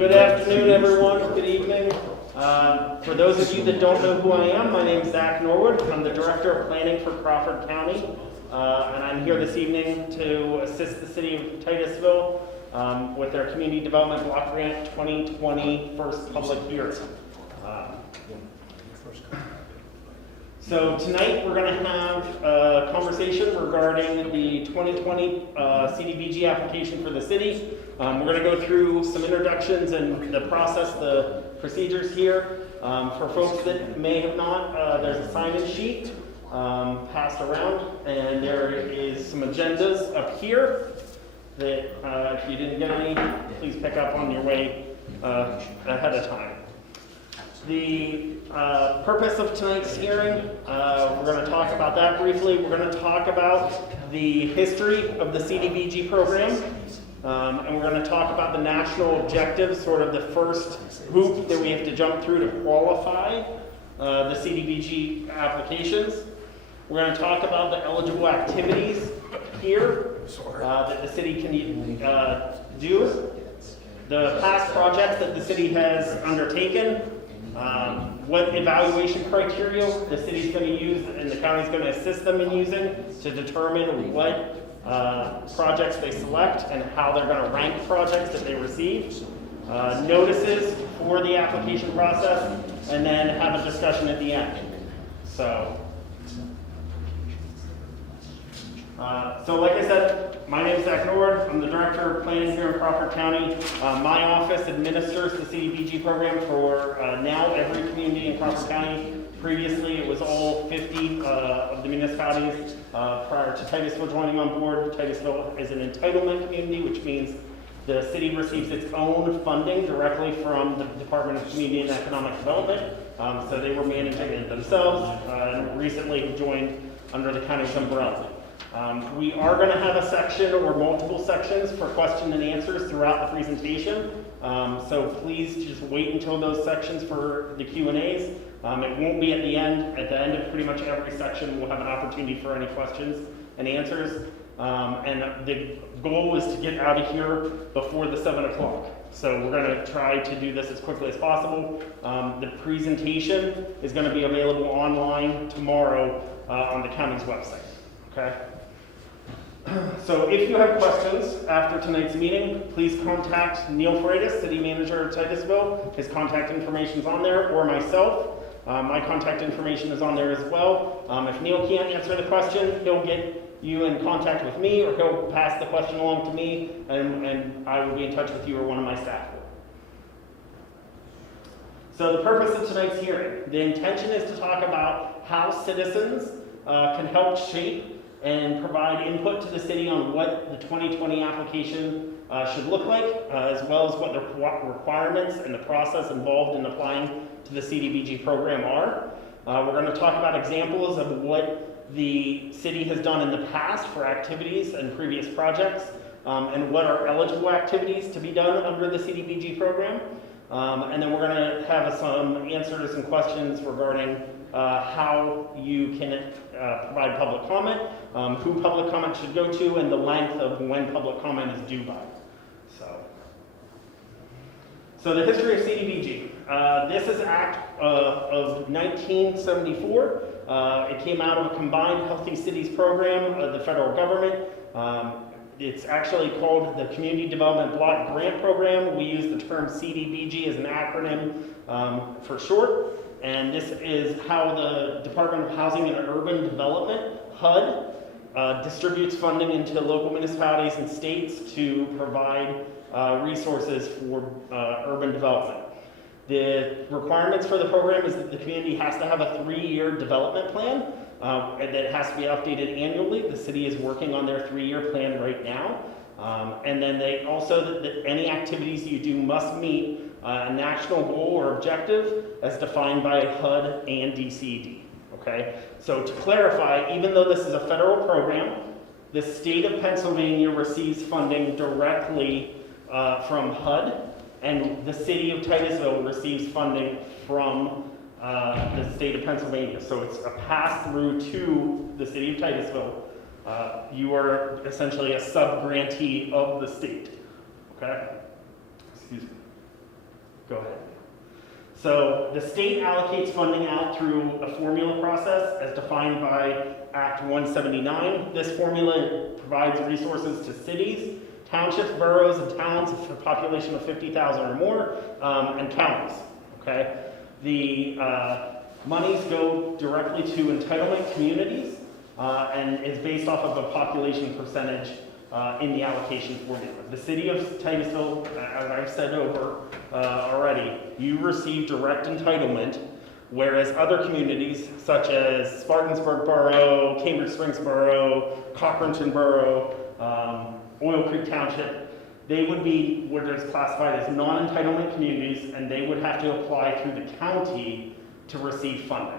Good afternoon, everyone. Good evening. For those of you that don't know who I am, my name is Zach Norwood. I'm the Director of Planning for Crawford County, and I'm here this evening to assist the City of Titusville with their Community Development Block Grant 2020 first public hearing. So tonight we're going to have a conversation regarding the 2020 CDBG application for the city. We're going to go through some introductions and the process, the procedures here. For folks that may have not, there's a sign-in sheet passed around, and there is some agendas up here that if you didn't get any, please pick up on your way ahead of time. The purpose of tonight's hearing, we're going to talk about that briefly. We're going to talk about the history of the CDBG program, and we're going to talk about the national objectives, sort of the first hoop that we have to jump through to qualify the CDBG applications. We're going to talk about the eligible activities here that the city can do, the past projects that the city has undertaken, what evaluation criteria the city's going to use and the county's going to assist them in using to determine what projects they select and how they're going to rank projects that they receive, notices for the application process, and then have a discussion at the end. So like I said, my name is Zach Norwood. I'm the Director of Planning here in Crawford County. My office administers the CDBG program for now every community in Crawford County. Previously, it was all 50 of the municipalities prior to Titusville joining on board. Titusville is an entitlement community, which means the city receives its own funding directly from the Department of Community and Economic Development. So they were managing it themselves and recently joined under the county's umbrella. We are going to have a section or multiple sections for question and answers throughout the presentation. So please just wait until those sections for the Q&As. It won't be at the end. At the end of pretty much every section, we'll have an opportunity for any questions and answers. And the goal is to get out of here before the 7 o'clock. So we're going to try to do this as quickly as possible. The presentation is going to be available online tomorrow on the county's website. Okay? So if you have questions after tonight's meeting, please contact Neil Freitas, City Manager of Titusville. His contact information is on there, or myself. My contact information is on there as well. If Neil can't answer the question, he'll get you in contact with me, or he'll pass the question along to me, and I will be in touch with you or one of my staff. So the purpose of tonight's hearing, the intention is to talk about how citizens can help shape and provide input to the city on what the 2020 application should look like, as well as what the requirements and the process involved in applying to the CDBG program are. We're going to talk about examples of what the city has done in the past for activities and previous projects, and what are eligible activities to be done under the CDBG program. And then we're going to have some answers and questions regarding how you can provide public comment, who public comment should go to, and the length of when public comment is due by. So the history of CDBG. This is Act of 1974. It came out of a combined Healthy Cities program of the federal government. It's actually called the Community Development Block Grant Program. We use the term CDBG as an acronym for short. And this is how the Department of Housing and Urban Development, HUD, distributes funding into local municipalities and states to provide resources for urban development. The requirements for the program is that the community has to have a 3-year development plan that has to be updated annually. The city is working on their 3-year plan right now. And then they also, that any activities you do must meet a national goal or objective as defined by HUD and DCD. Okay? So to clarify, even though this is a federal program, the state of Pennsylvania receives funding directly from HUD, and the city of Titusville receives funding from the state of Pennsylvania. So it's a pass-through to the city of Titusville. You are essentially a sub-grantee of the state. Okay? Excuse me. Go ahead. So the state allocates funding out through a formula process as defined by Act 179. This formula provides resources to cities, townships, boroughs, and towns with a population of 50,000 or more, and counties, okay? The monies go directly to entitlement communities and is based off of a population percentage in the allocation formula. The city of Titusville, as I've said already, you receive direct entitlement, whereas other communities such as Spartansburg Borough, Cambridge Springs Borough, Cochranton Borough, Oil Creek Township, they would be what is classified as non-entitlement communities, and they would have to apply through the county to receive funding.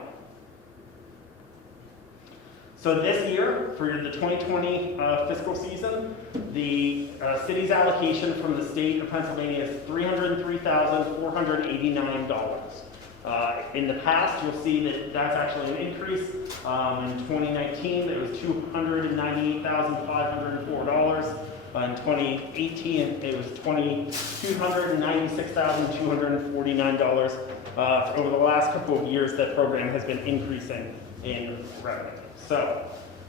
So this year, for the 2020 fiscal season, the city's allocation from the state of Pennsylvania is $303,489. In the past, you'll see that that's actually an increase. In 2019, it was $298,504. In 2018, it was $296,249. Over the last couple of years, that program has been increasing in revenue. So,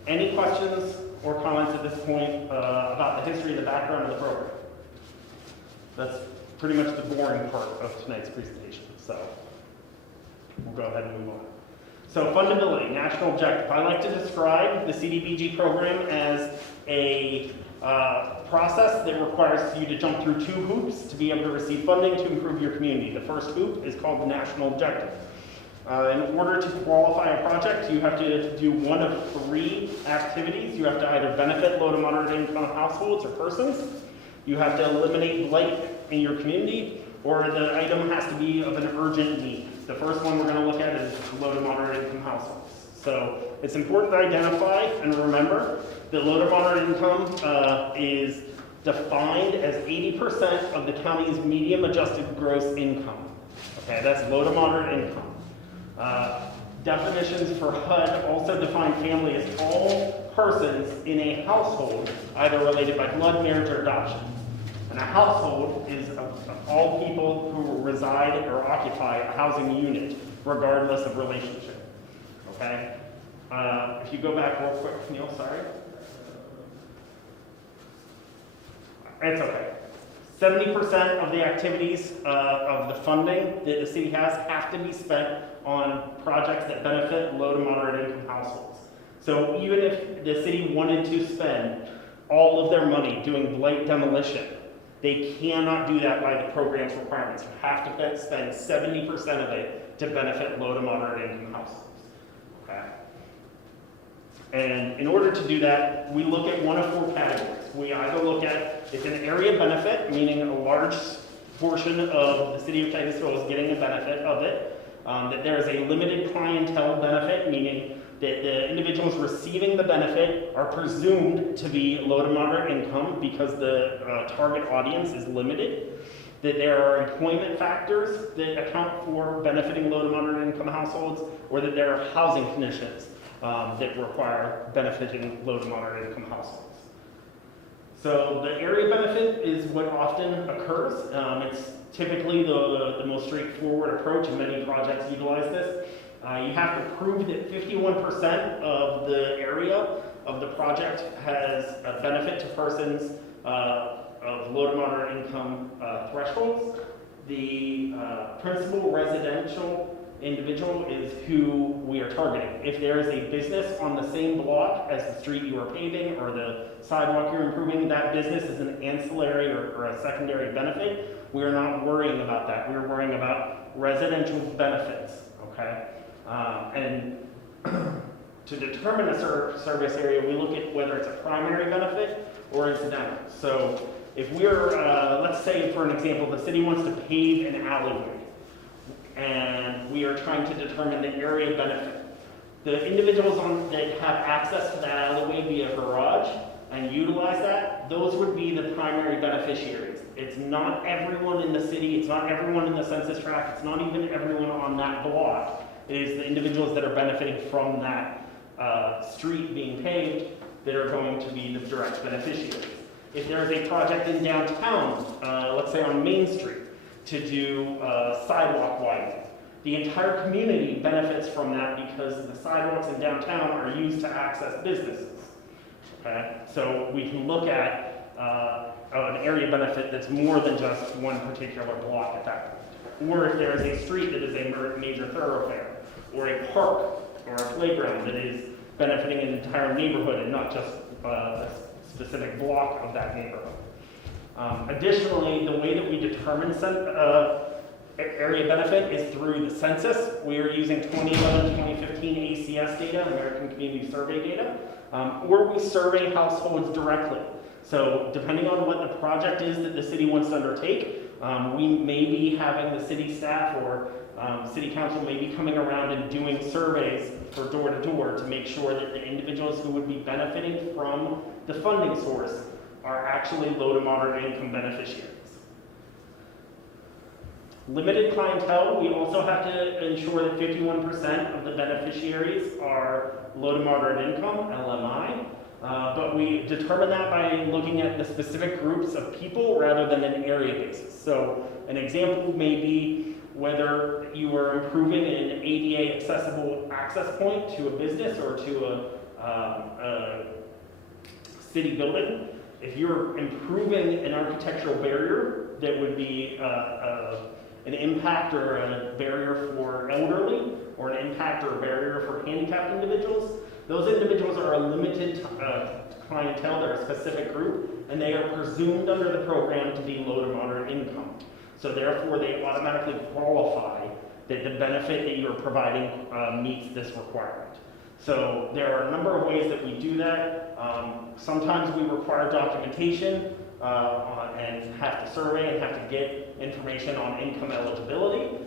any questions or comments at this point about the history and the background of the program? That's pretty much the boring part of tonight's presentation. So, we'll go ahead and move on. So, fundability, national objective. I like to describe the CDBG program as a process that requires you to jump through 2 hoops to be able to receive funding to improve your community. The first hoop is called the national objective. In order to qualify a project, you have to do one of 3 activities. You have to either benefit low to moderate income households or persons, you have to eliminate blight in your community, or the item has to be of an urgent need. The first one we're going to look at is low to moderate income households. So it's important to identify and remember that low to moderate income is defined as 80% of the county's median adjusted gross income. Okay, that's low to moderate income. Definitions for HUD also define family as all persons in a household, either related by blood, marriage, or adoption. And a household is all people who reside or occupy a housing unit, regardless of relationship. Okay? If you go back real quick, Neil, sorry. It's okay. 70% of the activities of the funding that the city has have to be spent on projects that benefit low to moderate income households. So even if the city wanted to spend all of their money doing blight demolition, they cannot do that by the program's requirements. You have to spend 70% of it to benefit low to moderate income households. Okay? And in order to do that, we look at one of 4 categories. We either look at, it's an area benefit, meaning a large portion of the city of Titusville is getting a benefit of it. That there is a limited clientele benefit, meaning that the individuals receiving the benefit are presumed to be low to moderate income because the target audience is limited. That there are employment factors that account for benefiting low to moderate income households, or that there are housing conditions that require benefiting low to moderate income households. So the area benefit is what often occurs. It's typically the most straightforward approach, and many projects utilize this. You have to prove that 51% of the area of the project has a benefit to persons of low to moderate income thresholds. The principal residential individual is who we are targeting. If there is a business on the same block as the street you are paving or the sidewalk you're improving, that business is an ancillary or a secondary benefit. We are not worrying about that. We're worrying about residential benefits, okay? And to determine a service area, we look at whether it's a primary benefit or incidental. So if we're, let's say for an example, the city wants to pave an alleyway, and we are trying to determine the area benefit. The individuals that have access to that alleyway via garage and utilize that, those would be the primary beneficiaries. It's not everyone in the city, it's not everyone in the census tract, it's not even everyone on that block. It is the individuals that are benefiting from that street being paved that are going to be the direct beneficiaries. If there is a project in downtown, let's say on Main Street, to do sidewalk widening. The entire community benefits from that because the sidewalks in downtown are used to access businesses. Okay? So we can look at an area benefit that's more than just one particular block at that point. Or if there is a street that is a major thoroughfare, or a park, or a playground that is benefiting an entire neighborhood and not just a specific block of that neighborhood. Additionally, the way that we determine area benefit is through the census. We are using 2011-2015 ACS data, American Community Survey data, or we survey households directly. So depending on what the project is that the city wants to undertake, we may be having the city staff or city council may be coming around and doing surveys for door to door to make sure that the individuals who would be benefiting from the funding source are actually low to moderate income beneficiaries. Limited clientele, we also have to ensure that 51% of the beneficiaries are low to moderate income, LMI, but we determine that by looking at the specific groups of people rather than an area basis. So an example may be whether you are improving an ADA accessible access point to a business or to a city building. If you're improving an architectural barrier that would be an impact or a barrier for elderly, or an impact or a barrier for handicapped individuals, those individuals are a limited clientele, they're a specific group, and they are presumed under the program to be low to moderate income. So therefore, they automatically qualify that the benefit that you're providing meets this requirement. So there are a number of ways that we do that. Sometimes we require documentation and have to survey and have to get information on income eligibility.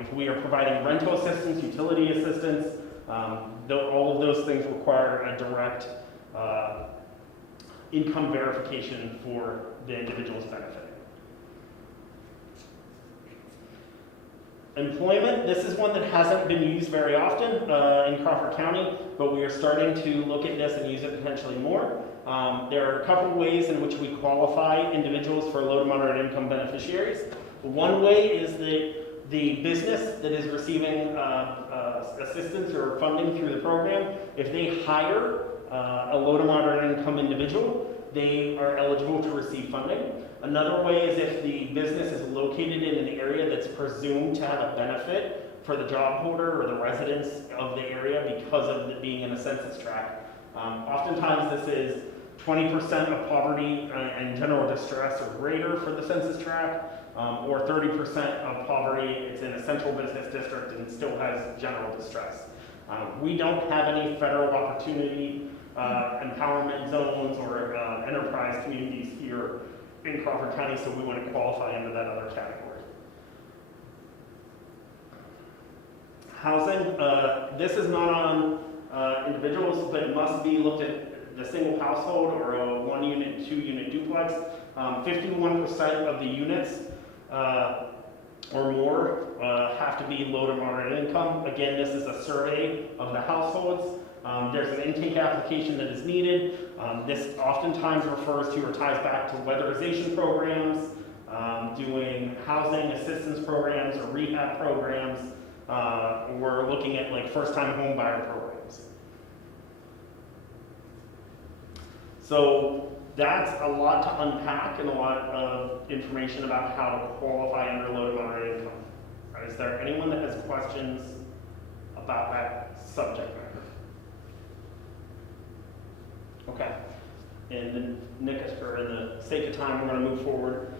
If we are providing rental assistance, utility assistance, all of those things require a direct income verification for the individual's benefit. Employment, this is one that hasn't been used very often in Crawford County, but we are starting to look at this and use it potentially more. There are a couple of ways in which we qualify individuals for low to moderate income beneficiaries. One way is that the business that is receiving assistance or funding through the program, if they hire a low to moderate income individual, they are eligible to receive funding. Another way is if the business is located in an area that's presumed to have a benefit for the job holder or the residents of the area because of it being in a census tract. Oftentimes this is 20% of poverty and general distress or greater for the census tract, or 30% of poverty, it's in a central business district and still has general distress. We don't have any federal opportunity empowerment zones or enterprise communities here in Crawford County, so we wouldn't qualify under that other category. Housing, this is not on individuals, but it must be looked at the single household or a 1 unit, 2 unit duplex. 51% of the units or more have to be low to moderate income. Again, this is a survey of the households. There's an intake application that is needed. This oftentimes refers to or ties back to weatherization programs, doing housing assistance programs or rehab programs. We're looking at like first-time home buyer programs. So that's a lot to unpack and a lot of information about how to qualify under low to moderate income. Is there anyone that has questions about that subject matter? Okay, and then for the sake of time, we're going to move forward.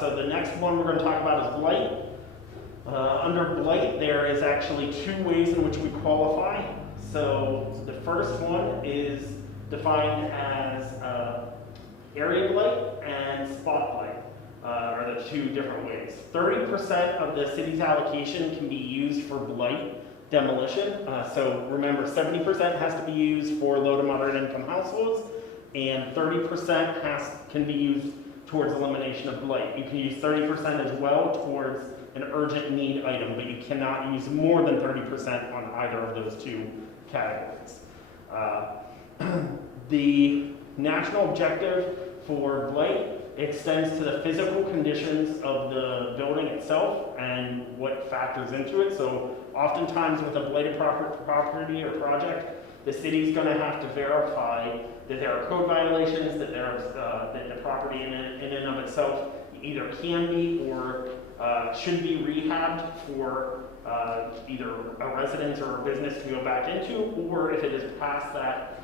So the next one we're going to talk about is blight. Under blight, there is actually 2 ways in which we qualify. So the first one is defined as area blight and spot blight are the 2 different ways. 30% of the city's allocation can be used for blight demolition. So remember, 70% has to be used for low to moderate income households, and 30% can be used towards elimination of blight. You can use 30% as well towards an urgent need item, but you cannot use more than 30% on either of those 2 categories. The national objective for blight extends to the physical conditions of the building itself and what factors into it. So oftentimes with a blighted property or project, the city's going to have to verify that there are code violations, that that the property in and of itself either can be or should be rehabbed for either a residence or a business to go back into, or if it is past that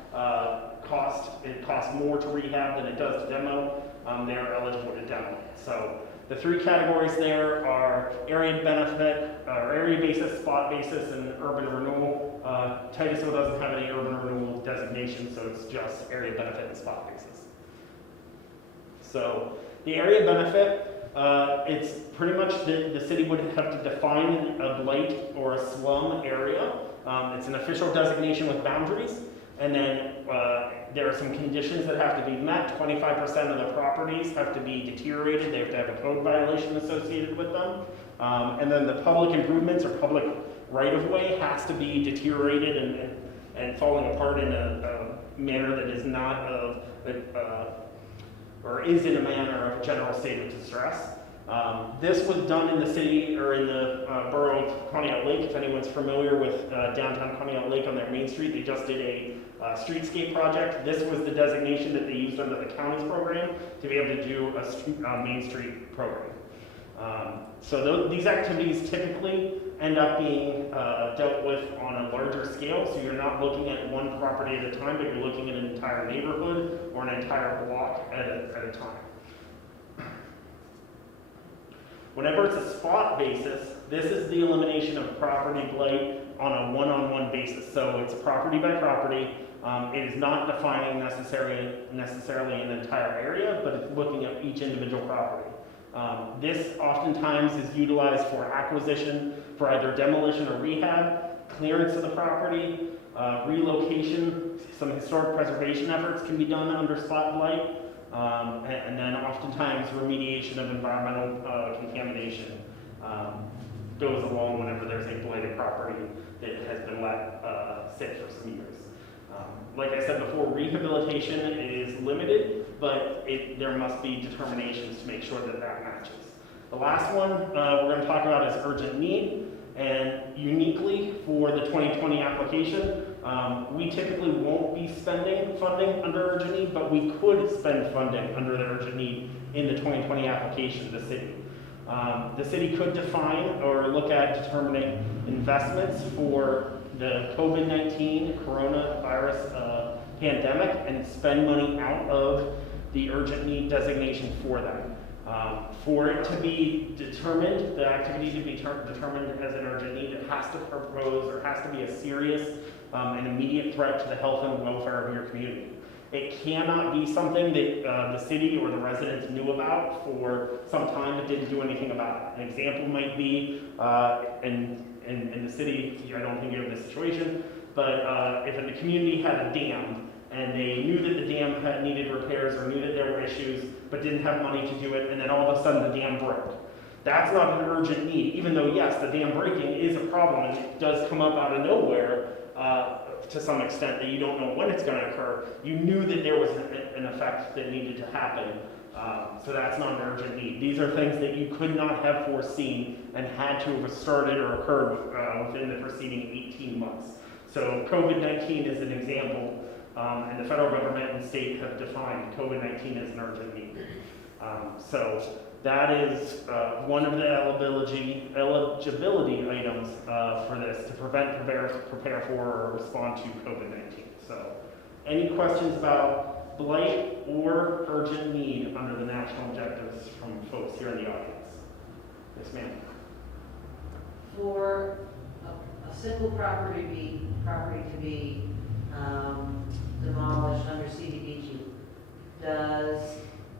it costs more to rehab than it does to demo, they are eligible to demo. So the three categories there are area benefit, or area basis, spot basis, and urban renewal. Titusville doesn't have any urban renewal designation, so it's just area benefit and spot basis. So the area benefit, it's pretty much the city would have to define a blight or a slum area. It's an official designation with boundaries, and then there are some conditions that have to be met. 25% of the properties have to be deteriorated. They have to have a code violation associated with them. And then the public improvements or public right-of-way has to be deteriorated and falling apart in a manner that is not of, or is in a manner of general state of distress. This was done in the city or in the borough of Conneaut Lake. If anyone's familiar with downtown Conneaut Lake on their main street, they just did a streetscape project. This was the designation that they used under the county's program to be able to do a main street program. So these activities typically end up being dealt with on a larger scale, so you're not looking at one property at a time, but you're looking at an entire neighborhood or an entire block at a time. Whenever it's a spot basis, this is the elimination of property blight on a one-on-one basis. So it's property by property. It is not defining necessarily an entire area, but it's looking at each individual property. This oftentimes is utilized for acquisition, for either demolition or rehab, clearance of the property, relocation. Some historic preservation efforts can be done under spot blight. And then oftentimes remediation of environmental contamination goes along whenever there's a blighted property that has been let sit for some years. Like I said before, rehabilitation is limited, but there must be determinations to make sure that that matches. The last one we're going to talk about is urgent need, and uniquely for the 2020 application, we typically won't be spending funding under urgent need, but we could spend funding under the urgent need in the 2020 application to the city. The city could define or look at determining investments for the COVID-19 coronavirus pandemic and spend money out of the urgent need designation for that. For it to be determined, the activity to be determined as an urgent need, it has to propose or has to be a serious and immediate threat to the health and welfare of your community. It cannot be something that the city or the residents knew about for some time but didn't do anything about it. An example might be, in the city, I don't think you have this situation, but if the community had a dam and they knew that the dam needed repairs or knew that there were issues but didn't have money to do it, and then all of a sudden the dam broke. That's not an urgent need, even though yes, the dam breaking is a problem and it does come up out of nowhere to some extent that you don't know when it's going to occur. You knew that there was an effect that needed to happen, so that's not an urgent need. These are things that you could not have foreseen and had to have started or occurred within the preceding 18 months. So COVID-19 is an example, and the federal government and state have defined COVID-19 as an urgent need. So that is one of the eligibility items for this, to prevent, prepare for, or respond to COVID-19. So any questions about blight or urgent need under the national objectives from folks here in the audience? Yes, ma'am. For a simple property to be demolished under CDBG, does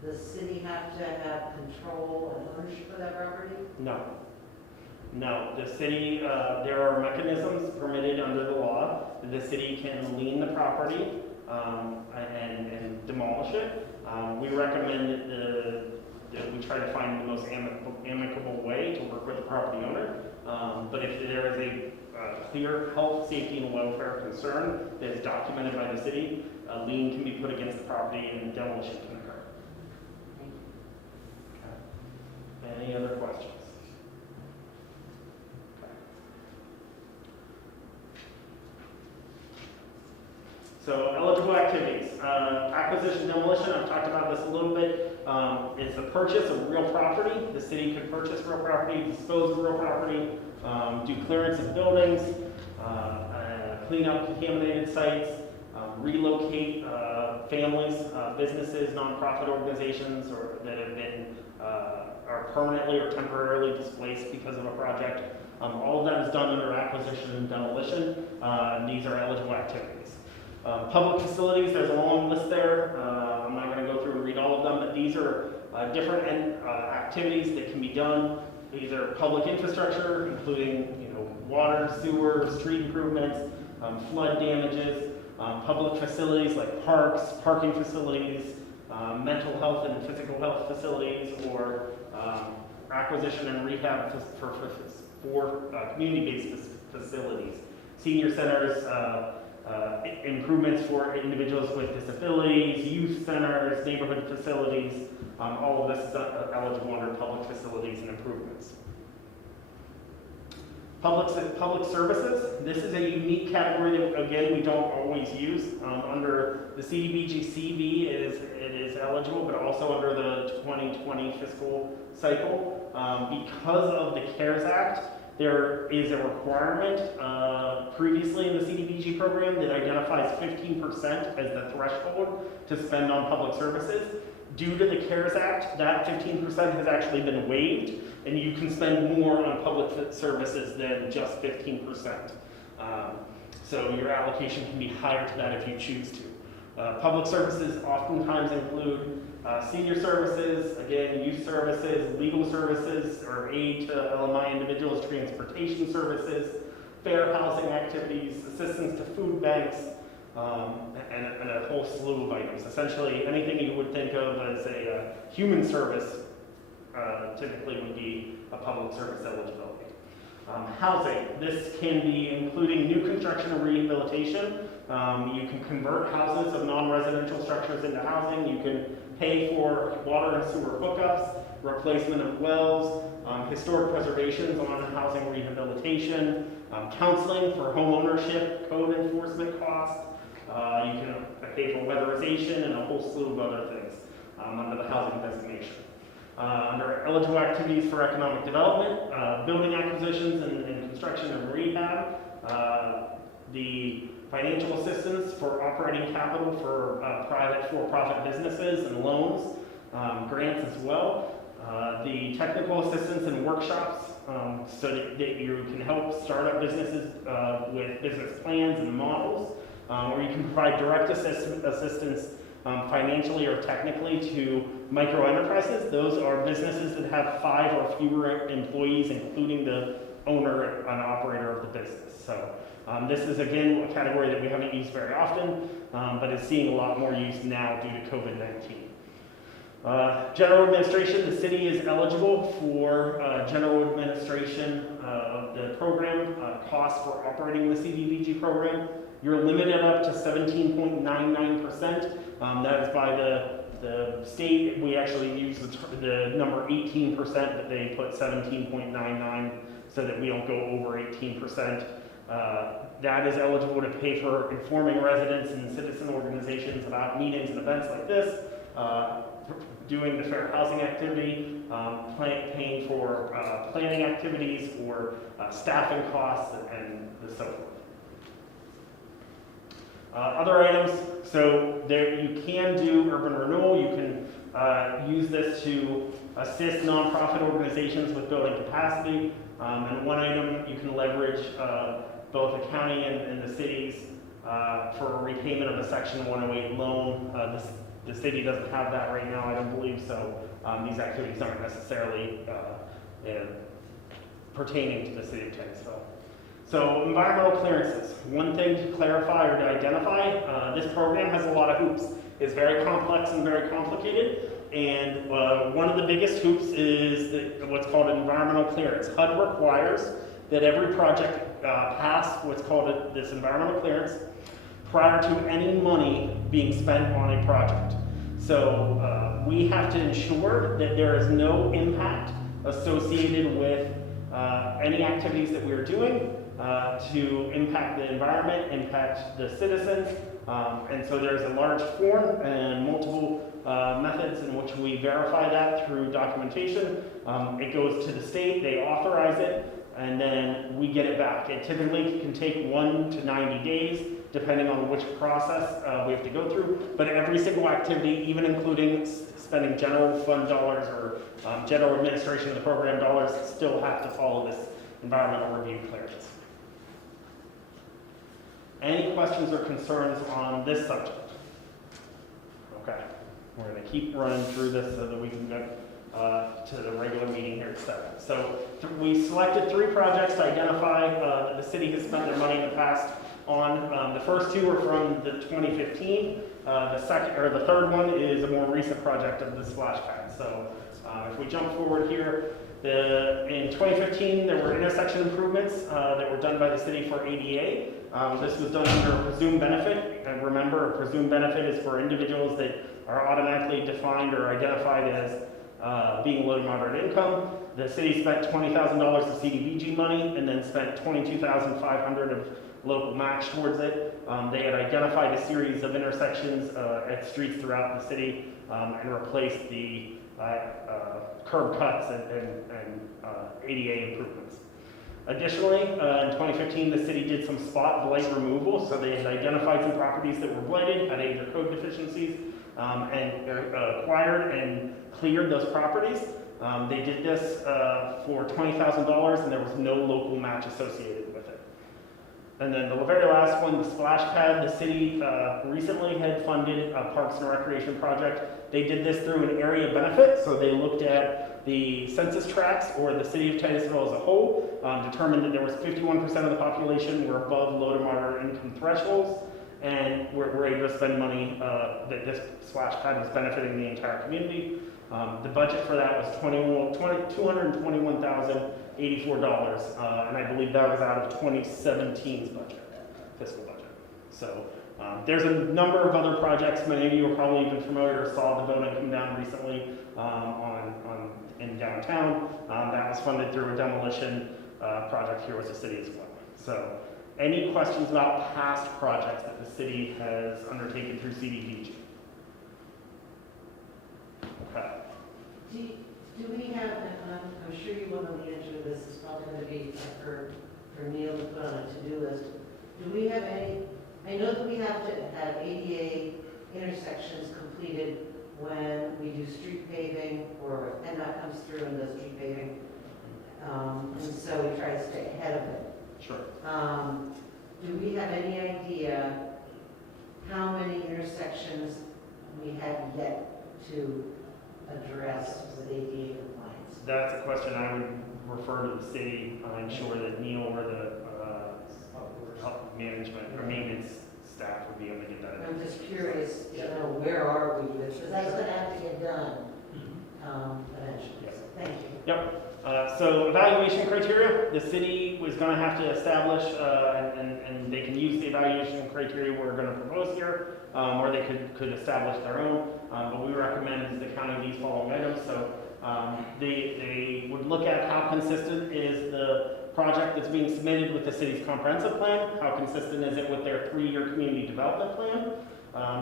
the city have to have control and ownership of that property? No. No, the city, there are mechanisms permitted under the law. The city can lien the property and demolish it. We recommend that we try to find the most amicable way to work with the property owner. But if there is a clear health, safety, and welfare concern that is documented by the city, a lien can be put against the property and demolition can occur. Any other questions? So eligible activities, acquisition, demolition, I've talked about this a little bit. It's the purchase of real property. The city could purchase real property, dispose of real property, do clearance of buildings, clean up contaminated sites, relocate families, businesses, nonprofit organizations, or that have been are permanently or temporarily displaced because of a project. All of that is done under acquisition and demolition. And these are eligible activities. Public facilities, there's a long list there. I'm not going to go through and read all of them, but these are different activities that can be done. These are public infrastructure, including water, sewer, street improvements, flood damages, public facilities like parks, parking facilities, mental health and physical health facilities, or acquisition and rehab for community-based facilities, senior centers, improvements for individuals with disabilities, youth centers, neighborhood facilities. All of this is eligible under public facilities and improvements. Public services, this is a unique category that, again, we don't always use. Under the CDBG CV, it is eligible, but also under the 2020 fiscal cycle. Because of the CARES Act, there is a requirement previously in the CDBG program that identifies 15% as the threshold to spend on public services. Due to the CARES Act, that 15% has actually been waived, and you can spend more on public services than just 15%. So your allocation can be higher to that if you choose to. Public services oftentimes include senior services, again, youth services, legal services, or aid to LMI individuals, transportation services, fair housing activities, assistance to food banks, and a whole slew of items. Essentially, anything you would think of as a human service typically would be a public service eligibility. Housing, this can be including new construction and rehabilitation. You can convert houses of non-residential structures into housing. You can pay for water and sewer hookups, replacement of wells, historic preservations on housing rehabilitation, counseling for home ownership, code enforcement costs. You can pay for weatherization and a whole slew of other things under the housing designation. Under eligible activities for economic development, building acquisitions and construction and rehab, the financial assistance for operating capital for private for-profit businesses and loans, grants as well, the technical assistance and workshops so that you can help startup businesses with business plans and models, or you can provide direct assistance financially or technically to micro enterprises. Those are businesses that have 5 or fewer employees, including the owner and operator of the business. So this is, again, a category that we haven't used very often, but is seeing a lot more use now due to COVID-19. General administration, the city is eligible for general administration of the program, costs for operating the CDBG program. You're limited up to 17.99%. That is by the state. We actually use the number 18%, but they put 17.99 so that we don't go over 18%. That is eligible to pay for informing residents and citizen organizations about meetings and events like this, doing the fair housing activity, paying for planning activities or staffing costs and so forth. Other items, so there you can do urban renewal. You can use this to assist nonprofit organizations with building capacity. And one item you can leverage both the county and the cities for repayment of a Section 108 loan. The city doesn't have that right now, I don't believe, so these activities aren't necessarily pertaining to the city of Titusville. So environmental clearances. One thing to clarify or to identify, this program has a lot of hoops. It's very complex and very complicated, and one of the biggest hoops is what's called an environmental clearance. HUD requires that every project pass what's called this environmental clearance prior to any money being spent on a project. So we have to ensure that there is no impact associated with any activities that we are doing to impact the environment, impact the citizens. And so there's a large form and multiple methods in which we verify that through documentation. It goes to the state, they authorize it, and then we get it back. It typically can take 1 to 90 days, depending on which process we have to go through. But every single activity, even including spending general fund dollars or general administration of the program dollars, still have to follow this environmental review clearance. Any questions or concerns on this subject? Okay, we're going to keep running through this so that we can get to the regular meeting here at 7. So we selected 3 projects to identify that the city has spent their money in the past on. The first 2 are from the 2015. The third one is a more recent project of the splash pad. So if we jump forward here, in 2015 there were intersection improvements that were done by the city for ADA. This was done under a presumed benefit, and remember, a presumed benefit is for individuals that are automatically defined or identified as being low to moderate income. The city spent $20,000 of CDBG money and then spent $22,500 of local match towards it. They had identified a series of intersections at streets throughout the city and replaced the curb cuts and ADA improvements. Additionally, in 2015, the city did some spot blight removal, so they had identified some properties that were blighted, had either code deficiencies, and acquired and cleared those properties. They did this for $20,000, and there was no local match associated with it. And then the very last one, the splash pad, the city recently had funded a Parks and Recreation project. They did this through an area benefit, so they looked at the census tracts or the city of Titusville as a whole, determined that there was 51% of the population were above low to moderate income thresholds, and were able to spend money that this splash pad was benefiting the entire community. The budget for that was $221,084, and I believe that was out of 2017's budget, fiscal budget. So there's a number of other projects. Many of you are probably even familiar or saw the building come down recently in downtown. That was funded through a demolition project here with the city as well. So any questions about past projects that the city has undertaken through CDBG? Okay. Do we have, and I'm sure you will know the answer to this, it's probably going to be for Neil to put on a to-do list. Do we have any, I know that we have to have ADA intersections completed when we do street paving, or PennDOT comes through and does street paving, and so we try to stay ahead of it. Sure. Do we have any idea how many intersections we have yet to address with ADA compliance? That's a question I would refer to the city. I'm sure that Neil or the management or maintenance staff would be able to get that. I'm just curious to know where are we with this, because that's going to have to get done eventually. Yes. Thank you. Yep. So evaluation criteria, the city was going to have to establish, and they can use the evaluation criteria we're going to propose here, or they could establish their own. But we recommend the county these following items. So they would look at how consistent is the project that's being submitted with the city's comprehensive plan, how consistent is it with their 3-year community development plan.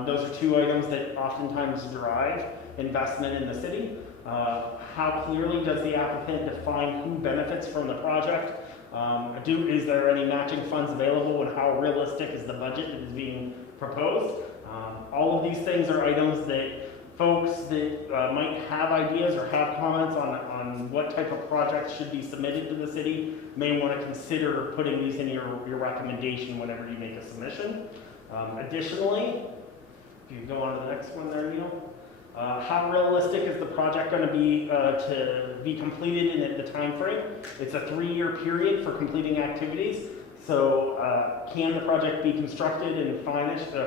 Those are 2 items that oftentimes drive investment in the city. How clearly does the applicant define who benefits from the project? Is there any matching funds available, and how realistic is the budget that is being proposed? All of these things are items that folks that might have ideas or have comments on what type of projects should be submitted to the city may want to consider putting these in your recommendation whenever you make a submission. Additionally, if you go on to the next one there, Neil. How realistic is the project going to be completed in the time frame? It's a 3-year period for completing activities. So can the project be constructed and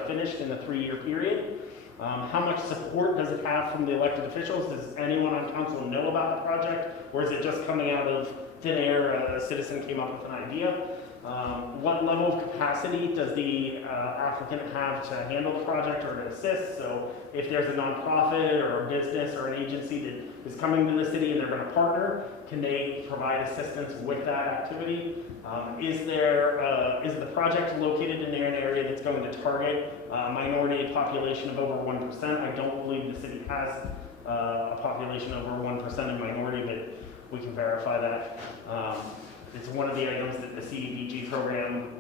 finished in a 3-year period? How much support does it have from the elected officials? Does anyone on council know about the project? Or is it just coming out of thin air, a citizen came up with an idea? What level of capacity does the applicant have to handle the project or to assist? So if there's a nonprofit or a business or an agency that is coming to the city and they're going to partner, can they provide assistance with that activity? Is the project located in an area that's going to target a minority population of over 1%? I don't believe the city has a population over 1% in minority, but we can verify that. It's one of the items that the CDBG program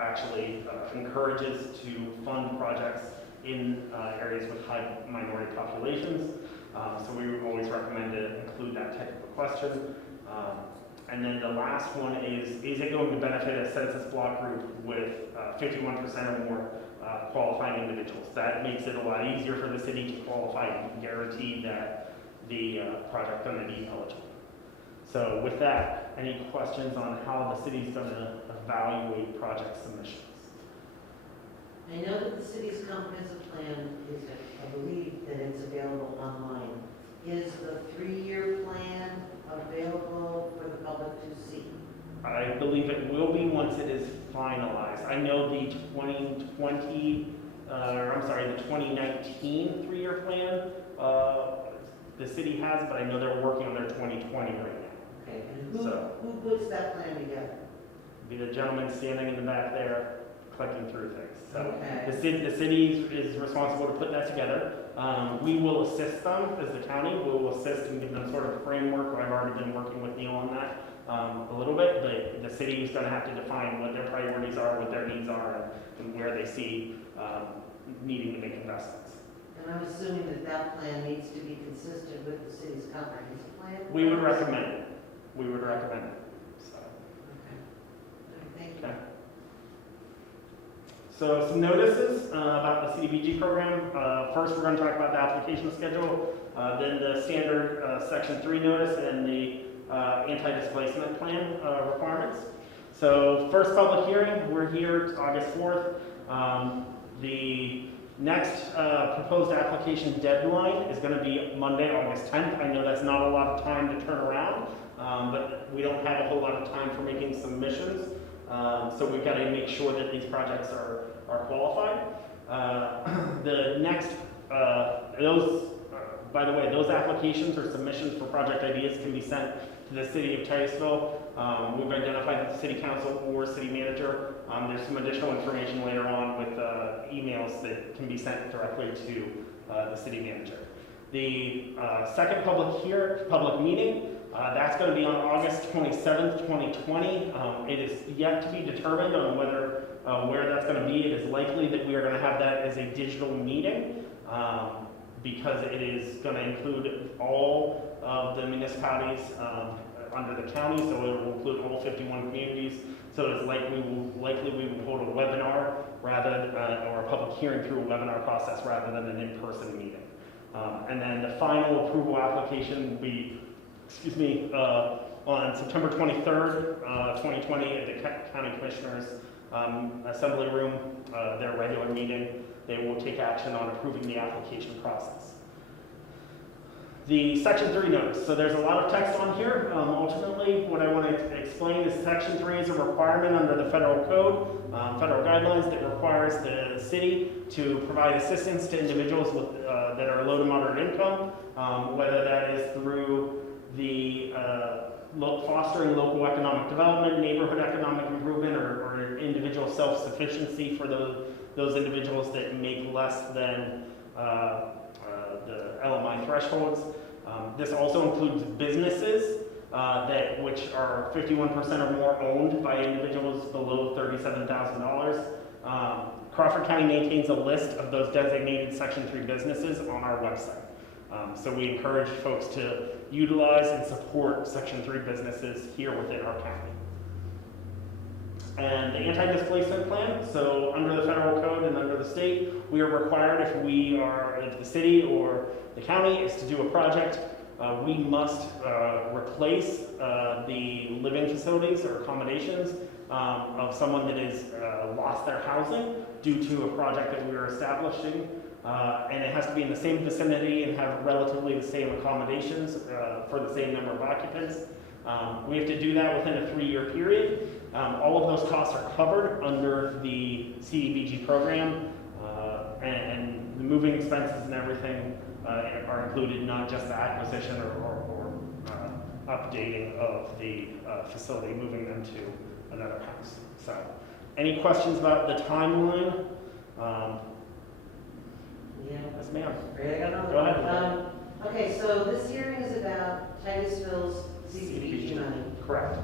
actually encourages to fund projects in areas with high minority populations. So we would always recommend to include that type of a question. And then the last one is it going to benefit a census block group with 51% or more qualifying individuals? That makes it a lot easier for the city to qualify and guarantee that the project going to be eligible. So with that, any questions on how the city's going to evaluate project submissions? I know that the city's comprehensive plan is, I believe that it's available online. Is the 3-year plan available for the public to see? I believe it will be once it is finalized. I know the 2019 3-year plan the city has, but I know they're working on their 2020 right now. Okay, and who puts that plan together? Be the gentleman standing in the back there clicking through things. So Okay. the city is responsible to put that together. We will assist them as the county. We will assist and give them sort of a framework. I've already been working with Neil on that a little bit, but the city is going to have to define what their priorities are, what their needs are, and where they see needing to make investments. And I'm assuming that that plan needs to be consistent with the city's comprehensive plan? We would recommend it. We would recommend it. So. Okay. All right, thank you. Okay. So some notices about the CDBG program. First, we're going to talk about the application schedule, then the standard Section 3 notice and the anti-displacement plan requirements. So first public hearing, we're here August 4th. The next proposed application deadline is going to be Monday, August 10th. I know that's not a lot of time to turn around, but we don't have a whole lot of time for making submissions. So we've got to make sure that these projects are qualified. The next, by the way, those applications or submissions for project ideas can be sent to the city of Titusville. We've identified the city council or city manager. There's some additional information later on with emails that can be sent directly to the city manager. The second public meeting, that's going to be on August 27th, 2020. It is yet to be determined on whether where that's going to be. It is likely that we are going to have that as a digital meeting because it is going to include all of the municipalities under the county, so it will include all 51 communities. So it's likely we will hold a webinar rather or a public hearing through a webinar process rather than an in-person meeting. And then the final approval application will be, on September 23rd, 2020 at the County Commissioners Assembly Room, their regular meeting. They will take action on approving the application process. The Section 3 notice. So there's a lot of text on here. Ultimately, what I want to explain is Section 3 is a requirement under the federal code, federal guidelines that requires the city to provide assistance to individuals with, that are low to moderate income, whether that is through the fostering local economic development, neighborhood economic improvement, or individual self-sufficiency for those individuals that make less than the LMI thresholds. This also includes businesses which are 51% or more owned by individuals below $37,000. Crawford County maintains a list of those designated Section 3 businesses on our website. So we encourage folks to utilize and support Section 3 businesses here within our county. And the anti-displacement plan, so under the federal code and under the state, we are required if the city or the county is to do a project, we must replace the living facilities or accommodations of someone that has lost their housing due to a project that we are establishing. And it has to be in the same vicinity and have relatively the same accommodations for the same number of occupants. We have to do that within a 3-year period. All of those costs are covered under the CDBG program, and the moving expenses and everything are included, not just the acquisition or updating of the facility, moving them to another house. So, any questions about the timeline? Yeah. Yes, ma'am. Ready to go? Go ahead. Okay, so this hearing is about Titusville's CDBG money. Correct.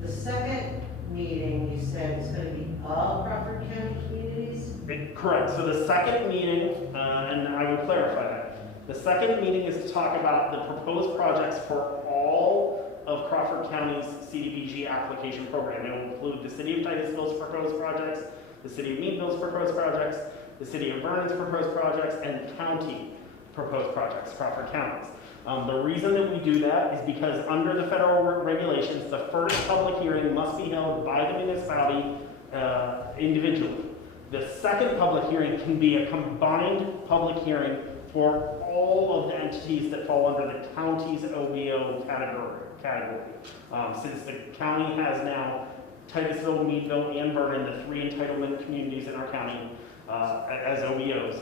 The second meeting, you said, is going to be all Crawford County communities? Correct. So the second meeting, and I would clarify that. The second meeting is to talk about the proposed projects for all of Crawford County's CDBG application program. It will include the City of Titusville's proposed projects, the City of Meadville's proposed projects, the City of Vernon's proposed projects, and the county proposed projects, Crawford County's. The reason that we do that is because under the federal regulations, the first public hearing must be held by the municipality individually. The second public hearing can be a combined public hearing for all of the entities that fall under the county's OBO category. Since the county has now Titusville, Meadville, and Vernon, the three entitlement communities in our county, as OBOs,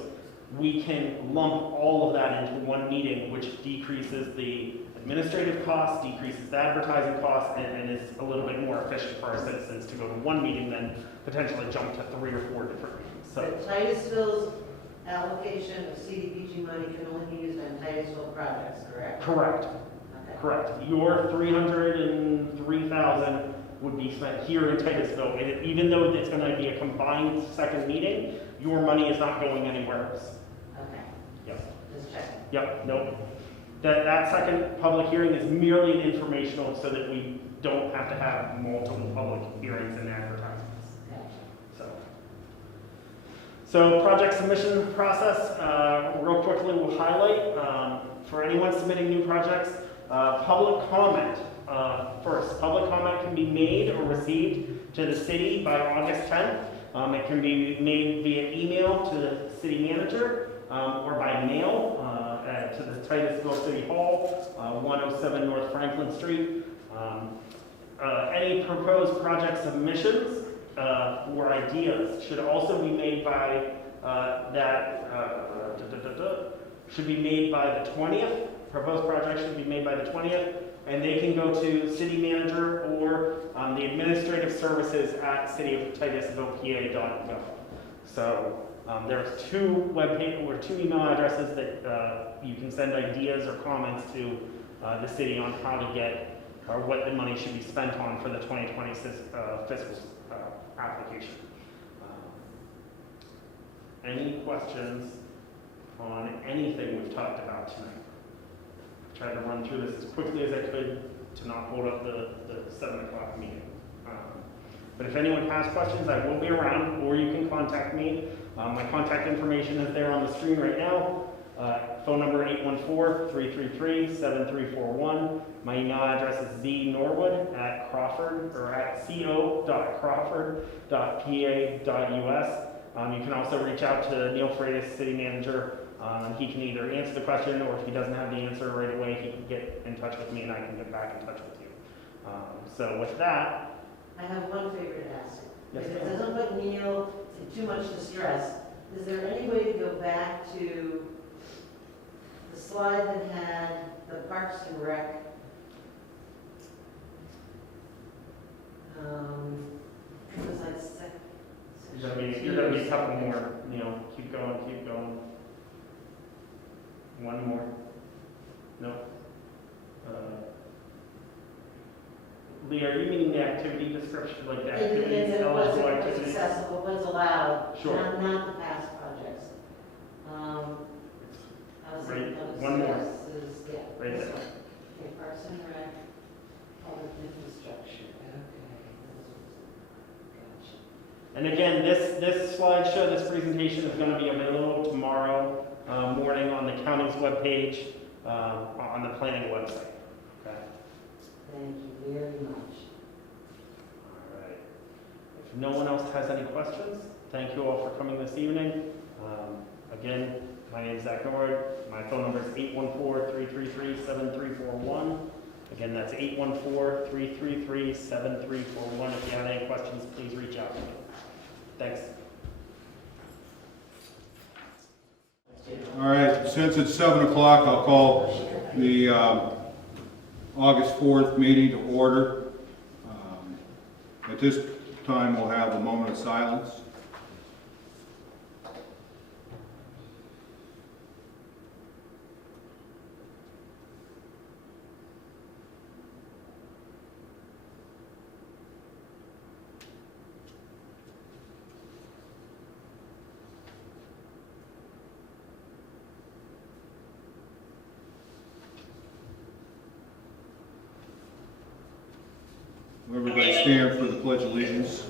we can lump all of that into one meeting, which decreases the administrative costs, decreases the advertising costs, and is a little bit more efficient for our citizens to go to one meeting than potentially jump to 3 or 4 different meetings. So, But Titusville's allocation of CDBG money can only be used on Titusville projects, correct? correct, Okay. correct. Your 303,000 would be spent here in Titusville, and even though it's going to be a combined second meeting, your money is not going anywhere else. Okay, Yep. just checking. Yep, nope. That second public hearing is merely an informational so that we don't have to have multiple public hearings and advertisements. Gotcha. So project submission process, real quickly we'll highlight, for anyone submitting new projects, public comment. First, public comment can be made or received to the city by August 10th. It can be made via email to the city manager or by mail to the Titusville City Hall, 107 North Franklin Street. Any proposed project submissions or ideas should also be made by should be made by the 20th. Proposed projects should be made by the 20th, and they can go to city manager or the administrative services at cityoftitusvillepa.gov. So there's two email addresses that you can send ideas or comments to the city on how to get or what the money should be spent on for the 2020 fiscal application. Any questions on anything we've talked about tonight? I tried to run through this as quickly as I could to not hold up the 7 o'clock meeting. But if anyone has questions, I will be around, or you can contact me. My contact information is there on the screen right now. Phone number 814-333-7341. My email address is co.crawford.pa.us. You can also reach out to Neil Freitas, city manager. He can either answer the question, or if he doesn't have the answer right away, he can get in touch with me and I can get back in touch with you. So with that, I have one favor to ask. Yes, If it ma'am. doesn't put Neil in too much distress, is there any way to go back to the slide that had the Parks and Rec? It was like you're gonna be a couple more. Keep going, keep going. One more. No. Leah, are you meaning the activity description, like the activities, It eligible wasn't activities? accessible, was allowed, Sure. not the past projects. I was Right, thinking of one more. services, yeah. Right this there. one. Okay, Parks and Rec, public infrastructure, okay. Gotcha. And again, this slideshow, this presentation is going to be available tomorrow morning on the county's webpage, on the planning website. Okay. Thank you very much. All right. If no one else has any questions, thank you all for coming this evening. Again, my name is Zach Nord. My phone number is 814-333-7341. If Again, that's 814-333-7341. If you have any questions, please reach out to me. Thanks. All right, since it's 7 o'clock, I'll call the August 4th meeting to order. At this time, we'll have a moment of silence. Will everybody stand for the Pledge of Allegiance?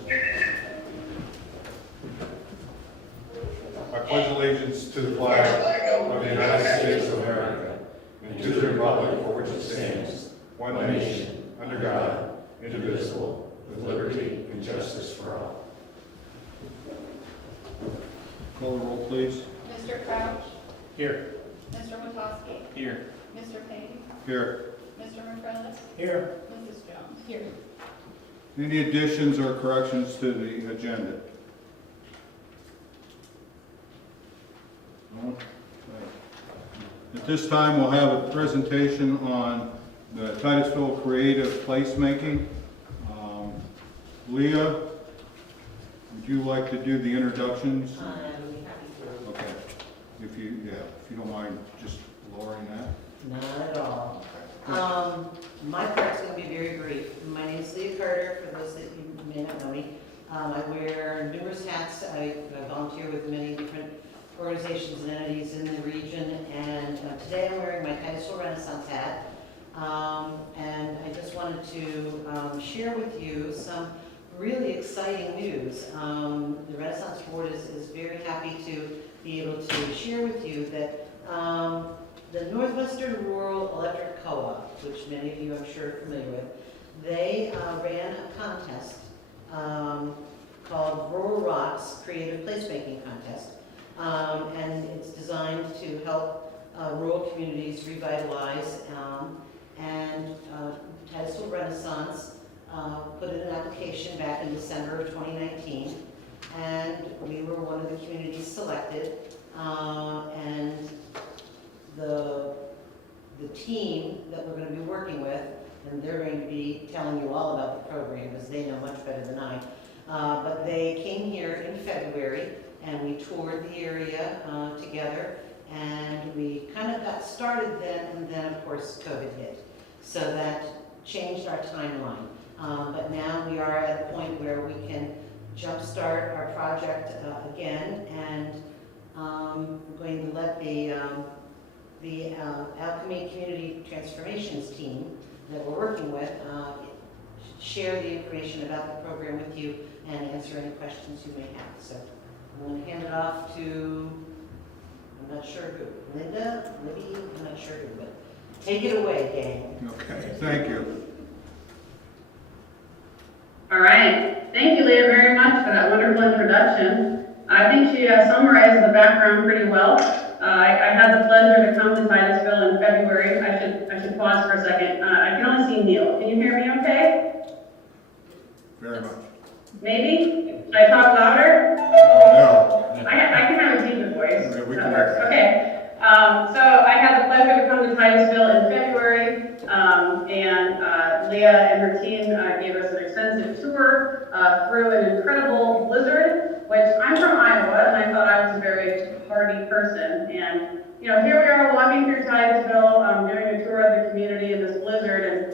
I pledge allegiance to the flag of the United States of America and to the republic for which it stands, one nation, under God, indivisible, with liberty and justice for all. Call the roll, please. Mr. Crouch? Here. Mr. Witowski? Here. Mr. Payne? Here. Mr. McCrillis? Here. Mrs. Jones? Here. Any additions or corrections to the agenda? No? At this time, we'll have a presentation on the Titusville Creative Placemaking. Leah, would you like to do the introductions? I would be happy to. Okay. If you don't mind just lowering that. Not at all. My part's going to be very brief. My name is Leah Carter, for those that you may not know me. I wear numerous hats. I volunteer with many different organizations and entities in the region, and today I'm wearing my Titusville Renaissance hat. And I just wanted to share with you some really exciting news. The Renaissance Board is very happy to be able to share with you that the Northwestern Rural Electric Co-op, which many of you I'm sure are familiar with, they ran a contest called Rural Rocks Creative Placemaking Contest. And it's designed to help rural communities revitalize, and Titusville Renaissance put in an application back in December of 2019, and we were one of the communities selected, and the team that we're going to be working with, and they're going to be telling you all about the program because they know much better than I, but they came here in February and we toured the area together, and we kind of got started then, and then of course COVID hit. So that changed our timeline. But now we are at a point where we can jumpstart our project again, and I'm going to let the Alchemy Community Transformations team that we're working with share the information about the program with you and answer any questions you may have. So I'm going to hand it off to, I'm not sure who, Linda, Libby, I'm not sure who, but take it away, gang. Okay, thank you. All right. Thank you, Leah, very much for that wonderful introduction. I think she summarized the background pretty well. I had the pleasure to come to Titusville in February. I should pause for a second. I can only see Neil. Can you hear me okay? Very much. Maybe? Should I talk louder? No. I can have a deeper voice. Okay, we That can works. hear. Okay. So I had the pleasure to come to Titusville in February, and Leah and her team gave us an extensive tour through an incredible blizzard, which I'm from Iowa, and I thought I was a very hardy person. And you know, here we are walking through Titusville, doing a tour of the community in this blizzard, and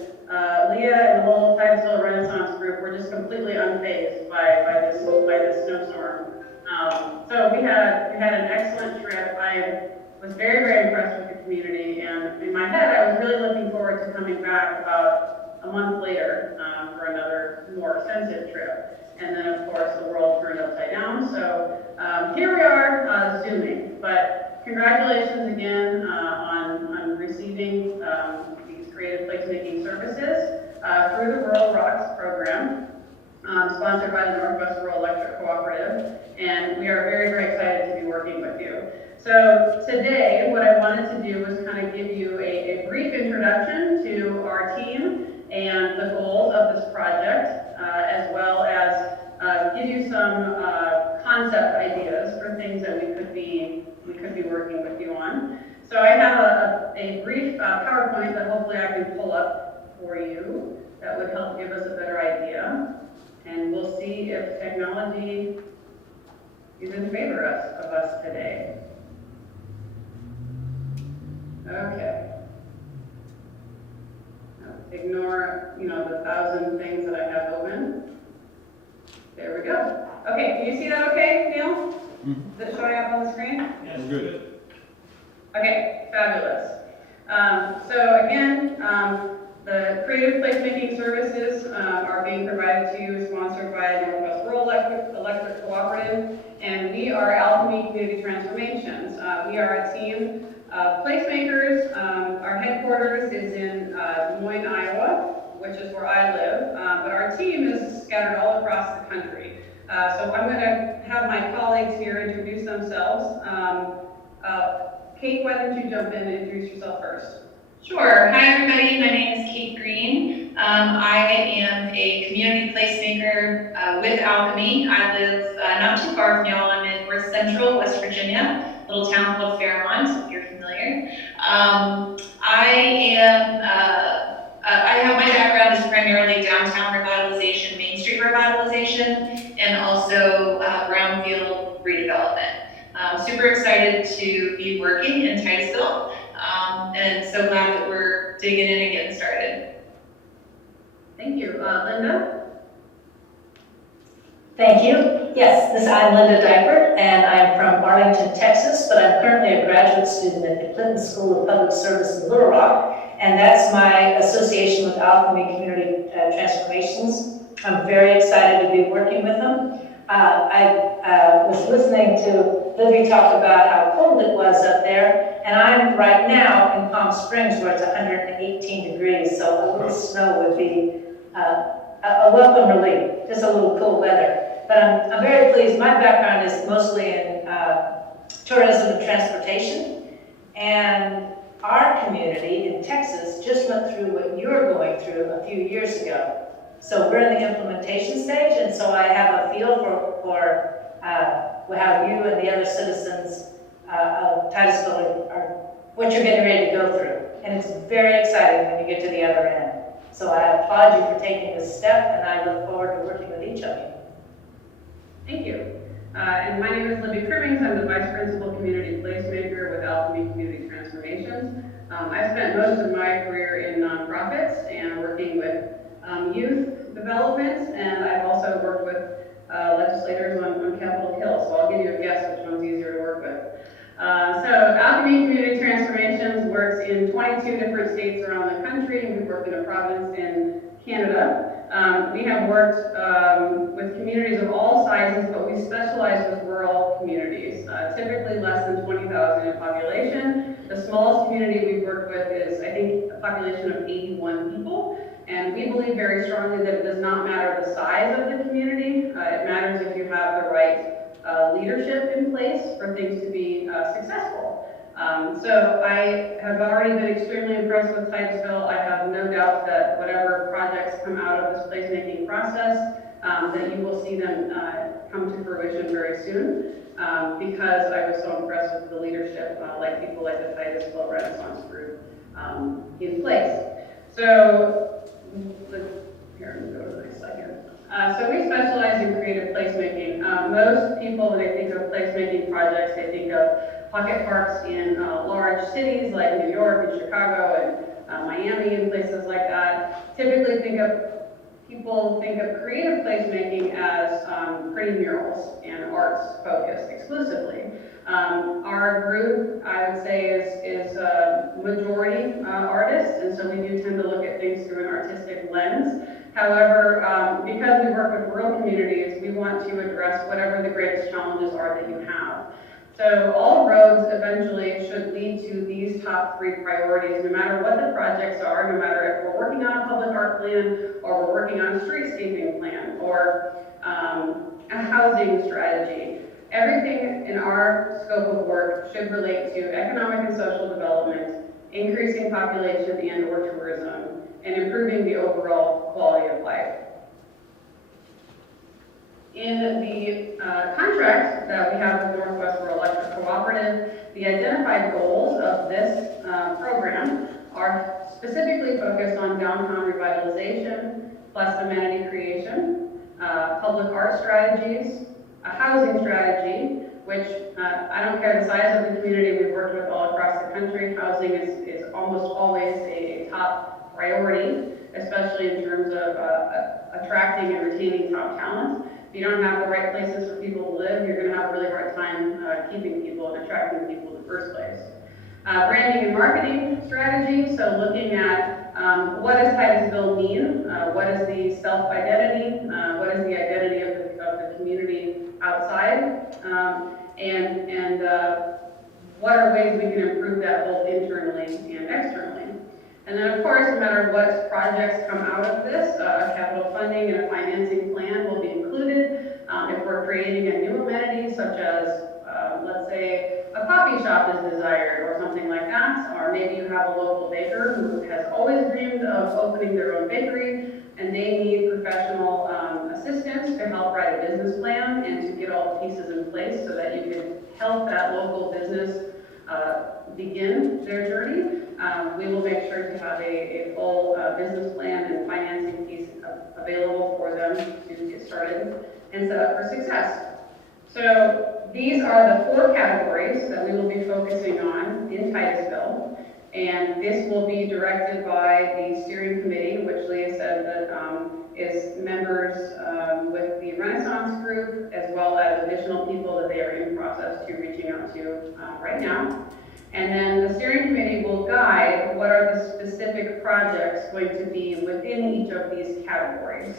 Leah and the whole Titusville Renaissance group were just completely unfazed by this snowstorm. So we had an excellent trip. I was very, very impressed with the community, and in my head, I was really looking forward to coming back about a month later for another more extensive trip. And then, of course, the world turned upside down. So here we are, Zooming. But congratulations again on receiving these creative placemaking services through the Rural Rocks program, sponsored by the Northwest Rural Electric Cooperative. And we are very, very excited to be working with you. So today, what I wanted to do was kind of give you a brief introduction to our team ideas for things that we could be working with you on. So I have a brief PowerPoint that hopefully I can pull up for you that would help give us a better idea. And we'll see if technology is in favor of us today. Okay. Ignore, the 1,000 things that I have open. There we go. Okay, can you see that okay, Neil? Is it showing up on the screen? Yes. Good. Okay, fabulous. So again, the creative placemaking services are being provided to you, sponsored by Northwest Rural Electric Cooperative, and we are Alchemy Community Transformations. We are a team of placemakers. Our headquarters is in Des Moines, Iowa, which is where I live, but our team is scattered all across the country. So I'm going to have my colleagues here introduce themselves. Kate, why don't you jump in and introduce yourself first? Sure. Hi, everybody. My name is Kate Green. I am a community placemaker with Alchemy. I live not too far from y'all. I'm in North Central West Virginia, a little town called Fairmont, if you're familiar. I have my background is primarily downtown revitalization, Main Street revitalization, and also brownfield redevelopment. Super excited to be working in Titusville, and so glad that we're digging in and getting started. Thank you. Linda? Thank you. Yes, I'm Linda Dykert, and I'm from Arlington, Texas, but I'm currently a graduate student at the Clinton School of Public Service in Little Rock, and that's my association with Alchemy Community Transformations. I'm very excited to be working with them. I was listening to Libby talk about how cold it was up there, and I'm right now in Palm Springs where it's 118 degrees, so a little snow would be a welcome relief, just a little cool weather. But I'm very pleased. My background is mostly in tourism and transportation, and our community in Texas just went through what you're going through a few years ago. So we're in the implementation stage, and so I have a feel for how you and the other citizens of Titusville what you're getting ready to go through. And it's very exciting when you get to the other end. So I applaud you for taking this step, and I look forward to working with each of you. Thank you. And my name is Libby Crimmings. I'm the Vice Principal Community Placemaker with Alchemy Community Transformations. I spent most of my career in nonprofits and working with youth development, and I've also worked with legislators on Capitol Hill, so I'll give you a guess which one's easier to work with. So Alchemy Community Transformations works in 22 different states around the country, and we've worked in a province in Canada. We have worked with communities of all sizes, but we specialize with rural communities, typically less than 20,000 in population. The smallest community we've worked with is, I think, a population of 81 people. And we believe very strongly that it does not matter the size of the community. It matters if you have the right leadership in place for things to be successful. So I have already been extremely impressed with Titusville. I have no doubt that whatever projects come out of this placemaking process, that you will see them come to fruition very soon, because I was so impressed with the leadership, like people like the Titusville Renaissance Group in place. So here, let me go to the next slide here. So we specialize in creative placemaking. Most people, when they think of placemaking projects, they think of pocket parks in large cities like New York and Chicago and Miami and places like that. Typically people think of creative placemaking as pretty murals and arts focused exclusively. Our group, I would say, is majority artists, and so we do tend to look at things through an artistic lens. However, because we work with rural communities, we want to address whatever the greatest challenges are that you have. So all roads eventually should lead to these top 3 priorities, no matter what the projects are, no matter if we're working on a public art plan, or we're working on a streetscaping plan, or a housing strategy. Everything in our scope of work should relate to economic and social development, increasing population and/or tourism, and improving the overall quality of life. In the contract that we have with Northwest Rural Electric Cooperative, the identified goals of this program are specifically focused on downtown revitalization, plus amenity creation, public art strategies, a housing strategy, which I don't care the size of the community we've worked with all across the country, housing is almost always a top priority, especially in terms of attracting and retaining top talent. If you don't have the right places for people to live, you're going to have a really hard time keeping people and attracting people in the first place. Branding and marketing strategy, so looking at what does Titusville mean, what is the self-identity, what is the identity of the community outside, and what are ways we can improve that both internally and externally. And then, of course, no matter what projects come out of this, capital funding and a financing plan will be included. If we're creating a new amenity, such as, let's say, a coffee shop is desired or something like that, or maybe you have a local baker who has always dreamed of opening their own bakery, and they need professional assistance to help write a business plan and to get all the pieces in place so that you can help that local business begin their journey. We will make sure to have a full business plan and financing piece available for them to get started and set up for success. So these are the 4 categories that we will be focusing on in Titusville, and this will be directed by the steering committee, which Leah said that is members with the Renaissance group, as well as additional people that they are in process to reaching out to right now. And then the steering committee will guide what are the specific projects going to be within each of these categories.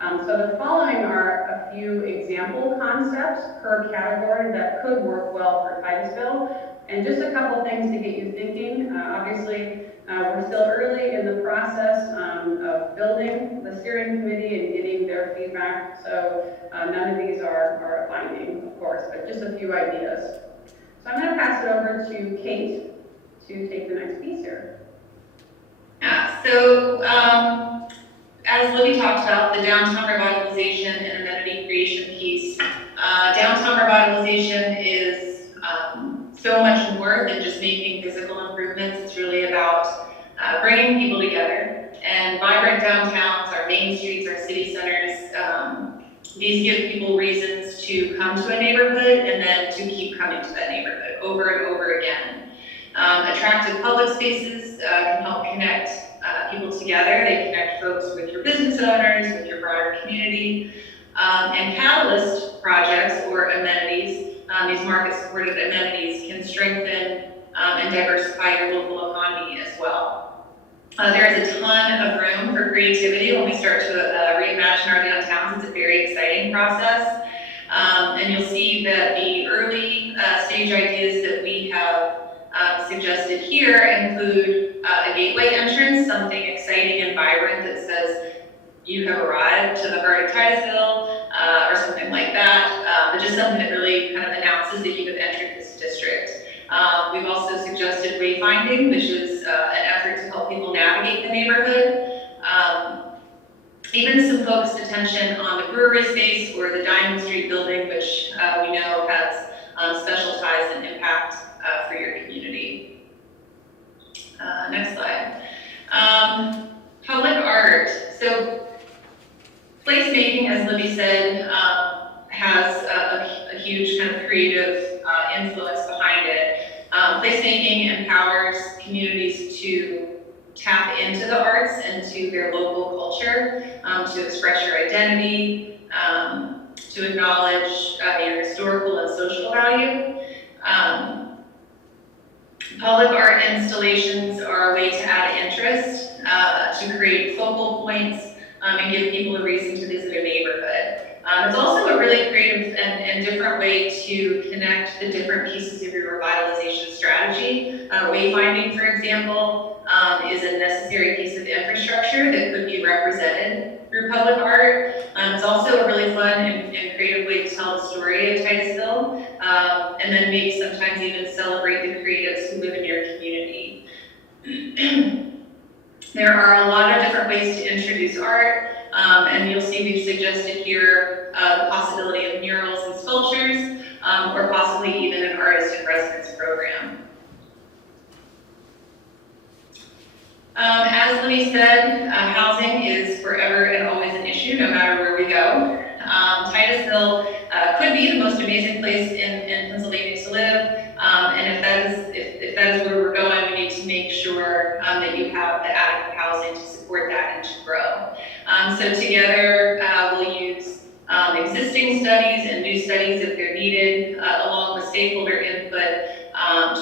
So the following are a few example concepts per category that could work well for Titusville. And just a couple things to get you thinking. Obviously, we're still early in the process of building the steering committee and getting their feedback. So none of these are binding, of course, but just a few ideas. So I'm going to pass it over to Kate to take the next piece here. Yeah, so as Libby talked about, the downtown revitalization and amenity creation piece, downtown revitalization is so much more than just making physical improvements. It's really about bringing people together. And vibrant downtowns, our main streets, our city centers, these give people reasons to come to a neighborhood and then to keep coming to that neighborhood over and over again. Attractive public spaces can help connect people together. They connect folks with your business owners, with your broader community. And catalyst projects or amenities, these market-supported amenities, can strengthen and diversify your local economy as well. There is a ton of room for creativity when we start to reimagine our downtowns. It's a very exciting process. And you'll see that the early stage ideas that we have suggested here include a gateway entrance, something exciting and vibrant that says you have arrived to the heart of Titusville, or something like that, but just something that really kind of announces that you have entered this district. We've also suggested wayfinding, which is an effort to help people navigate the neighborhood. Even some focused attention on the brewery space or the Diamond Street building, which we know has special ties and impact for your community. Next slide. Public art. So placemaking, as Libby said, has a huge kind of creative influence behind it. Placemaking empowers communities to tap into the arts and to their local culture, to express your identity, to acknowledge your historical and social value. Public art installations are a way to add interest, to create focal points, and give people a reason to visit a neighborhood. It's also a really creative and different way to connect the different pieces of your revitalization strategy. Wayfinding, for example, is a necessary piece of infrastructure that could be represented through public art. It's also a really fun and creative way to tell the story of Titusville, and then maybe sometimes even celebrate the creatives who live in your community. There are a lot of different ways to introduce art, and you'll see we've suggested here the possibility of murals and sculptures, or possibly even an artist in residence program. As Libby said, housing is forever and always an issue, no matter where we go. Titusville could be the most amazing place in Pennsylvania to live, and if that is where we're going, we need to make sure that you have the adequate housing to support that and to grow. So together, we'll use existing studies and new studies if they're needed, along with stakeholder input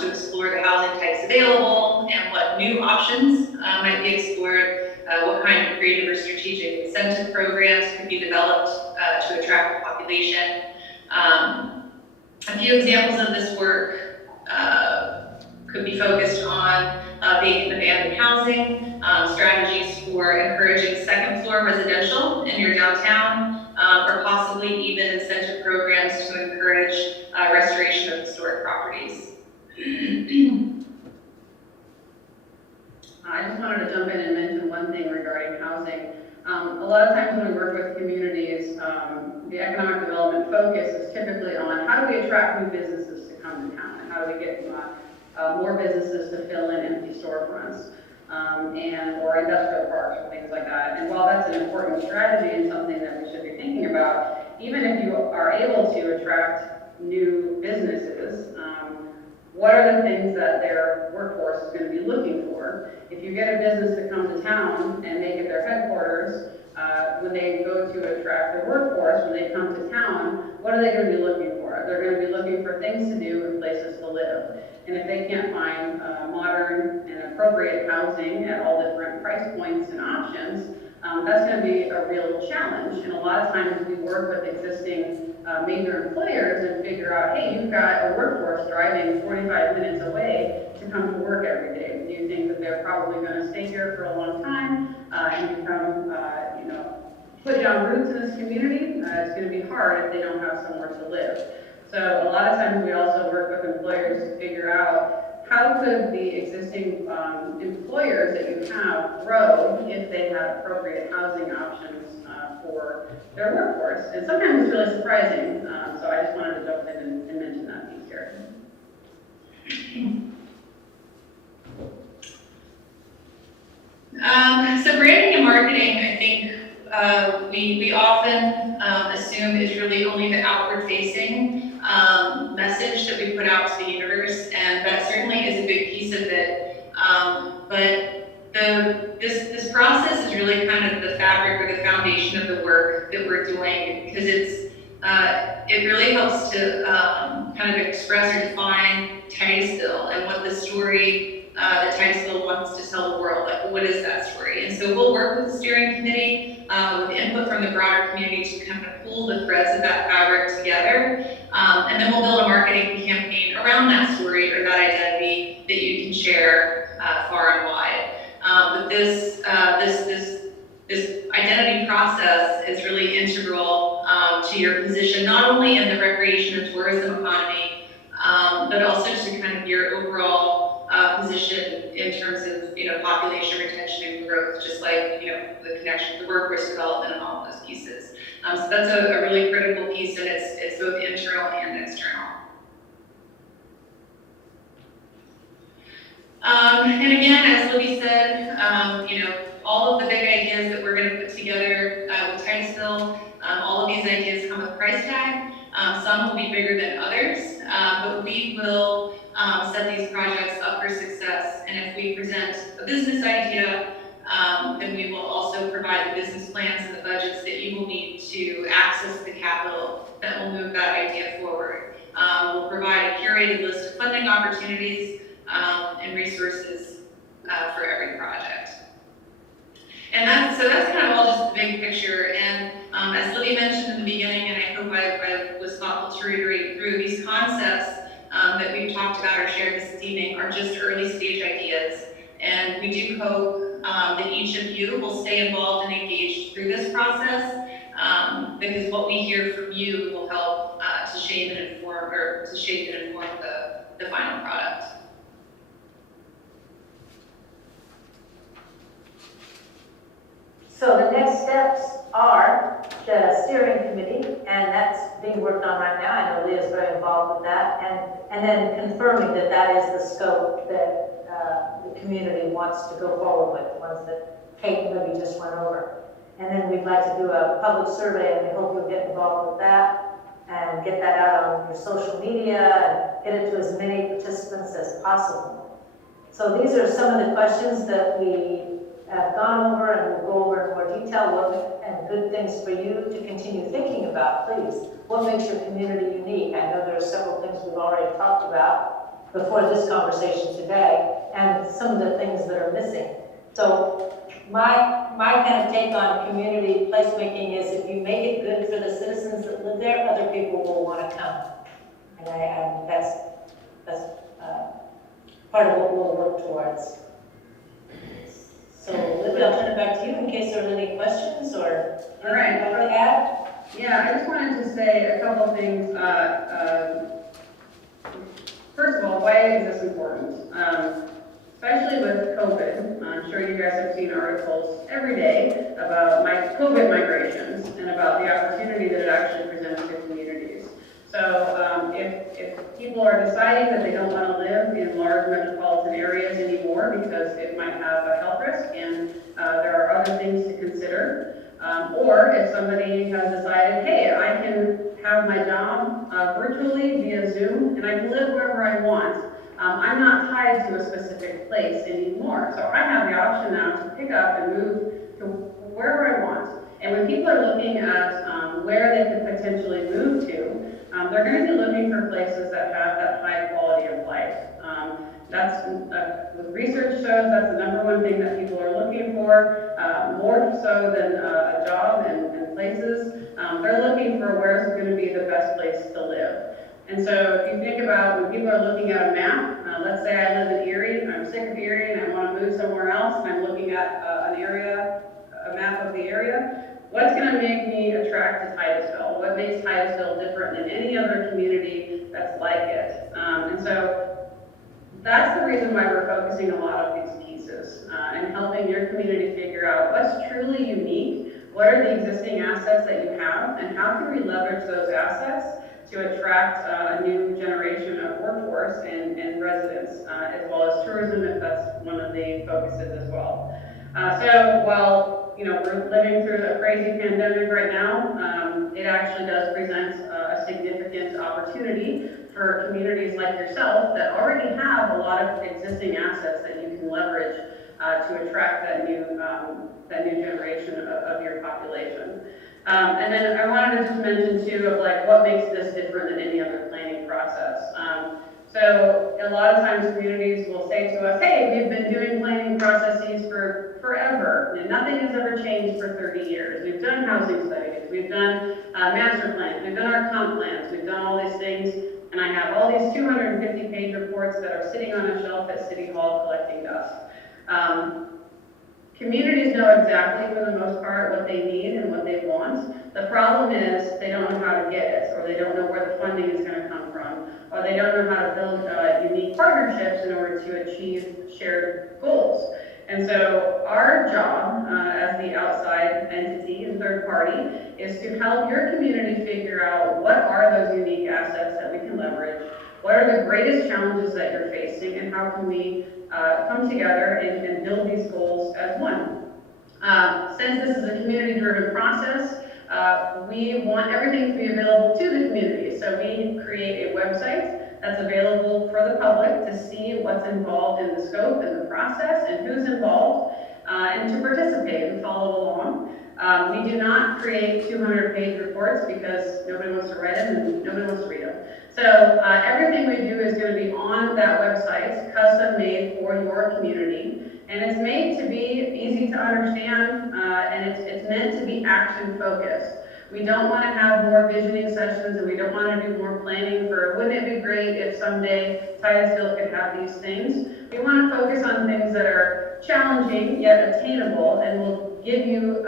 to explore the housing types available and what new options might be explored, what kind of creative or strategic incentive programs could be developed to attract the population. A few examples of this work could be focused on vacant and abandoned housing, strategies for encouraging second floor residential in your downtown, or possibly even incentive programs to encourage restoration of historic properties. I just wanted to jump in and mention one thing regarding housing. A lot of times when we work with communities, the economic development focus is typically on how do we attract new businesses to come to town, and how do we get more businesses to fill in empty storefronts, or industrial parks or things like that. And while that's an important strategy and something that we should be thinking about, even if you are able to attract new businesses, what are the things that their workforce is going to be looking for? If you get a business to come to town and make it their headquarters, when they go to attract their workforce, when they come to town, what are they going to be looking for? They're going to be looking for things to do and places to live. And if they can't find modern and appropriate housing at all different price points and options, that's going to be a real challenge. And a lot of times we work with existing major employers and figure out, hey, you've got a workforce driving 45 minutes away to come to work every day. Do you think that they're probably going to stay here for a long time and become, put down roots in this community? It's going to be hard if they don't have somewhere to live. So a lot of times we also work with employers to figure out how could the existing employers that you have grow if they have appropriate housing options for their workforce. And sometimes it's really surprising, so I just wanted to jump in and mention that piece here. So branding and marketing, I think we often assume is really only the outward-facing message that we put out to the universe, and that certainly is a big piece of it. But this process is really kind of the fabric or the foundation of the work that we're doing, because it really helps to kind of express or define Titusville and what the story that Titusville wants to tell the world. Like, what is that story? And so we'll work with the steering committee with input from the broader community to kind of pull the threads of that fabric together, and then we'll build a marketing campaign around that story or that identity that you can share far and wide. But this identity process is really integral to your position, not only in the recreation and tourism economy, but also to kind of your overall position in terms of population retention and growth, just like the connection to workforce development and all of those pieces. So that's a really critical piece, and it's both internal and external. And again, as Libby said, all of the big ideas that we're going to put together with Titusville, all of these ideas come with a price tag. Some will be bigger than others, but we will set these projects up for success. And if we present a business idea, then we will also provide the business plans and the budgets that you will need to access the capital that will move that idea forward. We'll provide a curated list of funding opportunities and resources for every project. And that's kind of all just the big picture. And as Libby mentioned in the beginning, and I hope I was thoughtful to reiterate through, these concepts that we've talked about or shared this evening are just early stage ideas. And we do hope that each of you will stay involved and engaged through this process, because what we hear from you will help to shape and inform the final product. So the next steps are the steering committee, and that's being worked on right now. I know Leah's very involved with that, and then confirming that that is the scope that the community wants to go forward with, ones that Kate and Libby just went over. And then we'd like to do a public survey, and we hope you'll get involved with that and get that out on your social media and get it to as many participants as possible. So these are some of the questions that we have gone over, and we'll go over in more detail, and good things for you to continue thinking about, please. What makes your community unique? I know there are several things we've already talked about before this conversation today, and some of the things that are missing. So my kind of take on community placemaking is if you make it good for the citizens that live there, other people will want to come. And that's part of what we'll work towards. So Libby, I'll turn it back to you in case there are any questions or All right. anything you want to add. Yeah, I just wanted to say a couple of things. First of all, why is this important? Especially with COVID, I'm sure you guys have seen articles every day about COVID migrations and about the opportunity that it actually presents to communities. So if people are deciding that they don't want to live in large metropolitan areas anymore because it might have a health risk and there are other things to consider, or if somebody has decided, hey, I can have my job virtually via Zoom and I can live wherever I want. I'm not tied to a specific place anymore. So I have the option now to pick up and move to wherever I want. And when people are looking at where they could potentially move to, they're going to be looking for places that have that high quality of life. That's what research shows, that's the number one thing that people are looking for, more so than a job and places. They're looking for where's going to be the best place to live. And so if you think about when people are looking at a map, let's say I live in Erie, and I'm sick of Erie and I want to move somewhere else, and I'm looking at a map of the area, what's going to make me attract to Titusville? What makes Titusville different than any other community that's like it? And so that's the reason why we're focusing a lot of these pieces and helping your community figure out what's truly unique, what are the existing assets that you have, and how can we leverage those assets to attract a new generation of workforce and residents, as well as tourism, if that's one of the focuses as well. So while we're living through a crazy pandemic right now, it actually does present a significant opportunity for communities like yourself that already have a lot of existing assets that you can leverage to attract that new generation of your population. And then I wanted to just mention too of what makes this different than any other planning process. So a lot of times communities will say to us, hey, we've been doing planning processes for forever, and nothing has ever changed for 30 years. We've done housing studies, we've done master plans, we've done our comp plans, we've done all these things, and I have all these 250-page reports that are sitting on a shelf at City Hall collecting dust. Communities know exactly, for the most part, what they need and what they want. The problem is they don't know how to get it, or they don't know where the funding is going to come from, or they don't know how to build unique partnerships in order to achieve shared goals. And so our job as the outside entity and third party is to help your community figure out what are those unique assets that we can leverage, what are the greatest challenges that you're facing, and how can we come together and build these goals as one. Since this is a community-driven process, we want everything to be available to the community. So we create a website that's available for the public to see what's involved in the scope and the process and who's involved, and to participate and follow along. We do not create 200-page reports because nobody wants to read them and nobody wants to read them. So everything we do is going to be on that website, custom made for your community, and it's made to be easy to understand, and it's meant to be action focused. We don't want to have more visioning sessions, and we don't want to do more planning for, wouldn't it be great if someday Titusville could have these things? We want to focus on things that are challenging yet attainable and will give you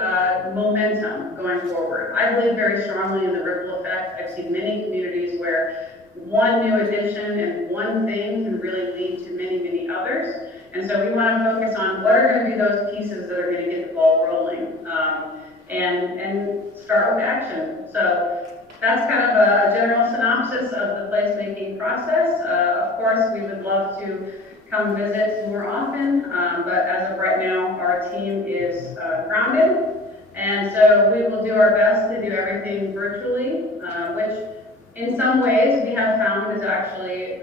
momentum going forward. I believe very strongly in the ripple effect. I've seen many communities where one new addition and one thing can really lead to many, many others. And so we want to focus on what are going to be those pieces that are going to get the ball rolling. and start with action. So that's kind of a general synopsis of the placemaking process. Of course, we would love to come visit more often, but as of right now, our team is grounded. And so we will do our best to do everything virtually, which in some ways we have found is actually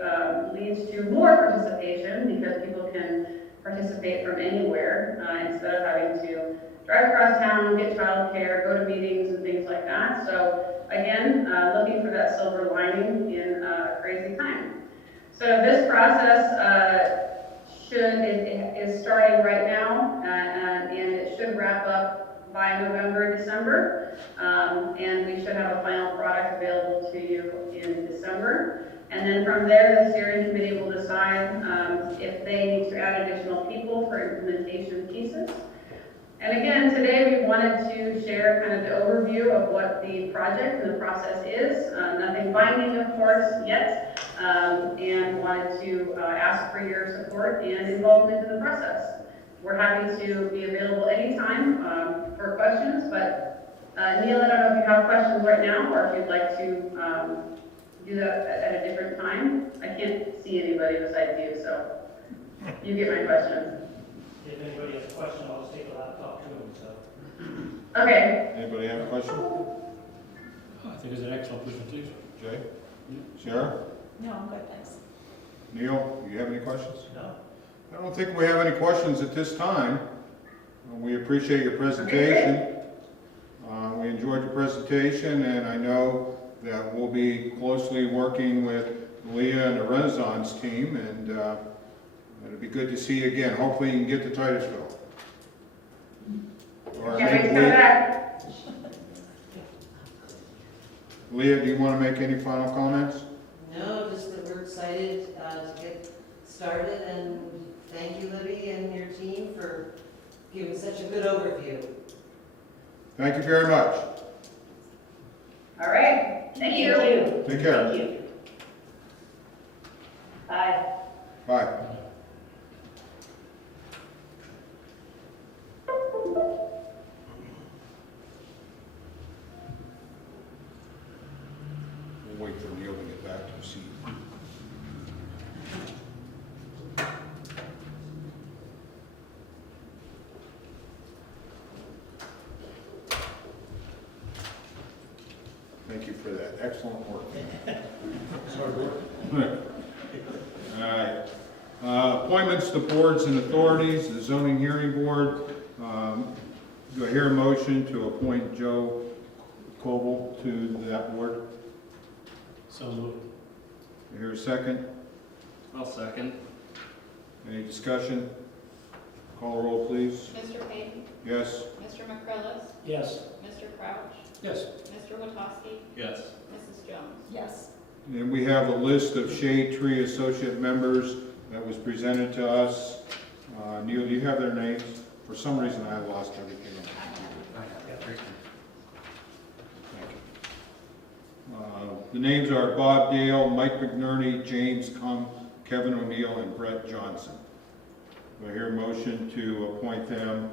leads to more participation because people can participate from anywhere instead of having to drive across town, get childcare, go to meetings and things like that. So again, looking for that silver lining in a crazy time. So this process is starting right now, and it should wrap up by November, December, and we should have a final product available to you in December. And then from there, the steering committee will decide if they need to add additional people for implementation pieces. And again, today we wanted to share kind of the overview of what the project and the process is. Nothing binding, of course, yet, and wanted to ask for your support and involvement in the process. We're happy to be available anytime for questions, but Neil, I don't know if you have questions right now or if you'd like to do that at a different time. I can't see anybody besides you, so you get my question. If anybody has a question, I'll just take a laptop to them, so. Okay. Anybody have a question? I think it's an excellent presentation. Jay? Sarah? No, I'm good, thanks. Neil, do you have any questions? No. I don't think we have any questions at this time. We appreciate your presentation. We enjoyed the presentation, and I know that we'll be closely working with Leah and the Renaissance team, and it'll be good to see you again. Hopefully you can get to Titusville. Or Can't wait to maybe come back. Leah, do you want to make any final comments? No, just that we're excited to get started, and thank you, Libby, and your team for giving such a good overview. Thank you very much. All right. Thank you. Take care. Thank you. Bye. Bye. We'll wait for Neil to get back to the seat. Thank you for that. Excellent work. All right. Appointments to boards and authorities, the zoning hearing board. Do I hear a motion to appoint Joe Coble to that board? So moved. Do I hear a second? I'll second. Any discussion? Call roll, please. Mr. Payton, Yes? Mr. McCrillis, Yes. Mr. Crouch, Yes. Mr. Witowski, Yes. Mrs. Jones. Yes. And we have a list of Shade Tree Associate members that was presented to us. Neil, do you have their names? For some reason, I lost everything. Thank you. The names are Bob Dale, Mike McNerney, James Cum, Kevin O'Neill, and Brett Johnson. Do I hear a motion to appoint them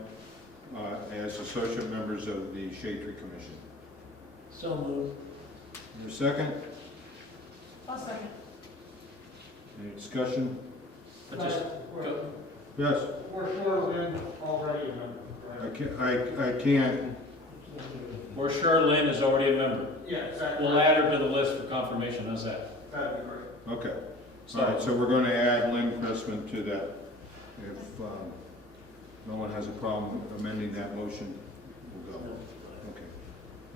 as associate members of the Shade Tree Commission? So moved. Your second? I'll second. Any discussion? I just, go. Yes, We're sure Lynn already a member, I can't, we're sure Lynn is already a member. Yeah, exactly. We'll add her to the list for confirmation, how's that? That'd be great. okay. All right, so we're going to add Lynn Pressman to that. If no one has a problem amending that motion, we'll go. Okay.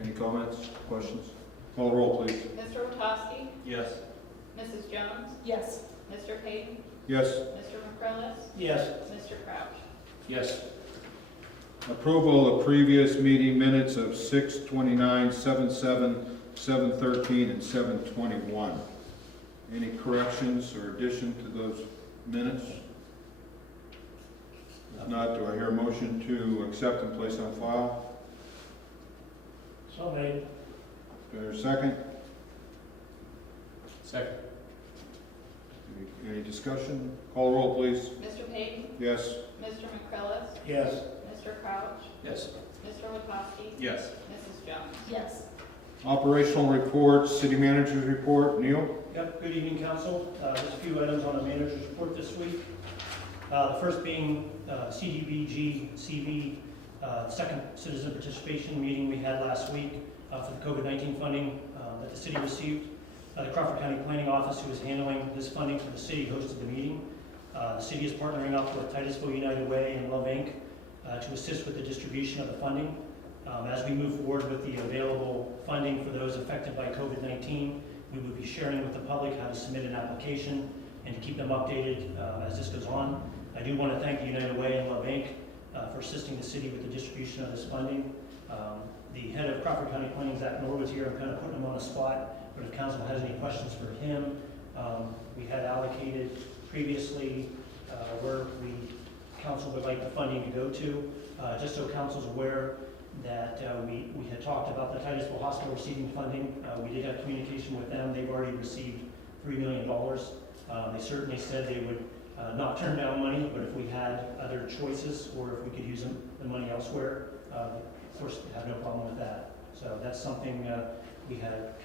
Any comments, questions? Call the roll, please. Mr. Witowski, Yes. Mrs. Jones, Yes. Mr. Payton, Yes. Mr. McCrillis, Yes. Mr. Crouch. Yes. Approval of previous meeting minutes of 6/29, 7/7, 7/13, and 7/21. Any corrections or addition to those minutes? If not, do I hear a motion to accept and place on file? So made. Do I hear a second? Second. Any discussion? Call the roll, please. Mr. Payton, Yes. Mr. McCrillis, Yes. Mr. Crouch, Yes. Mr. Witowski, Yes. Mrs. Jones. Yes. Operational reports, city manager's report, Neil? Yep, good evening, council. Just a few items on the manager's report this week. The first being CDBG CV, the second citizen participation meeting we had last week for the COVID-19 funding that the city received. The Crawford County Planning Office, who is handling this funding for the city, hosted the meeting. The city is partnering up with Titusville United Way and Love Inc. To assist with the distribution of the funding. As we move forward with the available funding for those affected by COVID-19, we will be sharing with the public how to submit an application and to keep them updated as this goes on. I do want to thank the United Way and Love Inc. For assisting the city with the distribution of this funding. The head of Crawford County Planning, Zach Norwood, is here. I'm kind of putting him on the spot, but if council has any questions for him, we had allocated previously where council would like the funding to go to. Just so council's aware that we had talked about the Titusville Hospital receiving funding. We did have communication with them. They've already received $3 million. They certainly said they would not turn down money, but if we had other choices or if we could use the money elsewhere, of course, have no problem with that. So that's something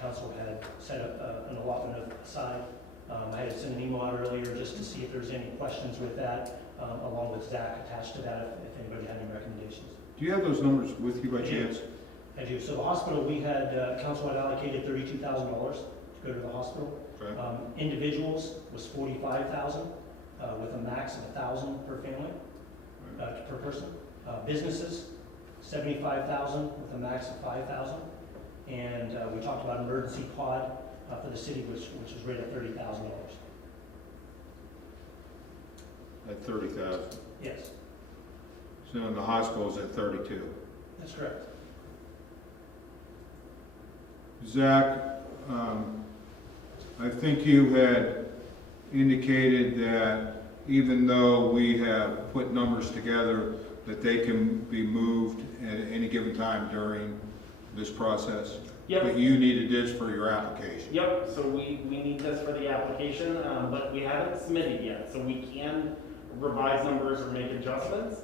council had set up an allotment of aside. I had sent an email out earlier just to see if there's any questions with that, along with Zach attached to that, if anybody had any recommendations. Do you have those numbers with you by chance? I do. So the hospital, we had, council had allocated $32,000 to go to the hospital. Okay. Individuals was $45,000, with a max of $1,000 per family, per person. Businesses, $75,000 with a max of $5,000. And we talked about emergency pod for the city, which is rated at $30,000. At 30,000. Yes, So in the hospital's at 32. that's correct. Zach, I think you had indicated that even though we have put numbers together, that they can be moved at any given time during this process. Yep. But you needed this for your application. Yep, so we need this for the application, but we haven't submitted yet, so we can revise numbers or make adjustments.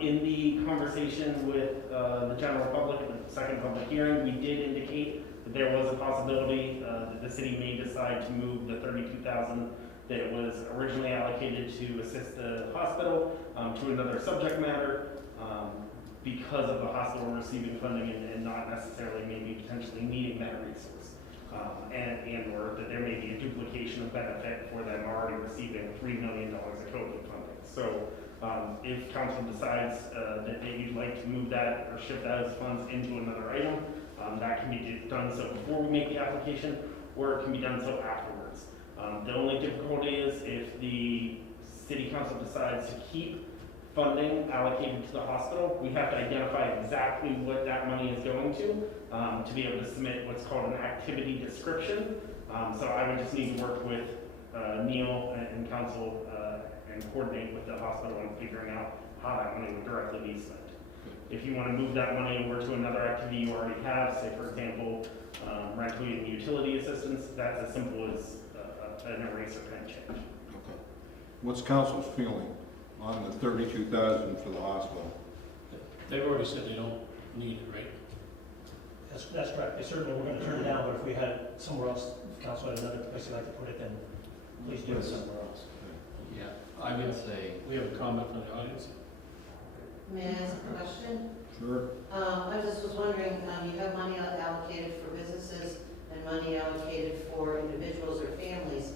In the conversation with the general public, the second public hearing, we did indicate that there was a possibility that the city may decide to move the $32,000 that was originally allocated to assist the hospital to another subject matter because of the hospital receiving funding and not necessarily maybe potentially needing that resource. And or that there may be a duplication of benefit for them already receiving $3 million of COVID funding. So if council decides that they'd like to move that or shift those funds into another item, that can be done so before we make the application, or it can be done so afterwards. The only difficulty is if the city council decides to keep funding allocated to the hospital, we have to identify exactly what that money is going to be able to submit what's called an activity description. So I would just need to work with Neil and council and coordinate with the hospital on figuring out how that money would directly be spent. If you want to move that money over to another activity you already have, say for example, rental and utility assistance, that's as simple as an eraser pen change. Okay. What's council's feeling on the 32,000 for the hospital? They've already said they don't need it, right? That's correct. They certainly were going to turn it down, but if we had somewhere else, if council had another place they'd like to put it, then please do it somewhere else. Yeah, I would say, we have a comment from the audience. May I ask a question? Sure. I just was wondering, you have money allocated for businesses and money allocated for individuals or families.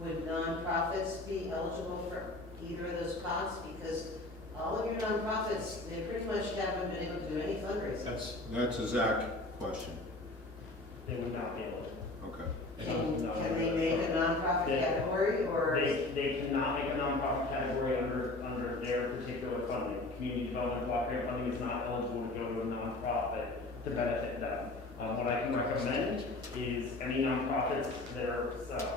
Would nonprofits be eligible for either of those pots? Because all of your nonprofits, they pretty much haven't been able to do any fundraising. That's a Zach question. They would not be able to. Okay. Can they make a nonprofit category or? They cannot make a nonprofit category under their particular funding. Community development block grant funding is not eligible to go to a nonprofit to benefit them. What I can recommend is any nonprofits that are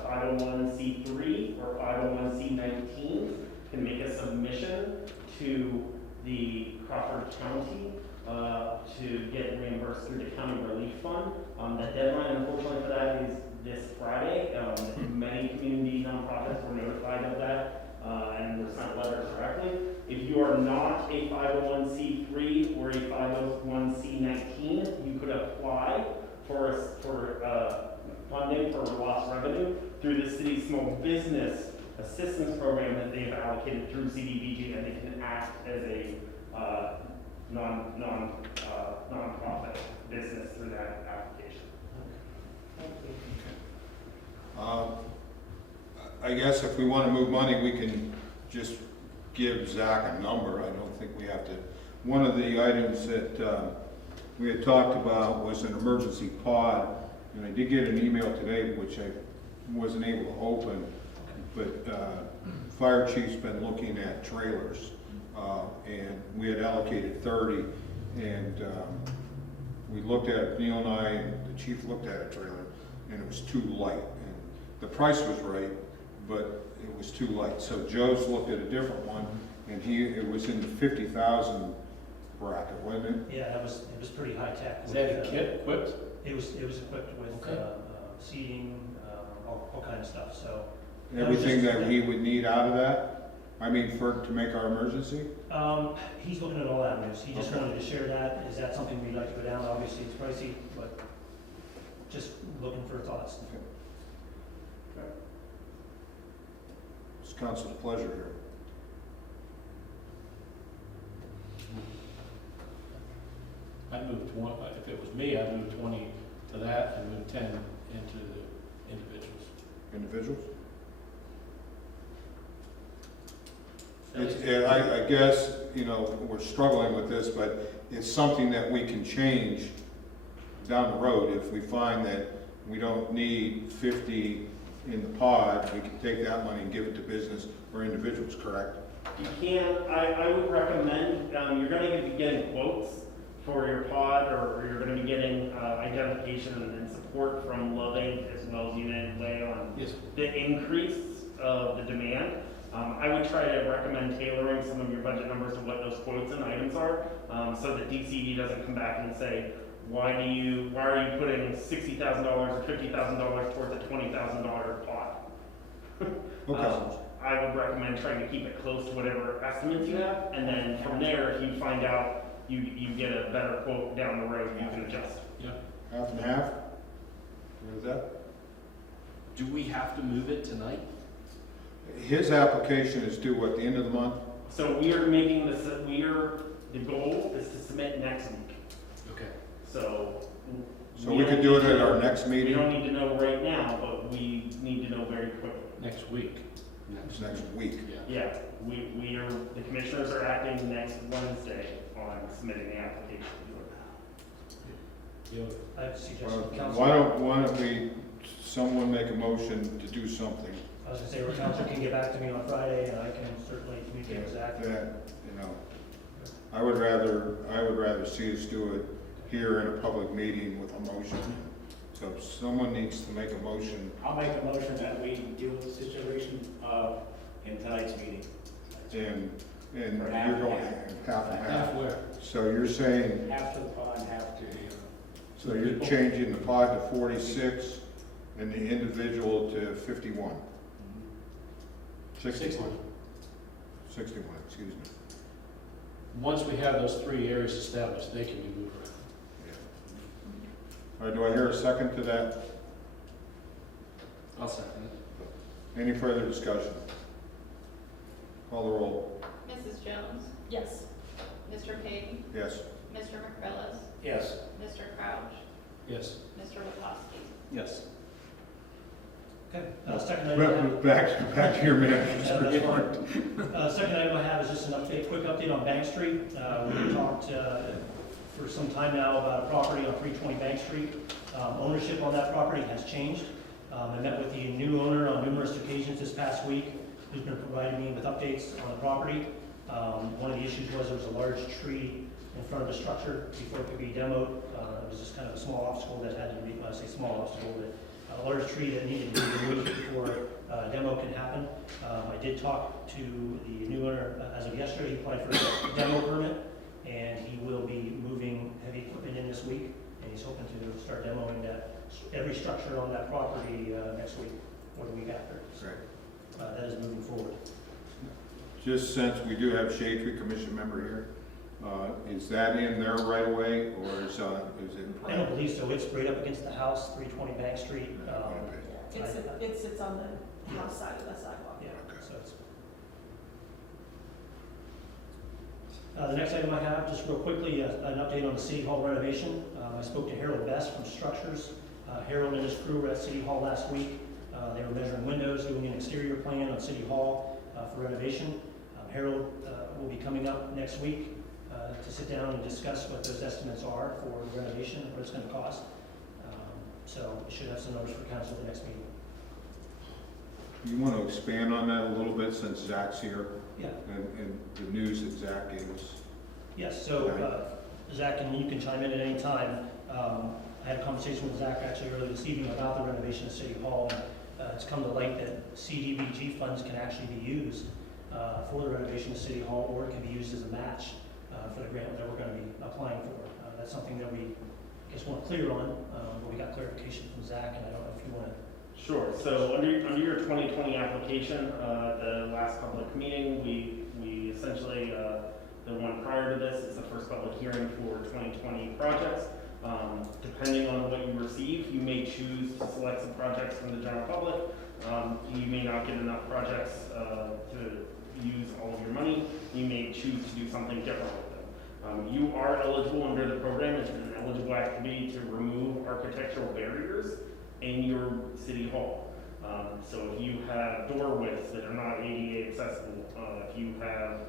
501c3 or 501c19 can make a submission to the Crawford County to get reimbursed through the county relief fund. The deadline, unfortunately, for that is this Friday. Many community nonprofits were notified of that and were sent letters directly. If you are not a small business assistance program that they've allocated through CDBG, and they can act as a nonprofit business through that application. Thank you. I guess if we want to move money, we can just give Zach a number. I don't think we have to. One of the items that we had talked about was an emergency pod, and I did get an email today, which I wasn't able to open, but fire chief's been looking at trailers, and we had allocated 30, and we looked at it, Neil and I, and the chief looked at a trailer, and it was too light. And the price was right, but it was too light. So Joe's looked at a different one, and it was in the 50,000 bracket, wasn't it? Yeah, it was pretty high tech. Is that a kit equipped? It was equipped with Okay. seating, all kind of stuff, so. Everything that he would need out of that? I mean, to make our emergency? He's looking at all avenues. He just Okay. wanted to share that. Is that something we'd like to go down? Obviously, it's pricey, but just looking for thoughts. It's council's pleasure here. I'd move 20, if it was me, I'd move 20 to that and move 10 into the individuals. Individuals? I guess, we're struggling with this, but it's something that we can change down the road. If we find that we don't need 50 in the pod, we can take that money and give it to business or individuals, correct? You can, I would recommend, you're gonna be getting quotes for your pod, or you're gonna be getting identification and support from Loving as well as United Way on Yes. the increase of the demand. I would try to recommend tailoring some of your budget numbers to what those quotes and items are, so that DCD doesn't come back and say, why are you putting $60,000 or $50,000 towards a $20,000 pot? Okay. I would recommend trying to keep it close to whatever estimates you have, and then from there, if you find out you get a better quote down the road, you can adjust. Half and half? What is that? Do we have to move it tonight? His application is due at the end of the month? So we are making this, the goal is to submit next week. Okay. So. We could do it at our next We meeting? don't need to know right now, but we need to know very quickly. Next week. It's next week. Yeah, the commissioners are acting next Wednesday on submitting the application. I have a suggestion. Well, Council. why don't someone make a motion to do something I was gonna say, or council can get back to me on Friday, and I can certainly communicate with Zach. that, I would rather see us do it here in a public meeting with a motion. So if someone needs to make a motion, I'll make a motion that we deal with the situation in tonight's meeting. and For you're half going and half and half. Half where? So you're saying, Half to the pod, half to so you're changing the pod to 46 and the individual to 51? 61, excuse me. Once we have those 3 areas established, they can be moved around. All right, do I hear a second to that? I'll second it. Any further discussion? Call the roll. Mrs. Jones? Yes. Mr. Payne? Yes. Mr. McCrillis? Yes. Mr. Crouch? Yes. Mr. Witowski? Yes. Okay, second item I have. Back to your manager's Yeah, that's report. Second item I have is just quick update on Bank Street. We talked for some time now about a property on 320 Bank Street. Ownership on that property has changed. I met with the new owner on numerous occasions this past week, who's been providing me with updates on the property. One of the issues was there was a large tree in front of the structure before it could be demoed. It was just kind of a small obstacle that had to be, when I say small obstacle, but a large tree that needed to be removed before demo can happen. I did talk to the new owner as of yesterday. He applied for a demo permit, and he will be moving heavy equipment in this week, and he's hoping to start demoing every structure on that property next week or the week after. So, that is moving forward. Just since we do have Shade Tree Commission member here, is that in there right away, or is it? I don't believe so. It's right up against the house, 320 Bank Street. It sits on the north side of that sidewalk. Yeah, so it's. The next item I have, just real quickly, an update on the City Hall renovation. I spoke to Harold Best from Structures. Harold and his crew were at City Hall last week. They were measuring windows, doing an exterior plan on City Hall for renovation. Harold will be coming up next week to sit down and discuss what those estimates are for the renovation, what it's going to cost. So we should have some numbers for council at the next meeting. You want to expand on that a little bit since Zach's here Yeah. and the news that Zach gave us? Yes, so Zach, and you can chime in at any time. I had a conversation with Zach actually earlier this evening about the renovation of City Hall. It's come to light that CDBG funds can actually be used for the renovation of City Hall, or it can be used as a match for the grant that we're going to be applying for. That's something that we, I guess, weren't clear on, but we got clarification from Zach, and I don't know if you want to. Sure. So under your 2020 application, the last public meeting, we essentially, the one prior to this is the first public hearing for 2020 projects. Depending on what you receive, you may choose to select some projects from the general public. You may not get enough projects to use all of your money. You may choose to do something different with them. You are eligible under the program. It's an eligible activity to remove architectural barriers in your city hall. So if you have door widths that are not ADA accessible, if you have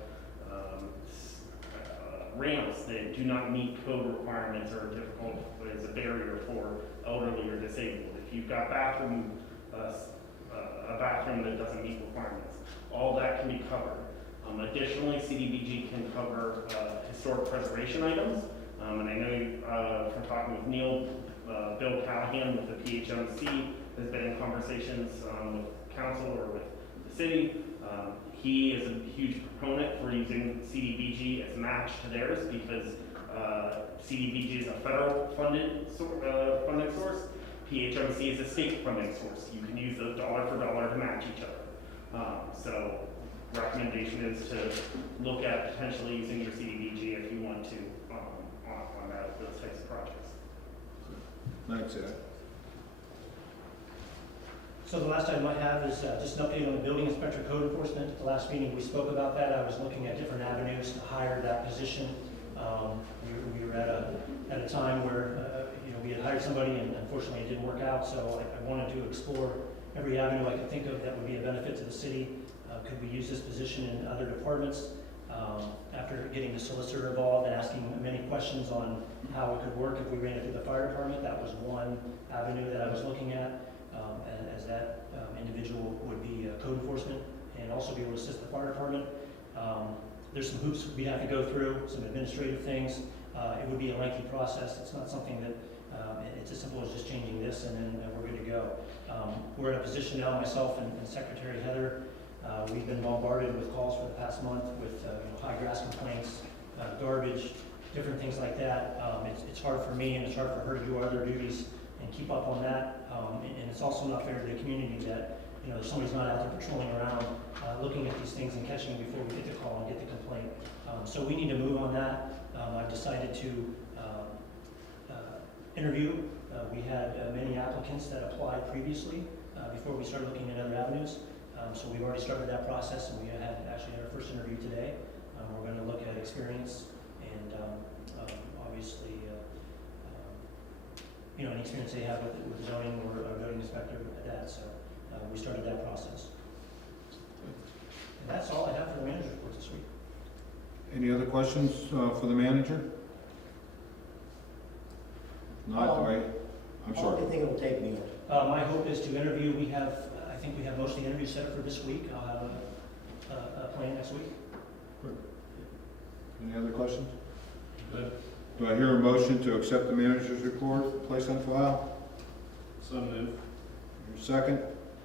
ramps that do not meet code requirements or are difficult as a barrier for elderly or disabled, if you've got a bathroom that doesn't meet requirements, all that can be covered. Additionally, CDBG can cover historic preservation items. And I know from talking with Neil, Bill Callahan with the PHMC has been in conversations with council or with the city. He is a huge proponent for using CDBG as match to theirs because CDBG is a federal funding source. PHMC is a state funding source. You can use those dollar for dollar to match each other. So recommendation is to look at potentially using your CDBG if you want to on those types of projects. Thanks, Ed. So the last item I have is just an update on the building inspector code enforcement. At the last meeting, we spoke about that. I was looking at different avenues to hire that position. We were at a time where we had hired somebody, and unfortunately it didn't work out. So I wanted to explore every avenue I could think of that would be a benefit to the city. Could we use this position in other departments? After getting the solicitor involved and asking many questions on how it could work if we ran it through the fire department, that was one avenue that I was looking at. As that individual would be code enforcement and also be able to assist the fire department. There's some hoops we'd have to go through, some administrative things. It would be a lengthy process. It's not something that, it's as simple as just changing this and then we're good to go. We're in a position now, myself and Secretary Heather, we've been bombarded with calls for the past month with high grass complaints, garbage, different things like that. It's hard for me and it's hard for her to do other duties and keep up on that. And it's also not fair to the community that somebody's not out there patrolling around, looking at these things and catching them before we get the call and get the complaint. So we need to move on that. I've decided to interview. We had many applicants that applied previously before we started looking at other avenues. So we've already started that process, and we actually had our first interview today. We're going to look at experience and obviously any experience they have with zoning or a building inspector at that. So we started that process. And that's all I have for the manager's report this week. Any other questions for the manager? Not, right? I'm How long do sorry. you think it'll take me? My hope is to interview. I think we have most of the interviews set up for this week. I'll have a plan next week. Any other questions? Good. Do I hear a motion to accept the manager's report, place on file? So moved. Your second?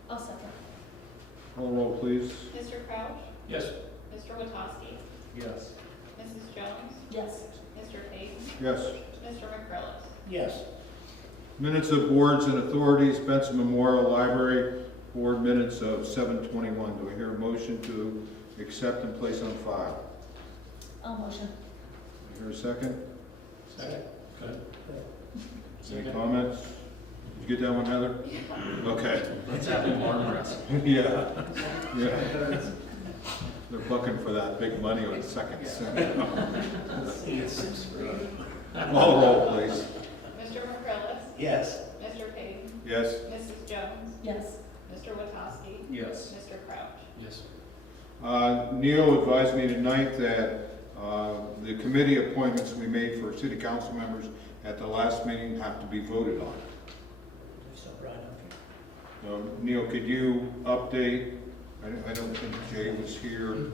I'll second. Call roll, please. Mr. Crouch? Yes. Mr. Witowski? Yes. Mrs. Jones? Yes. Mr. Payton? Yes. Mr. McCrillis? Yes. Minutes of boards and authorities, Benson Memorial Library Board minutes of 7/21. Do I hear a motion to accept and place on file? I'll motion. Do I hear a second? Second. Good. Any comments? Did you get that one, Heather? Okay. Let's have him arm wrestle. Yeah, yeah. They're looking for that big money on second cent. Call roll, please. Mr. McCrillis? Yes. Mr. Payton? Yes? Mrs. Jones? Yes. Mr. Witowski? Yes. Mr. Crouch? Yes. Neil advised me tonight that the committee appointments we made for city council members at the last meeting have to be voted on. So, Brian, okay. So, Neil, could you update, I don't think Jay was here,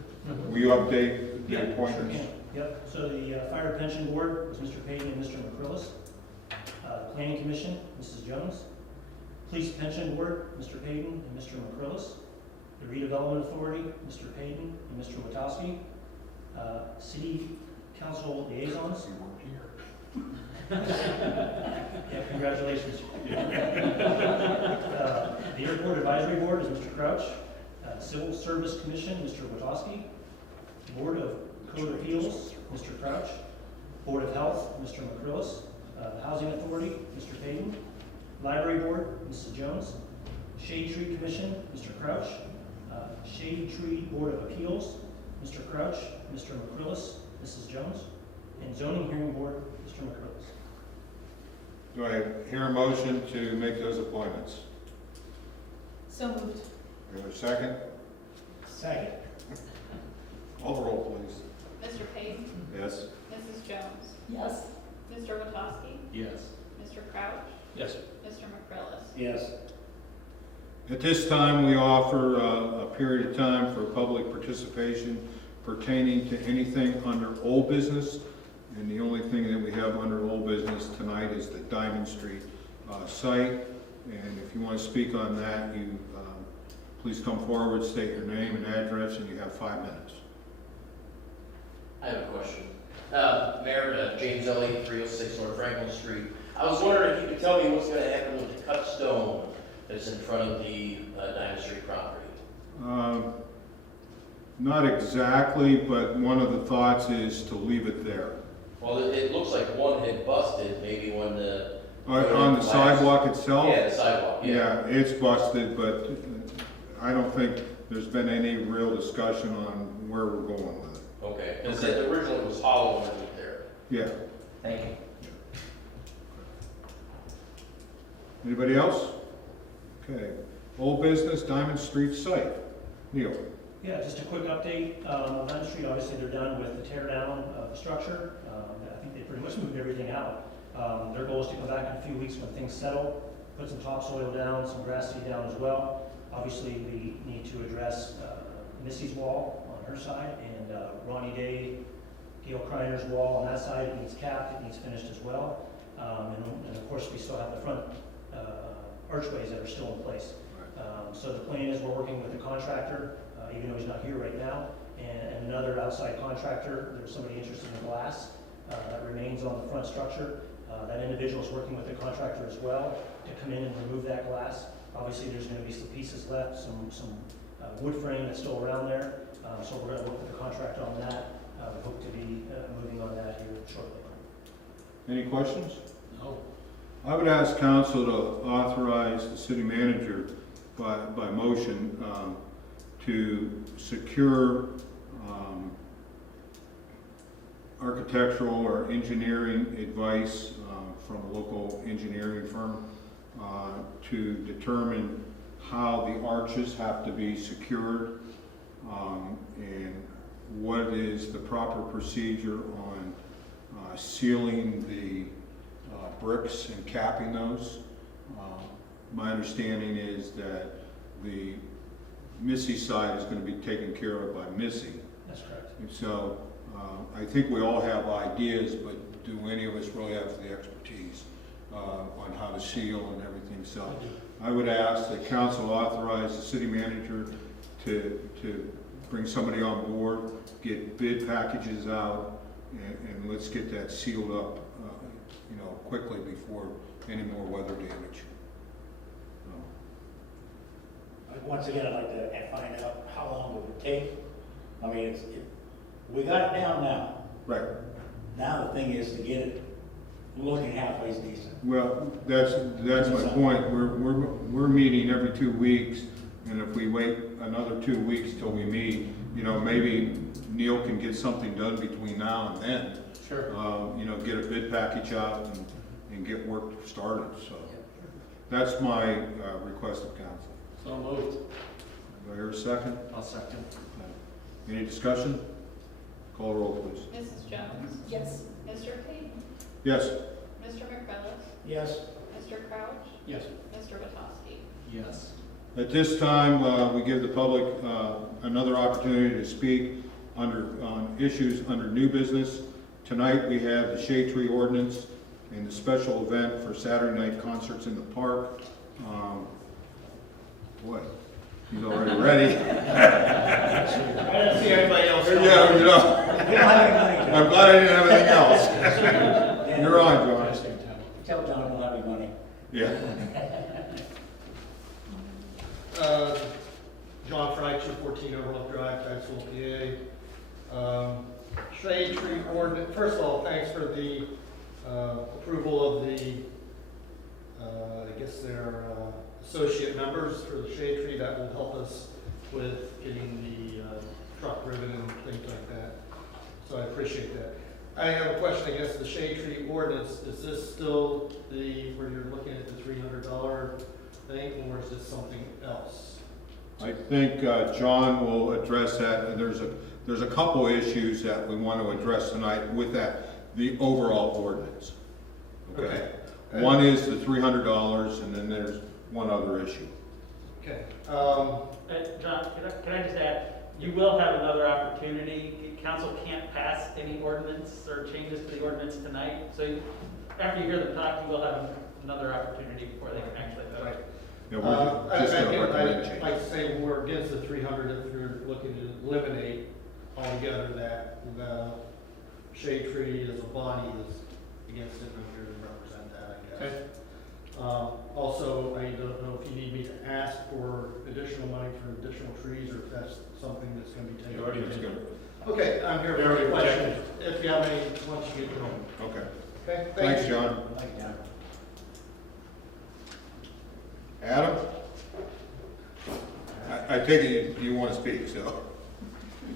will you update the Yeah, appointments? sure can. Yep, so the Fire Pension Board was Mr. Payton and Mr. McCrillis. The Planning Commission, Mrs. Jones. Police Pension Board, Mr. Payton and Mr. McCrillis. The Redevelopment Authority, Mr. Payton and Mr. Witowski. City Council Liaisons. Yeah, congratulations. The Airport Advisory Board is Mr. Crouch. Civil Service Commission, Mr. Witowski. Board of Code Appeals, Mr. Crouch. Board of Health, Mr. McCrillis. Housing Authority, Mr. Payton. Library Board, Mrs. Jones. Shade Tree Commission, Mr. Crouch. Shade Tree Board of Appeals, Mr. Crouch, Mr. McCrillis, Mrs. Jones. And Zoning Hearing Board, Mr. McCrillis. Do I hear a motion to make those appointments? So moved. Do I have a second? Second. Call the roll, please. Mr. Payton? Yes? Mrs. Jones? Yes. Mr. Witowski? Yes. Mr. Crouch? Yes. Mr. McCrillis? Yes. At this time, we offer a period of time for public participation pertaining to anything under old business. And the only thing that we have under old business tonight is the Diamond Street site. And if you want to speak on that, you please come forward, state your name and address, and you have 5 minutes. I have a question. Mayor, James Elliott, 306 North Franklin Street. I was wondering if you could tell me what's going to happen with the cut stone that's in front of the Diamond Street property. Not exactly, but one of the thoughts is to leave it there. Well, it looks like one had busted, maybe when the... On the sidewalk itself? Yeah, the sidewalk, yeah. Yeah, it's busted, but I don't think there's been any real discussion on where we're going with it. Okay, because it originally was hollow underneath there. Yeah. Thank you. Anybody else? Okay. Old business, Diamond Street site. Neil? Yeah, just a quick update. On Diamond Street, obviously, they're done with the tear down of the structure. I think they pretty much moved everything out. Their goal is to come back in a few weeks when things settle, put some topsoil down, some grass seed down as well. Obviously, we need to address Missy's wall on her side and Ronnie Day, Gail Kreiner's wall on that side. It needs capped, it needs finished as well. And of course, we still have the front archways that are still in place. So the plan is we're working with the contractor, even though he's not here right now, and another outside contractor. There's somebody interested in glass that remains on the front structure. That individual is working with the contractor as well to come in and remove that glass. Obviously, there's going to be some pieces left, some wood frame that's still around there. So we're going to work with the contractor on that. We hope to be moving on that here shortly. Any questions? No. I would ask council to authorize the city manager by motion to secure architectural or engineering advice from a local engineering firm to determine how the arches have to be secured and what is the proper procedure on sealing the bricks and capping those. My understanding is that the Missy side is going to be taken care of by Missy. That's correct. And so I think we all have ideas, but do any of us really have the expertise on how to seal and everything? So I would ask that council authorize the city manager to bring somebody on board, get bid packages out, and let's get that sealed up, quickly before any more weather damage. Once again, I'd like to find out how long it would take. I mean, we got it down now. Right. Now the thing is to get it looking halfway decent. Well, that's my point. We're meeting every 2 weeks, and if we wait another 2 weeks till we meet, you know, maybe Neil can get something done between now and then. Sure. You know, get a bid package out and get work started, so. That's my request of council. So moved. Do I hear a second? I'll second. Any discussion? Call roll, please. Mrs. Jones? Yes. Mr. King? Yes. Mr. McReynolds? Yes. Mr. Crouch? Yes. Mr. Witowski? Yes. At this time, we give the public another opportunity to speak on issues under new business. Tonight, we have the shade tree ordinance and the special event for Saturday night concerts in the park. Boy, he's already ready. I didn't see everybody else. Yeah, you know, We don't have any money. I'm glad I didn't have anything else. You're on, John. Tell John we'll have any money. Yeah. John Fry, 214 Overlook Drive, Titusville, PA. Shade tree ordinance, first of all, thanks for the approval of the, I guess they're associate members for the shade tree. That will help us with getting the truck ribbon and things like that. So I appreciate that. I have a question, I guess, the shade tree ordinance, is this still where you're looking at the $300 thing, or is this something else? I think John will address that, and there's a couple issues that we want to address tonight with that, the overall ordinance. Okay? One is the $300, and then there's one other issue. Okay. John, can I just add, you will have another opportunity. Council can't pass any ordinance or changes to the ordinance tonight. So after you hear them talk, you will have another opportunity before they can actually vote. Yeah, we're just going to recommend I'd change. like to say we're against the 300 if you're looking to eliminate altogether that shade tree as a body is against it, and I'm here to represent that, I guess. Okay. Also, I don't know if you need me to ask for additional money for additional trees, or if that's something that's going to be taken. You already That's did. good. Okay, I'm here We for already any questions. rejected. If you have any, once you get to them. Okay. Okay, Thanks, you. John. Thank you, John. Adam? I take it you want to speak, so.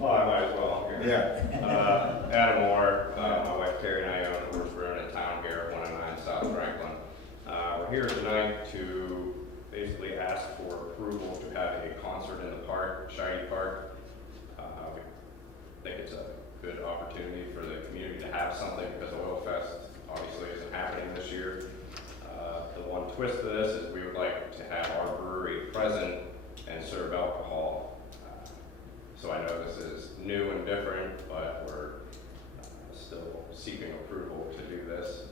Oh, I might as well. Here. Yeah. Adam Moore, my wife Terry and I own a horse run in town here, 109 South Franklin. We're here tonight to basically ask for approval to have a concert in the park, Shiny Park. We think it's a good opportunity for the community to have something because Oil Fest obviously isn't happening this year. The one twist to this is we would like to have our brewery present and serve alcohol. So I know this is new and different, but we're still seeking approval to do this.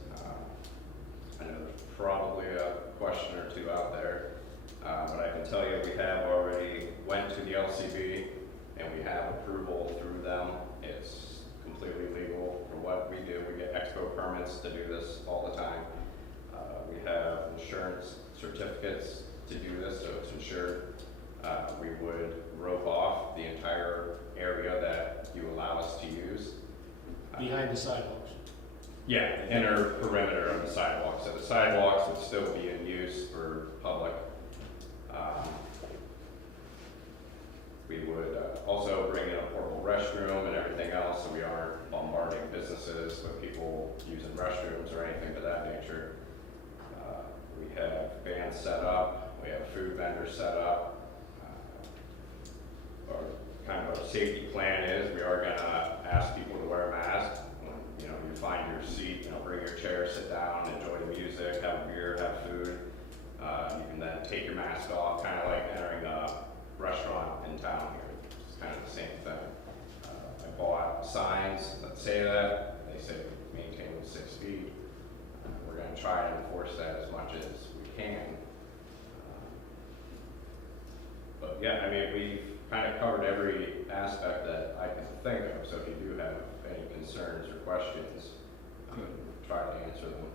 I know there's probably a question or two out there, but I can tell you we have already went to the LCB and we have approval through them. It's completely legal for what we do. We get expo permits to do this all the time. We have insurance certificates to do this, so it's insured. We would rope off the entire area that you allow us to use. Behind the sidewalks. Yeah, inner perimeter of the sidewalk. So the sidewalks would still be in use for public. We would also bring in a portable restroom and everything else, so we aren't bombarding businesses with people using restrooms or anything of that nature. We have vans set up, we have food vendors set up. Our kind of our safety plan is we are gonna ask people to wear a mask. When, you find your seat, bring your chair, sit down, enjoy the music, have a beer, have food. You can then take your mask off, kind of like entering a restaurant in town here. It's kind of the same thing. I bought signs that say that. They say maintain 6 feet. We're going to try and enforce that as much as we can. But yeah, I mean, we've kind of covered every aspect that I can think of. So if you do have any concerns or questions, try to answer them.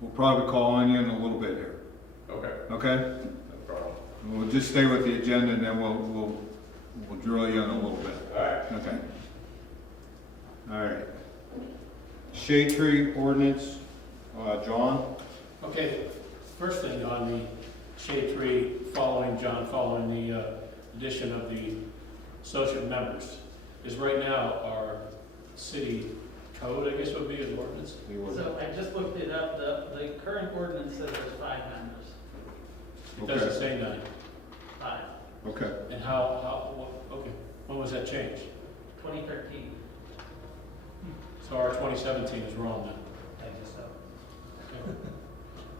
We'll probably call on you in a little bit here. Okay, Okay? no problem. We'll just stay with the agenda, and then we'll drill you in a little bit. All right. Okay. All right. Shade tree ordinance. John? Okay, first thing on the shade tree, following the addition of the associate members, is right now our city code, I guess would be an ordinance. So I just looked it up, the current ordinance says there's 5 members. It doesn't say 9. 5, Okay. And okay, when was that changed? 2013. So our 2017 is wrong then. I guess so.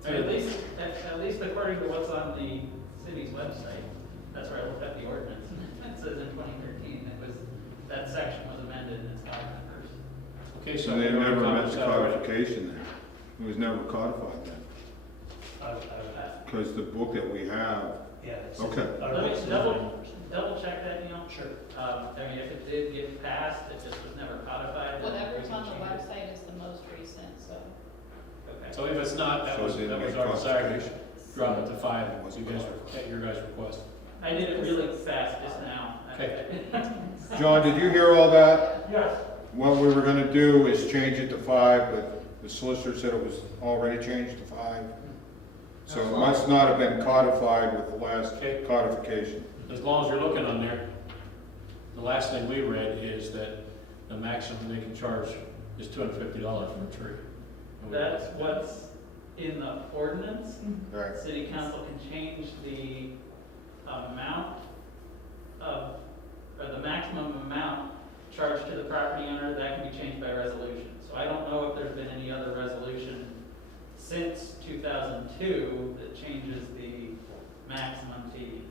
Okay. At least according to what's on the city's website, that's where I looked at the ordinance. It says in 2013, that section was amended and it's 5 members. Okay, so So they we already never met accomplished the that already. codification then. It was never codified then. I would ask. Because the book that we have, Yeah. it's- Okay. our Let me rules is double- 9 members. Double check that, Neil. Sure. I mean, if it did get passed, it just was never codified. then Whatever's we can on the change it. website is the most recent, so. Okay. So if it's not, that so was it didn't our get desire, codification. drop it to 5, at your guys' request. I did it really fast just now. Okay. John, did you hear all that? Yes. What we were gonna do is change it to 5, but the solicitor said it was already changed to 5. So it must not have been codified with the last Okay. codification. As long as you're looking on there, the last thing we read is that the maximum they can charge is $250 for a tree. And we- That's what's in the ordinance. Right. City council can change the amount of, or the maximum amount charged to the property owner. That can be changed by resolution. So I don't know if there's been any other resolution since 2002 that changes the maximum fee.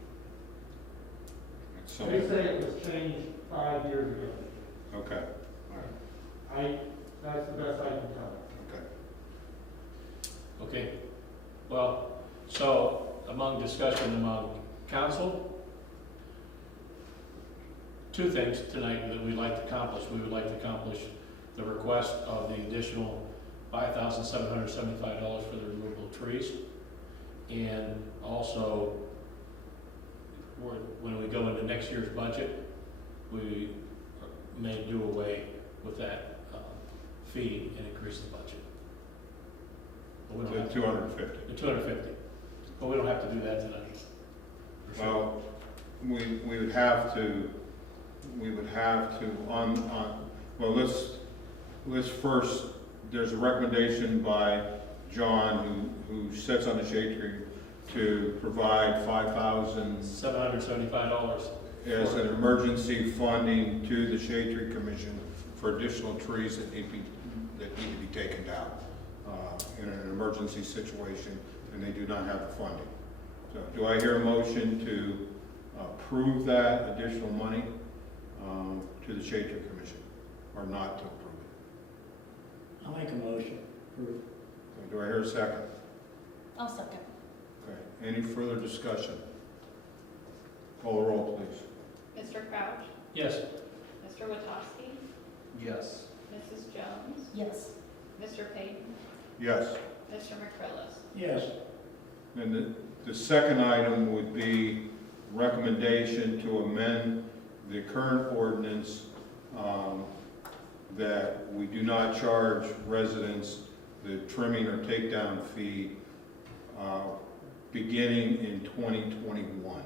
So, They say it was changed 5 years ago. okay, all right, That's the best I can tell. okay. Okay, well, so among discussion among council, 2 things tonight that we'd like to accomplish. We would like to accomplish the request of the additional $5,775 for the removal of trees. And also, when we go into next year's budget, we may do away with that fee and increase the budget. But we don't To have to- 250. The 250, but we don't have to do that tonight. For sure. Well, we would have to, well, let's first, there's a recommendation by John, who sits on the shade tree, to provide $5,000 $775. as an emergency funding to the Shade Tree Commission for additional trees that need to be taken down in an emergency situation, and they do not have the funding. So do I hear a motion to approve that additional money to the Shade Tree Commission, or not to approve it? I'll make a motion. Do I hear a second? I'll second. Okay. Any further discussion? Call the roll, please. Mr. Crouch, Yes. Mr. Witowski, Yes. Mrs. Jones, Yes. Mr. Payton, Yes. Mr. McCrillis. Yes. And the second item would be recommendation to amend the current ordinance that we do not charge residents the trimming or takedown fee beginning in 2021.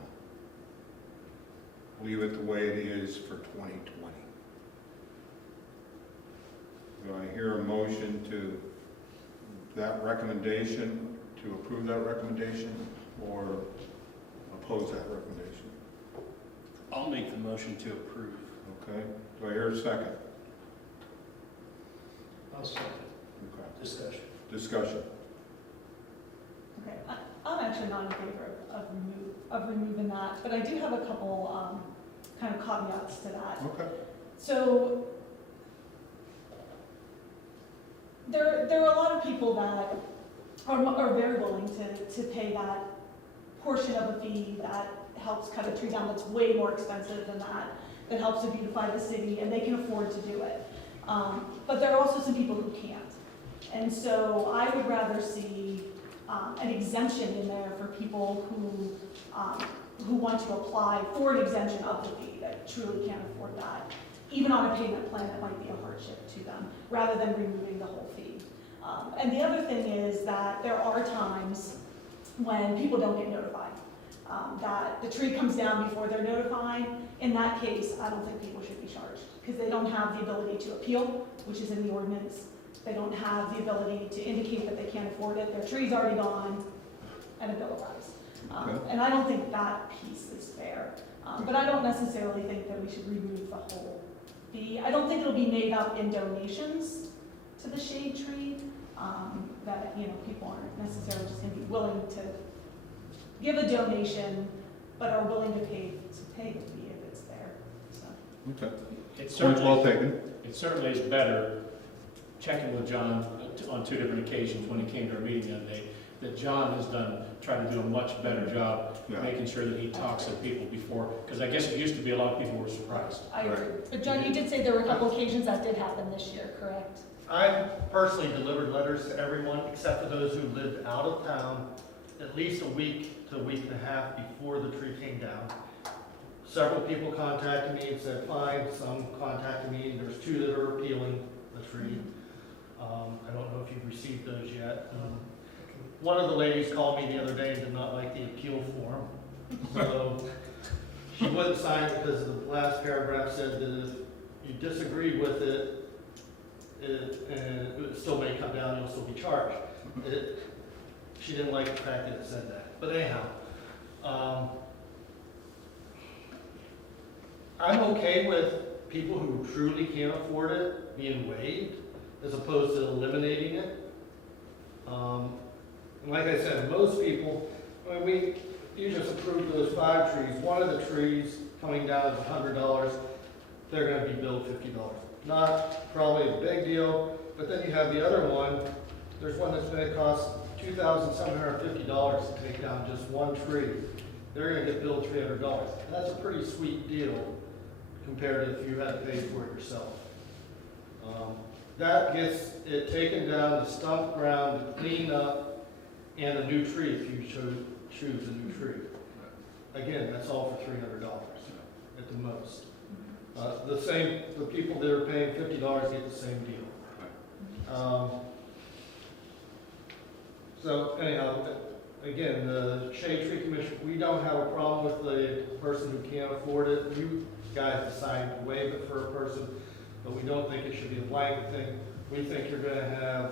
Leave it the way it is for 2020. Do I hear a motion to that recommendation, to approve that recommendation, or oppose that recommendation? I'll make the motion to approve. Okay, do I hear a second? I'll second. Okay, Discussion. discussion. Okay, I'm actually not in favor of removing that, but I do have a couple kind of caveats to that. Okay. So there are a lot of people that are very willing to pay that portion of a fee that helps cut a tree down that's way more expensive than that helps to beautify the city, and they can afford to do it. But there are also some people who can't. And so I would rather see an exemption in there for people who want to apply for an exemption of the fee, that truly can't afford that, even on a payment plan that might be a hardship to them, rather than removing the whole fee. And the other thing is that there are times when people don't get notified, that the tree comes down before they're notified. In that case, I don't think people should be charged, because they don't have the ability to appeal, which is in the ordinance. They don't have the ability to indicate that they can't afford it. Their tree's already gone, and a bill arrives. And I don't think that piece is fair. But I don't necessarily think that we should remove the whole fee. I don't think it'll be made up in donations to the shade tree, that, people aren't necessarily just gonna be willing to give a donation, but are willing to pay the fee if it's there, so. Okay. It Point well certainly, taken. it certainly is better, checking with John on 2 different occasions when he came to our meeting the other day, that John has tried to do a much better job Yeah. making sure that he talks to people before, because I guess it used to be a lot of people were surprised. I agree. But John, you did say there were a couple occasions that did happen this year, correct? I personally delivered letters to everyone except for those who lived out of town at least a week to a week and a half before the tree came down. Several people contacted me and said, fine. Some contacted me, and there's 2 that are appealing the tree. I don't know if you've received those yet. One of the ladies called me the other day and did not like the appeal form. So she wouldn't sign it because the last paragraph said that if you disagree with it, and it still may come down, you'll still be charged. She didn't like the fact that it said that. But anyhow, I'm okay with people who truly can't afford it being waived as opposed to eliminating it. And like I said, most people, you just approved those 5 trees. One of the trees coming down is $100. They're going to be billed $50. Not probably a big deal, but then you have the other one. There's one that's going to cost $2,750 to take down just one tree. They're going to get billed $300. That's a pretty sweet deal compared to if you had to pay for it yourself. That gets it taken down, the stump ground, cleaned up, and a new tree if you choose a new tree. Again, that's all for $300 at the most. The people that are paying $50 get the same deal. So anyhow, again, the Shade Tree Commission, we don't have a problem with the person who can't afford it. You guys decide to waive it for a person, but we don't think it should be a blanket thing. We think you're gonna have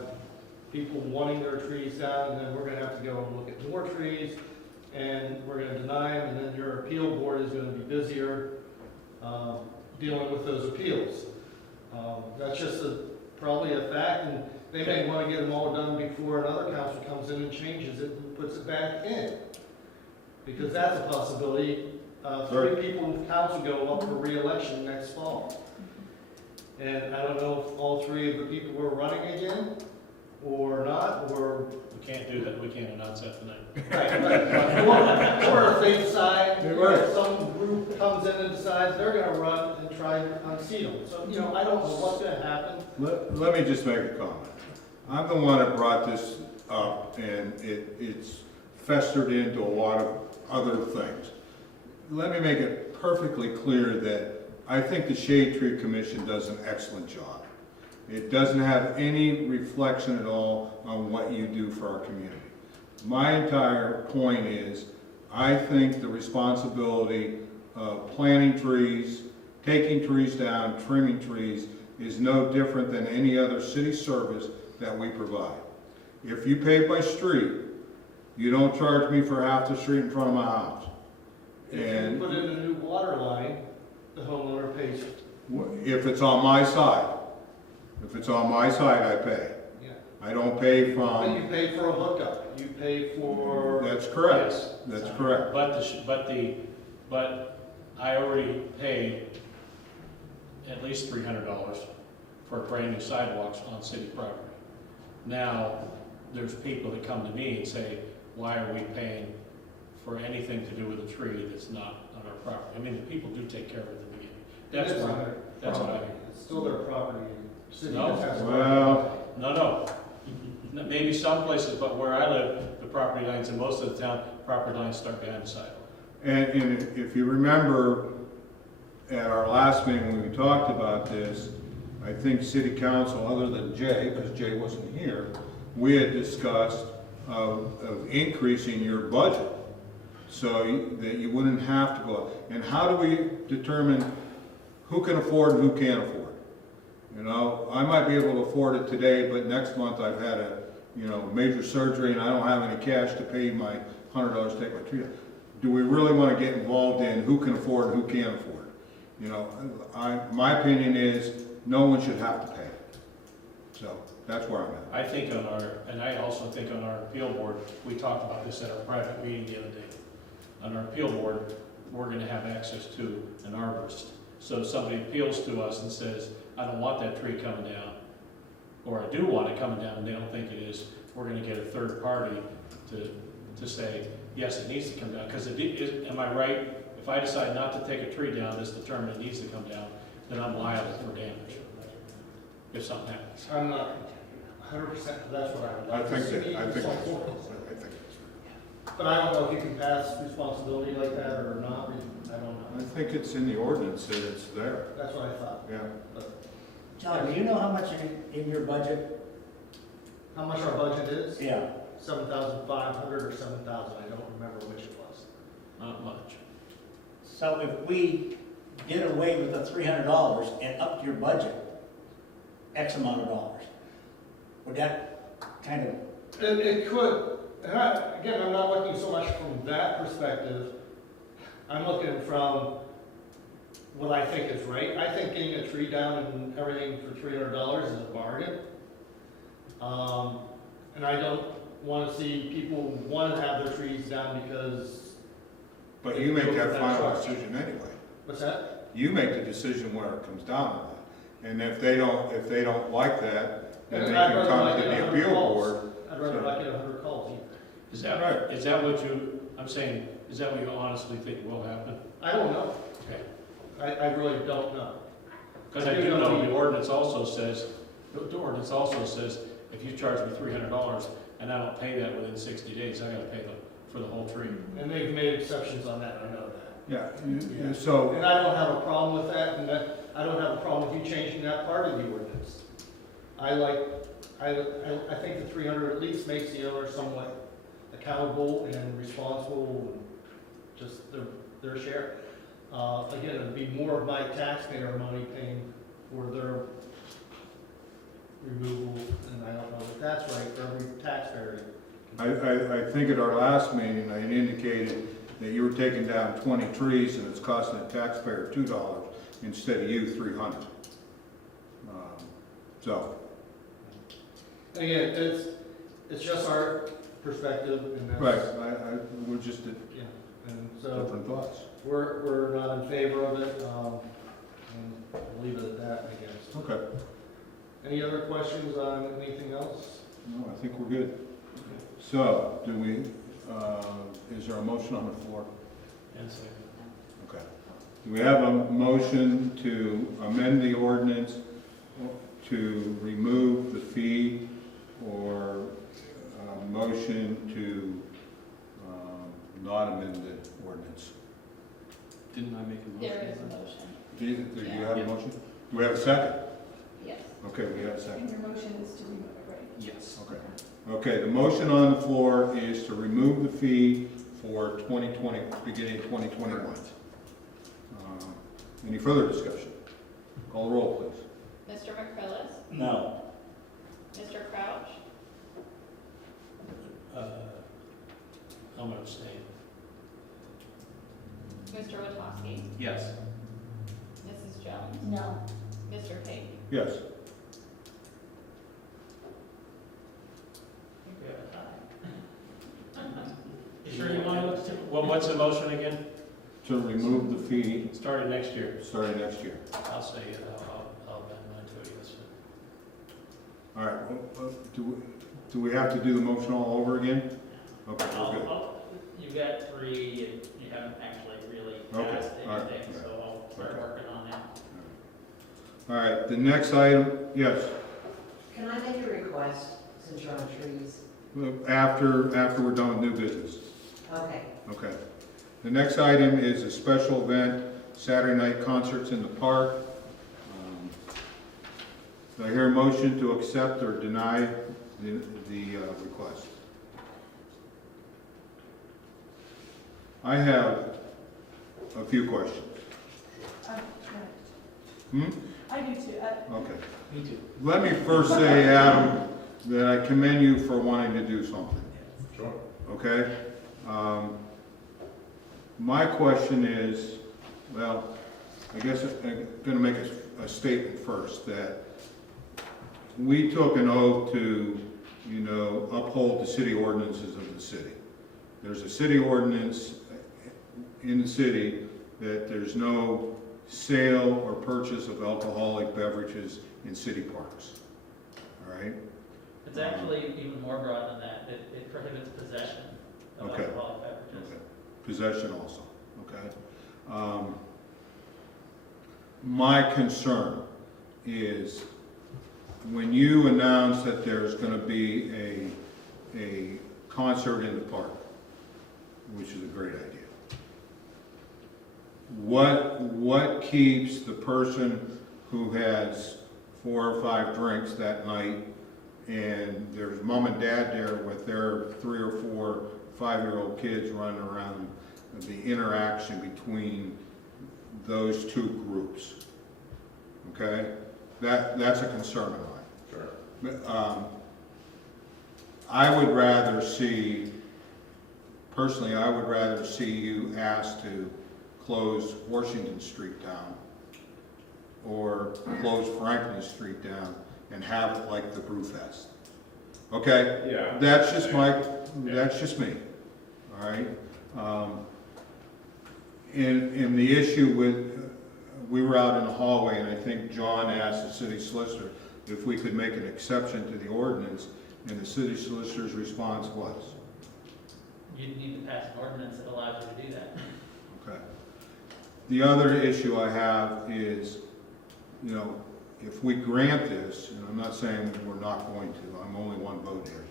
people wanting their trees down, and then we're gonna have to go and look at more trees, and we're gonna deny them, and then your appeal board is gonna be busier dealing with those appeals. That's just probably a fact, and they may want to get them all done before another council comes in and changes it and puts it back in. Because that's a possibility. 3 people in council go up for re-election next fall. And I don't know if all 3 of the people were running again or not, or... We can't do that, we can't announce that tonight. Right. Or if they decide, or if some group comes in and decides they're gonna run and try to unseat them. So, I don't know what's gonna happen. Let me just make a comment. I'm the one that brought this up, and it's festered into a lot of other things. Let me make it perfectly clear that I think the Shade Tree Commission does an excellent job. It doesn't have any reflection at all on what you do for our community. My entire point is, I think the responsibility of planting trees, taking trees down, trimming trees, is no different than any other city service that we provide. If you pave my street, you don't charge me for half the street in front of my house. If you put in a new water line, the homeowner pays. If it's on my side. If it's on my side, I pay. Yeah. I don't pay Then from, you pay for a hookup. You pay for. that's correct. Yes. That's correct. But I already paid at least $300 for brand new sidewalks on city property. Now, there's people that come to me and say, why are we paying for anything to do with a tree that's not on our property? I mean, the people do take care of it at the beginning. That's It is what on their that's what I property. It's still their property. City No. just has to- Well, No. Maybe some places, but where I live, the property lines in most of the town, property lines start behind the sidewalk. and if you remember, at our last meeting when we talked about this, I think city council, other than Jay, because Jay wasn't here, we had discussed of increasing your budget so that you wouldn't have to go up. And how do we determine who can afford and who can't afford? You know, I might be able to afford it today, but next month I've had a, major surgery and I don't have any cash to pay my $100 to take my tree down. Do we really want to get involved in who can afford and who can't afford? You know, my opinion is no one should have to pay it. So that's where I'm at. I think and I also think on our appeal board, we talked about this at our private meeting the other day. On our appeal board, we're gonna have access to an arborist. So if somebody appeals to us and says, I don't want that tree coming down, or I do want it coming down and they don't think it is, we're gonna get a third party to say, yes, it needs to come down. Because am I right? If I decide not to take a tree down that's determined it needs to come down, then I'm liable for damage if something happens. I'm not 100%, that's what I would I like think to that, see. I think that's, But I don't know if you can pass responsibility like that or not, I don't I know. think it's in the ordinance that it's there. That's what I thought. Yeah. John, do you know how much in your budget? How much our budget is? Yeah. 7,500 or 7,000, I don't remember which it was. Not much. So if we did away with the $300 and upped your budget X amount of dollars, would that kind of? It could, and again, I'm not looking so much from that perspective. I'm looking from what I think is right. I think getting a tree down and everything for $300 is a bargain. And I don't want to see people want to have their trees down because. But you make that final decision anyway. What's that? You make the decision where it comes down to that. And if they don't like that, then they can come to the appeal board. I'd rather not get 100 calls. Is that right? Is that what I'm saying, is that what you honestly think will happen? I don't know. Okay. I really don't know. Because I do know the ordinance also says, if you charge me $300 and I don't pay that within 60 days, I gotta pay for the whole tree. And they've made exceptions on that, I know that. Yeah, so. And I don't have a problem with that, and I don't have a problem with you changing that part of the ordinance. I think the 300 at least makes the owner somewhat accountable and responsible, and just their share. Again, it'd be more of my taxpayer money paying for their removal, and I don't know if that's right for every taxpayer. I think at our last meeting, I indicated that you were taking down 20 trees and it's costing the taxpayer $2 instead of you $300. So. Again, it's just our perspective, and that's. Right, we're just at Yeah, and so. different thoughts. We're not in favor of it, and we'll leave it at that, I guess. Okay. Any other questions on anything else? No, I think we're good. So, is there a motion on the floor? Yes. Okay. Do we have a motion to amend the ordinance to remove the fee, or a motion to not amend the ordinance? Didn't I make a motion? There is a motion. Do you have a motion? Do we have a second? Yes. Okay, we have a And second. your motion is to remove it, right? Yes. Okay. Okay, the motion on the floor is to remove the fee for 2020, beginning 2021. Any further discussion? Call the roll, please. Mr. McCrillis? No. Mr. Crouch? I'm gonna abstain. Mr. Witowski? Yes. Mrs. Jones? No. Mr. Pate? Yes. You sure you want to? Well, what's the motion again? To remove the fee Starting next year. starting next year. I'll say it, I'll amend mine to it, yes. All right, well, do we have to do the motion all over again? Okay, we're good. You've got 3, and you haven't actually really Okay, passed all right, anything, so I'll start okay. working on that. All right, the next item, yes, Can I make a request since you're on trees? after we're done with new business. Okay. Okay. The next item is a special event, Saturday night concerts in the park. Do I hear a motion to accept or deny the request? I have a few questions. I do too. Okay. Me too. Let me first say, Adam, that I commend you for wanting to do something. Sure. Okay? My question is, well, I guess I'm gonna make a statement first, that we took an oath to, you know, uphold the city ordinances of the city. There's a city ordinance in the city that there's no sale or purchase of alcoholic beverages in city parks. All right? It's actually even more broad than that. It prohibits possession of Okay. alcoholic beverages. Okay. Possession also, okay? My concern is when you announce that there's gonna be a concert in the park, which is a great idea. What keeps the person who has 4 or 5 drinks that night and there's mom and dad there with their 3 or 4 5-year-old kids running around, the interaction between those two groups? Okay? That's a concern of mine. Sure. I would rather see, personally, I would rather see you asked to close Washington Street down or close Franklin Street down and have it like the Brewfest. Okay? Yeah. That's just that's just me, all right? In the issue with, we were out in the hallway and I think John asked the city solicitor if we could make an exception to the ordinance, and the city solicitor's response was? You need to pass an ordinance that allows you to do that. Okay. The other issue I have is, you know, if we grant this, and I'm not saying we're not going to, I'm only one vote here.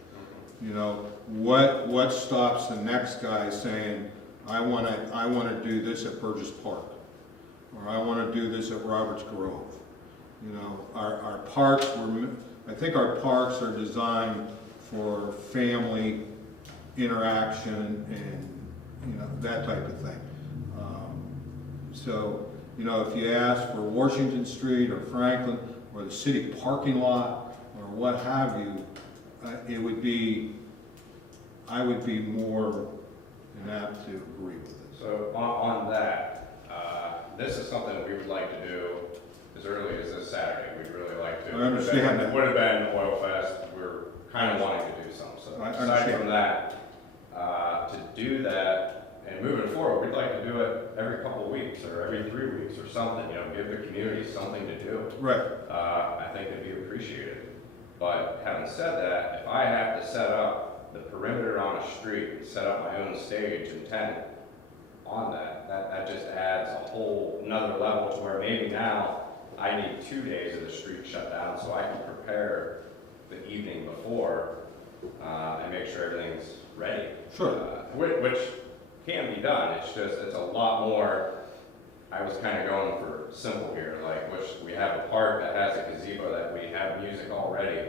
You know, what stops the next guy saying, I wanna do this at Burgess Park, or I wanna do this at Roberts Grove? You know, our parks I think our parks are designed for family interaction and, you know, that type of thing. So, you know, if you ask for Washington Street or Franklin or the city parking lot or what have you, it would be, I would be more than apt to agree with it. So on that, this is something we would like to do as early as this Saturday. We'd really like to. I understand that. It would have been Oil Fest. We're kind of wanting to do something. So I aside understand. from that, to do that and moving forward, we'd like to do it every couple of weeks or every 3 weeks or something. You know, give the community something to do. Right. I think it'd be appreciated. But having said that, if I have to set up the perimeter on a street, set up my own stage and tent on that just adds a whole another level to where maybe now I need 2 days of the street shut down so I can prepare the evening before and make sure everything's ready. Sure. Which can be done. It's just, it's a lot more. I was kind of going for simple here, like, which we have a park that has a gazebo that we have music already.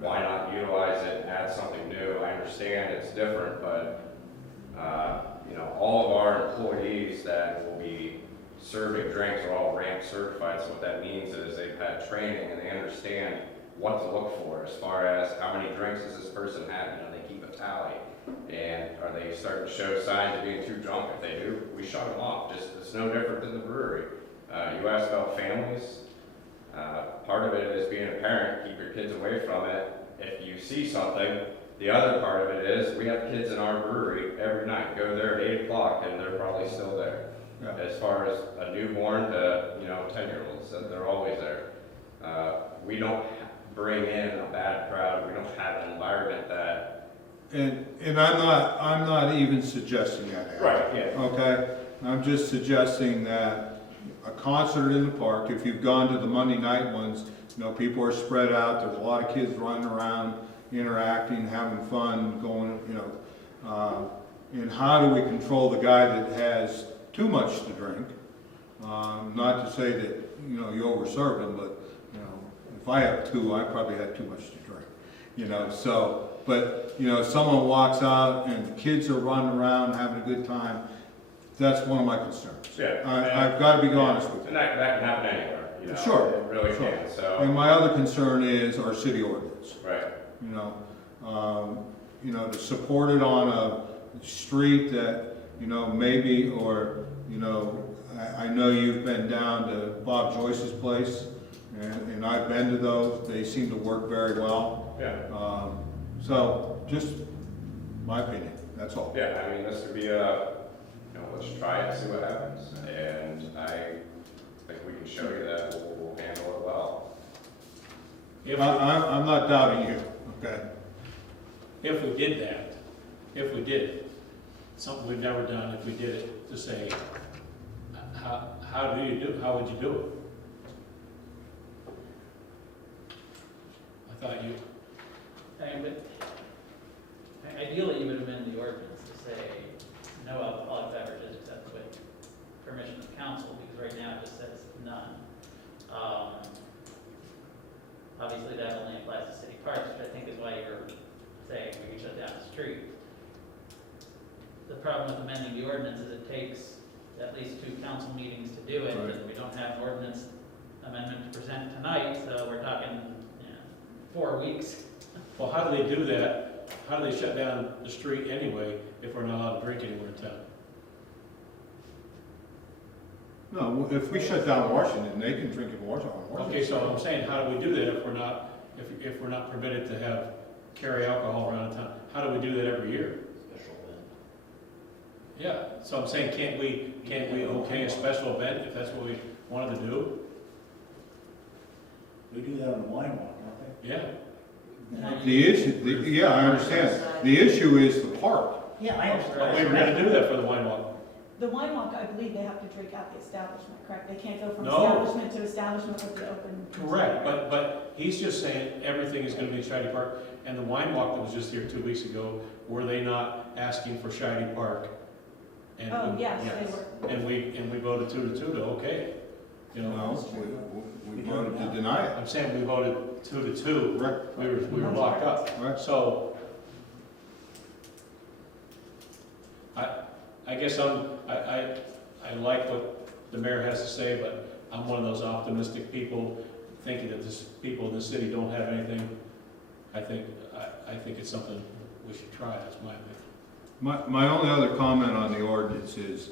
Why not utilize it and add something new? I understand it's different, but you know, all of our employees that will be serving drinks are all ramp certified. So what that means is they've had training and they understand what to look for as far as how many drinks does this person have. You know, they keep a tally. And are they starting to show signs of being too drunk? If they do, we shut them off. Just, it's no different than the brewery. You asked about families. Part of it is being a parent, keep your kids away from it. If you see something, the other part of it is we have kids in our brewery every night. Go there at 8 o'clock and they're probably still there. Yeah. As far as a newborn to, you know, 10-year-olds, they're always there. We don't bring in a bad crowd. We don't have an environment that. And I'm not even suggesting that, Adam. Right, yeah. Okay? I'm just suggesting that a concert in the park, if you've gone to the Monday night ones, you know, people are spread out, there's a lot of kids running around, interacting, having fun, going, you know, and how do we control the guy that has too much to drink? Not to say that, you know, you overserve him, but, you know, if if I have two, I probably had too much to drink, you know, so, but, you know, someone walks out and the kids are running around having a good time, that's one of my concerns. Yeah. I've got to be honest with you. And that can happen anywhere, you know? Sure, It really sure. can, so. And my other concern is our city ordinance, Right. you know, to support it on a street that, you know, maybe, or, you know, I know you've been down to Bob Joyce's place, and I've been to those, they seem to work very well. Yeah. So, just my opinion, that's all. Yeah, I mean, this would be let's try it, see what happens. And I think we can show you that we'll handle it well. I'm not doubting you, okay? If we did that, if we did it, something we've never done, if we did it, to say, how would you do it? I thought you, But ideally, you would amend the ordinance to say no alcoholic beverages except with permission of council, because right now it just says none. Obviously, that only applies to city parks, which I think is why you're saying we can shut down the street. The problem with amending the ordinance is it takes at least 2 council meetings to do it, Right. and we don't have an ordinance amendment to present tonight, so we're talking 4 weeks. well, how do they do that? How do they shut down the street anyway if we're not allowed to drink anywhere in town? No, if we shut down Washington, they can drink in Washington. Okay, so I'm saying, how do we do that if we're not permitted to carry alcohol around town? How do we do that every year? Special event. Yeah, so I'm saying, can't we okay a special event if that's what we wanted to do? We do that on the wine walk, don't we? Yeah. The issue, yeah, I understand. The issue is the park. Yeah, I We were gonna do that for the wine walk. The wine walk, I believe they have to drink at the establishment, correct? They can't go from No. establishment to establishment with the open. Correct, but he's just saying everything is gonna be Shady Park, and the wine walk that was just here 2 weeks ago, were they not asking for Shady Park? And Oh, we- yes, yeah. they were. And we voted 2-2 to okay, you know? No, we voted to deny it. I'm saying we voted 2-2, Correct. we were locked up. Right. So, I guess I like what the mayor has to say, but I'm one of those optimistic people thinking that people in the city don't have anything. I think it's something we should try, that's my opinion. My only other comment on the ordinance is,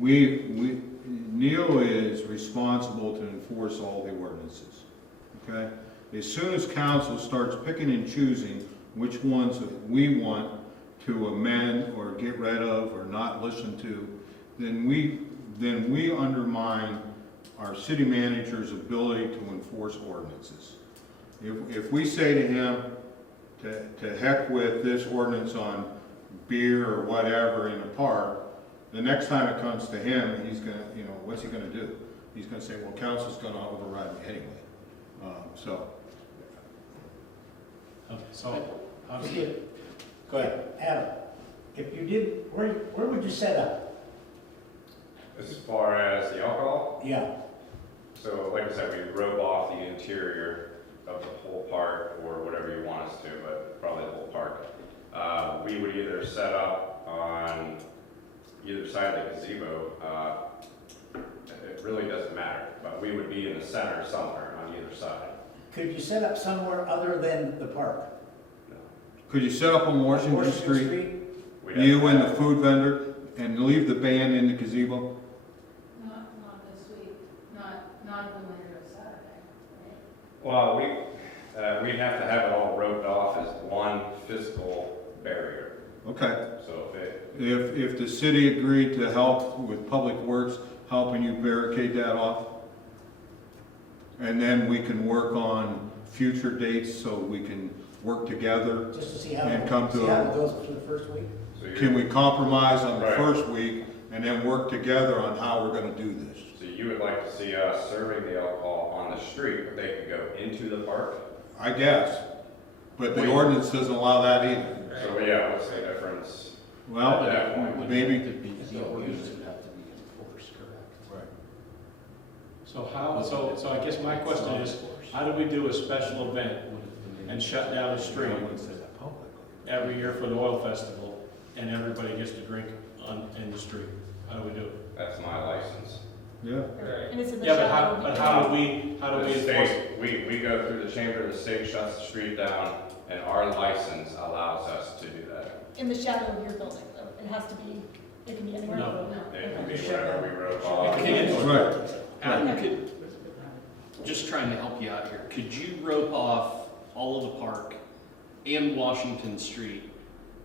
Neil is responsible to enforce all the ordinances, okay? As soon as council starts picking and choosing which ones that we want to amend or get rid of or not listen to, then we undermine our city manager's ability to enforce ordinances. If we say to him, to heck with this ordinance on beer or whatever in the park, the next time it comes to him, he's gonna, what's he gonna do? He's gonna say, well, council's gonna override me anyway. Okay, so, Go ahead. Adam, if you did, where would you set up? As far as the alcohol, Yeah, so like I said, we rope off the interior of the whole park, or whatever you want us to, but probably the whole park. We would either set up on either side of the gazebo. It really doesn't matter, but we would be in the center somewhere on either side. could you set up somewhere other than the park? Could you set up on Washington Street, We'd have you to and the have- food vendor, and leave the band in the gazebo? Not this week, not the winter of Saturday, right? Well, we'd have to have it all roped off as one physical barrier. Okay. So If the city agreed to help with Public Works, helping you barricade that off, and then we can work on future dates so we can work together. Just to see how, And come to see how a- it goes for the first week? So you're- Can we compromise on the Right. first week and then work together on how we're gonna do this? So you would like to see us serving the alcohol on the street, but they could go into the park? I guess, but the Wait. ordinance doesn't allow that either. So yeah, what's the difference? Well, At that point. maybe, The ordinance would have to be enforced, correct? so I guess my question is, How do we do a special event and shut down a street every year for the oil festival and everybody gets to drink in the street? How do we do it? That's my license. Yeah. And it's in the Yeah, shadow. but how do we The enforce it? state, we go through the chamber, the state shuts the street down, and our license allows us to do that. In the shadow of your building, though. It has to be, it can be anywhere. No. It can be wherever we rope off. Right. Adam, just trying to help you out here, could you rope off all of the park and Washington Street,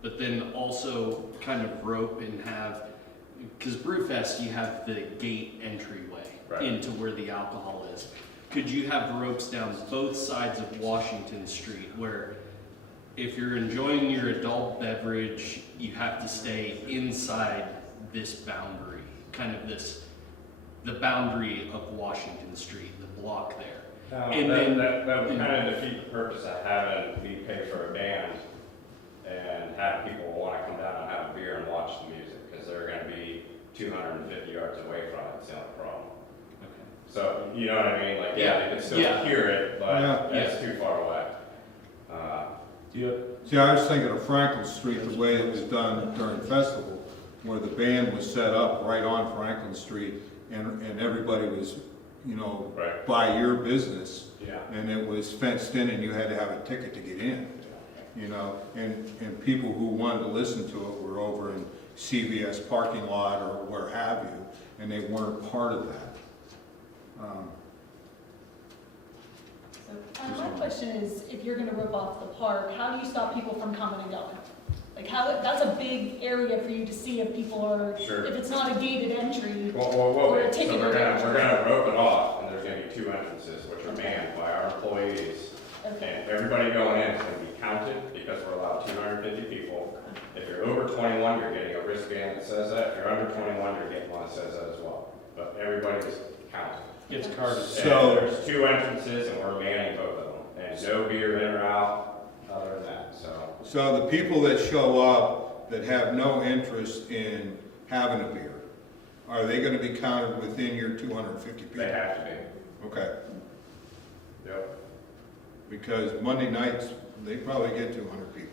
but then also kind of rope and have, because Brewfest, you have the gate entryway Right. into where the alcohol is. Could you have ropes down both sides of Washington Street where if you're enjoying your adult beverage, you have to stay inside this boundary, kind of the boundary of Washington Street, the block there? No, And then- that would kind of defeat the purpose of having me pay for a band and have people want to come down and have a beer and watch the music, because they're going to be 250 yards away from it. It's the only problem. So, you know what I mean? Like, yeah, they can still Yeah. hear it, but Yeah. it's too far away. See, I was thinking of Franklin Street, the way it was done during festival, where the band was set up right on Franklin Street, and everybody was, you know, Right. by your business, Yeah. and it was fenced in, and you had to have a ticket to get in, you know, and people who wanted to listen to it were over in CVS parking lot or where have you, and they weren't part of that. So, my question is, if you're gonna rip off the park, how do you stop people from coming and going? Like, that's a big area for you to see if people are, Sure. if it's not a gated entry. Well, Or a so ticket we're or gonna rope it off, and there's gonna be 2 entrances, which are manned by our employees. Okay. And everybody going in is gonna be counted, because we're allowed 250 people. If you're over 21, you're getting a wristband that says that. If you're under 21, you're getting one that says that as well. But everybody's counted. It's carded. So- And there's 2 entrances, and we're manning both of them. And no beer in or out, other than that, so. So the people that show up that have no interest in having a beer, are they gonna be counted within your 250 people? They have to be. Okay, Yep. because Monday nights, they probably get 200 people.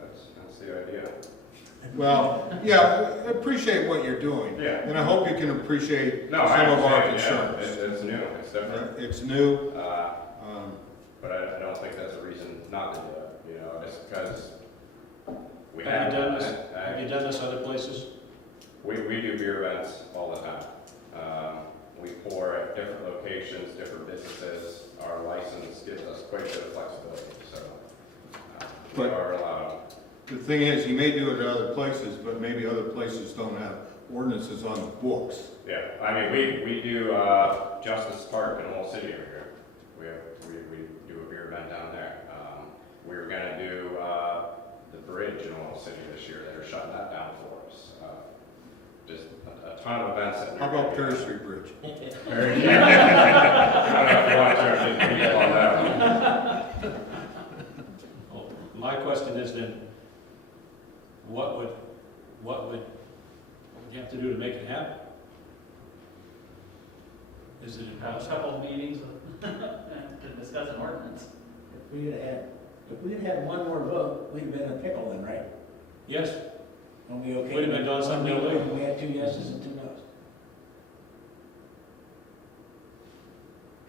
That's the idea. Well, yeah, I appreciate what you're doing. Yeah. And I hope you can appreciate No, I some of our understand, yeah. concerns. It's new, it's different. It's new, But I don't think that's a reason not to do it, you know, just because we Have have. you done this, have you done this other places? We do beer events all the time. We pour at different locations, different businesses. Our license gives us quite a bit of flexibility, so we But- are allowed. the thing is, you may do it at other places, but maybe other places don't have ordinances on the books. Yeah, I mean, we do Justice Park in Old City every year. We do a beer event down there. We were gonna do the bridge in Old City this year. They're shutting that down for us. Just a ton of events that. How about Perry Street Bridge? I don't know if you want to get people on that one. Well, my question is then, what would you have to do to make it happen? Is it Have a impossible? couple of meetings to discuss an ordinance. If we had had one more vote, we'd have been in a pickle then, right? Yes, When we okay. We'd have been doing something when we- illegal. We had 2 yeses and 2 noes.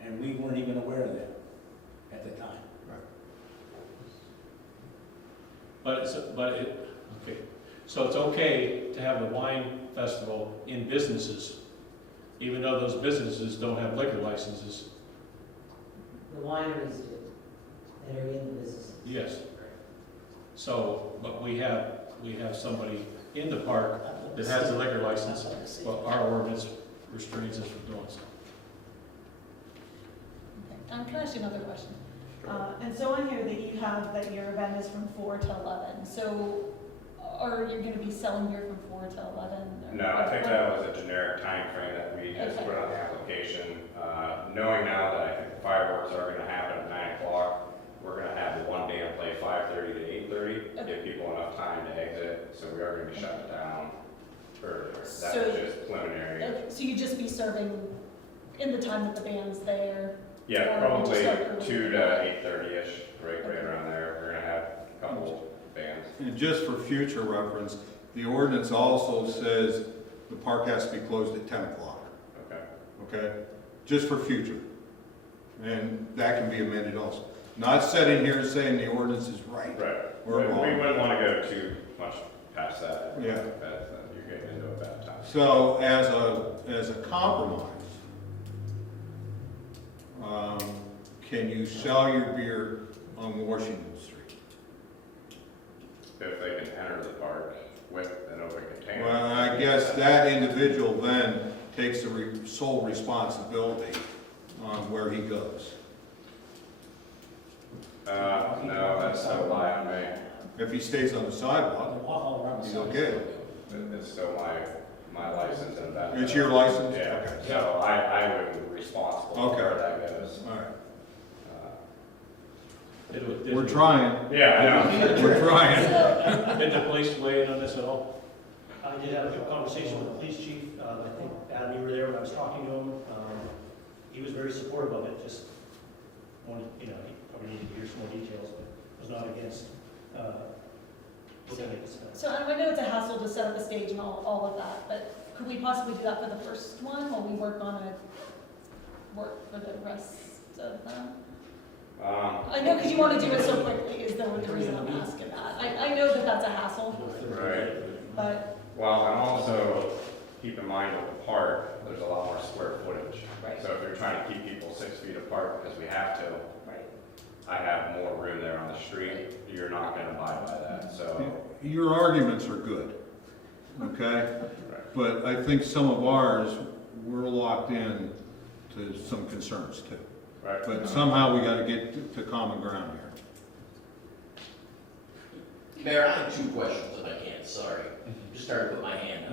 And we weren't even aware of that at the time. okay, so it's okay to have a wine festival in businesses, even though those businesses don't have liquor licenses? The wineries do, that are in the business. Yes. So, but we have somebody in the park that has a liquor license, but our ordinance restrains us from doing so. Can I ask you another question? And so on here that you have that your event is from 4 to 11, so are you gonna be selling beer from 4 to 11? No, I think that was a generic time frame that we just Okay. put on the application. Knowing now that I think the fireworks are gonna happen at 9 o'clock, we're gonna have the one band play 5:30 to 8:30, give people enough time to exit, so we are gonna be shutting it down earlier. That So- was just preliminary. Okay, so you just be serving in the time that the band's there? Yeah, Or probably just start early? 2 to 8:30-ish, right around there. We're gonna have a couple bands. And just for future reference, the ordinance also says the park has to be closed at 10 o'clock, Okay. okay? Just for future. And that can be amended also. Not sitting here saying the ordinance is right. Right. Or We wrong. wouldn't want to go too much past that. Yeah. You're getting into a bad time. So as a compromise, can you sell your beer on Washington Street? If they can enter the park with an open container. Well, I guess that individual then takes the sole responsibility on where he goes. No, that's no lie on me. If he stays on the sidewalk, Walk all around the he's side. okay. It's still my license and that. It's your license? Yeah, Okay. so I would be responsible for Okay. where that goes. All right. We're trying. Yeah, I know. We're trying. Did the police weigh in on this at all? I did have a good conversation with the police chief. I think, Adam, you were there when I was talking to him. He was very supportive of it, just wanted, he probably needed to hear some more details, but was not against, looking at this. So I know it's a hassle to set up a stage and all of that, but could we possibly do that for the first one while we work for the rest of them? I know, because you want to do it so quickly, is the reason I'm asking that. I know that that's a hassle, Right. but, Well, and also keep in mind with the park, there's a lot more square footage. Right. So if you're trying to keep people 6 feet apart because we have to, right. I have more room there on the street, you're not gonna abide by that, so. Your arguments are good, okay? Right. But I think some of ours, we're locked in to some concerns too. Right. But somehow we gotta get to common ground here. Mayor, I have 2 questions if I can, sorry. Just started to put my hand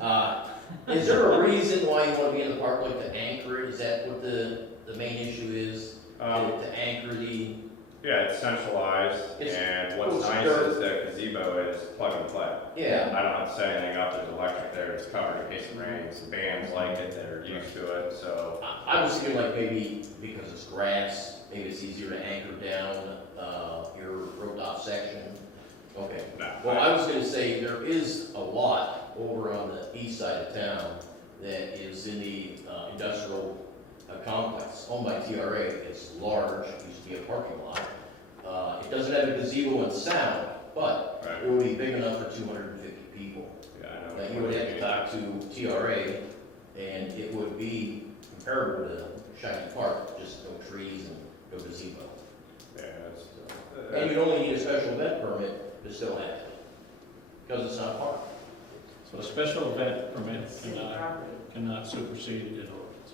up. Is there a reason why you want to be in the park, like to anchor it? Is that what the main issue is? To anchor the, Yeah, it's centralized, and what's it's nice dirt. is the gazebo is plug and play. yeah, I don't have to set anything up, there's electric there, it's covered in case it rains, the bands like it, they're used to it, so. I was thinking like maybe because it's grass, maybe it's easier to anchor down your roped off section. Okay. No. Well, I was gonna say, there is a lot over on the east side of town that is in the industrial complex, owned by TRA. It's large, it used to be a parking lot. It doesn't have a gazebo and sound, but Right. it would be big enough for 250 people. Yeah, I know. That you would have to talk to TRA, and it would be comparable to Shiny Park, just no trees and no gazebo. Yeah, And you'd only need a special event permit to still have it, because it's not a park. So a special event permit cannot supersede an ordinance.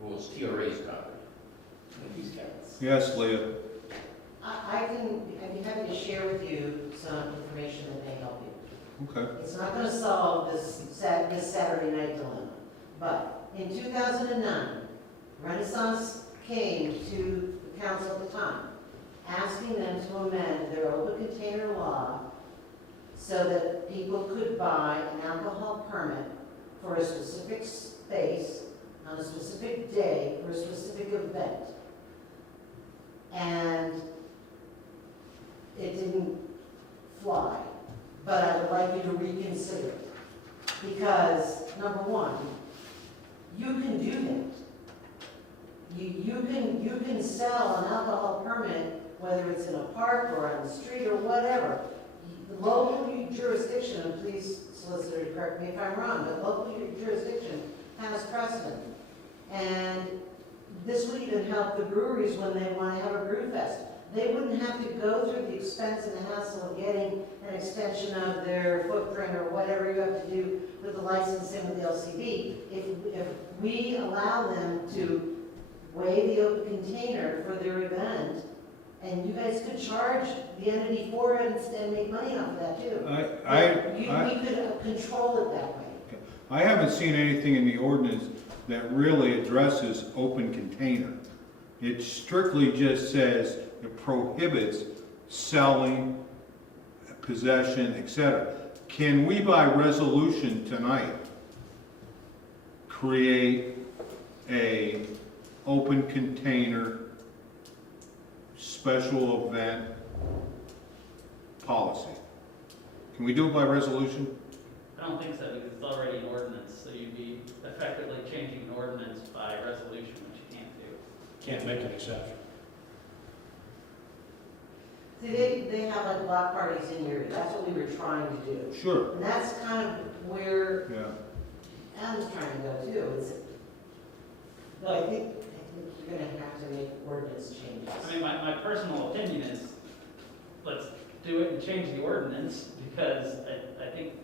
Well, it's TRA's property. Yes, Leah? I'd be happy to share with you some information that may help you. Okay. It's not going to solve this Saturday night dilemma, but in 2009, Renaissance came to the council at the time, asking them to amend their open container law so that people could buy an alcohol permit for a specific space on a specific day for a specific event. And it didn't fly, but I would like you to reconsider it. Because, number one, you can do that. You can sell an alcohol permit, whether it's in a park or on the street or whatever. The local jurisdiction, and please, solicitor, correct me if I'm wrong, but local jurisdiction has precedent. And this would even help the breweries when they want to have a brew fest. They wouldn't have to go through the expense and the hassle of getting an extension of their footprint or whatever you have to do with the licensing with the LCD. If we allow them to waive the open container for their event, and you guys could charge the entity for it and make money off of that too. We could control it that way. I haven't seen anything in the ordinance that really addresses open container. It strictly just says it prohibits selling, possession, etc. Can we by resolution tonight create a open container special event policy. Can we do it by resolution? I don't think so, because it's already an ordinance, so you'd be effectively changing an ordinance by resolution, which you can't do. Can't make an exception. See, they have like block parties in here, that's what we were trying to do. Sure. And that's kind of where Yeah. Adam's trying to go too, is, no, I think you're gonna have to make ordinance changes. I mean, my personal opinion is, let's do it and change the ordinance, because I think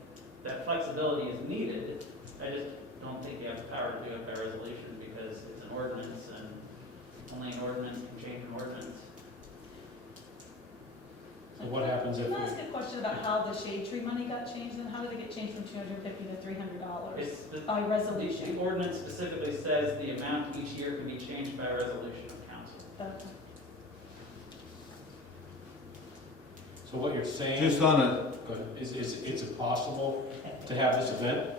that flexibility is needed. I just don't think you have the power to do it by resolution, because it's an ordinance, and only an ordinance can change an ordinance. So what happens if Can I ask we, a question about how the shade tree money got changed, and how did it get changed from $250 to $300 It's the, by resolution? the ordinance specifically says the amount each year can be changed by resolution of council. so what you're saying? Just on a, Go ahead. Is it possible to have this event?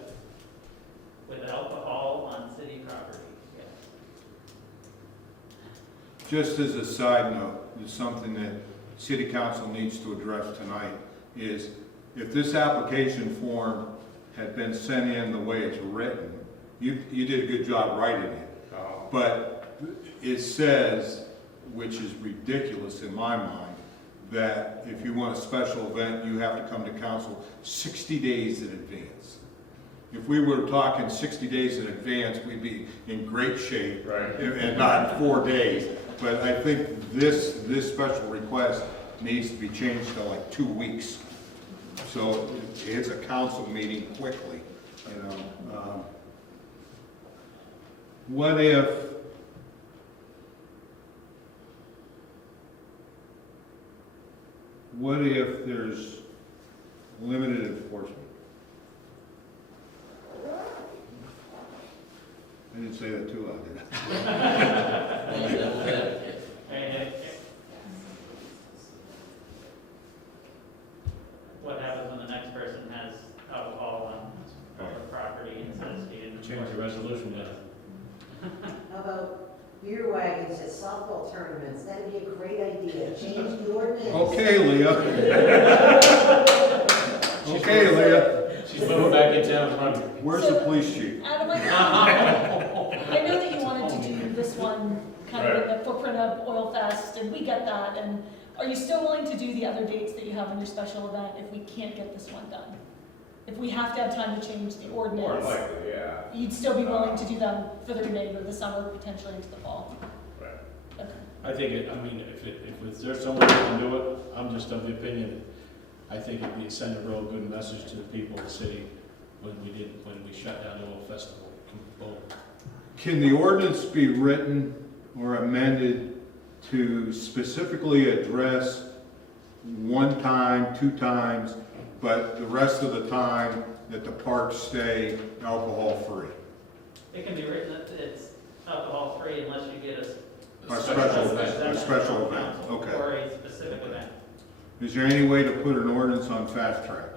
With alcohol on city property, yes. just as a side note, it's something that City Council needs to address tonight, is if this application form had been sent in the way it's written, you did a good job writing it. But it says, which is ridiculous in my mind, that if you want a special event, you have to come to council 60 days in advance. If we were talking 60 days in advance, we'd be in great shape. Right. And not 4 days. But I think this special request needs to be changed to like 2 weeks. So it's a council meeting quickly, you know. What if there's limited enforcement? I didn't say that too loud, did I? And what happens when the next person has alcohol on public property and says he didn't? Change the resolution then. How about beer wagons at softball tournaments? That'd be a great idea. Change the ordinance. Okay, Leah. Okay, Leah. She's moving back in town running. Where's the police chief? Adam, I know that you wanted to do this one kind of in the footprint of Oil Fest, and we get that, and are you still willing to do the other dates that you have on your special event if we can't get this one done? If we have to have time to change the More ordinance, likely, yeah. you'd still be willing to do them for the remainder of the summer, potentially into the fall? Right. Okay. I think if there's someone who can do it, I'm just of the opinion that I think it'd be send a real good message to the people of the city when we shut down the oil festival. Can the ordinance be written or amended to specifically address 1 time, 2 times, but the rest of the time that the parks stay alcohol-free? It can be written that it's alcohol-free unless you get a A special event, okay. or a specific event. Is there any way to put an ordinance on fast track?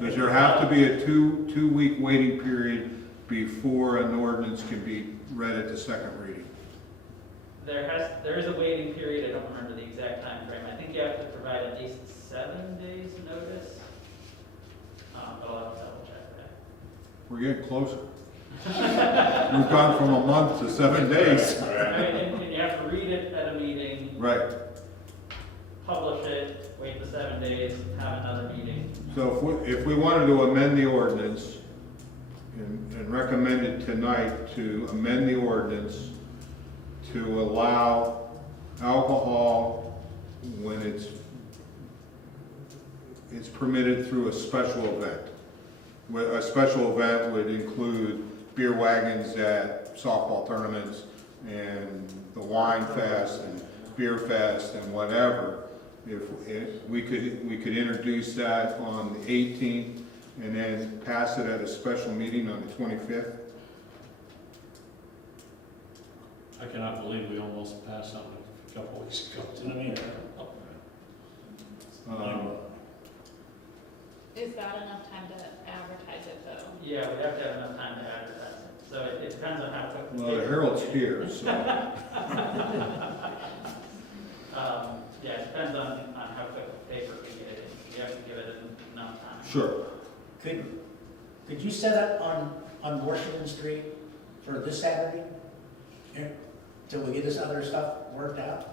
Does there have to be a two-week waiting period before an ordinance can be read at the second reading? There is a waiting period, I don't remember the exact time frame. I think you have to provide at least 7 days notice. But I'll have to double check that. We're getting closer. We've gone from a month to 7 days. I mean, and you have to read it at a meeting, Right. publish it, wait the 7 days, have another meeting. So if we wanted to amend the ordinance and recommend it tonight to amend the ordinance to allow alcohol when it's permitted through a special event. A special event would include beer wagons at softball tournaments and the wine fest and beer fest and whatever. If we could introduce that on the 18th and then pass it at a special meeting on the 25th. I cannot believe we almost passed something a couple weeks ago. You know what I mean? Is that enough time to advertise it though? Yeah, we have to have enough time to advertise it, so it depends on how quick. Well, the Herald's here, so. Yeah, it depends on how quick the paper can get it in. You have to give it enough time. Sure. Could you set up on Washington Street for this Saturday? Till we get this other stuff worked out?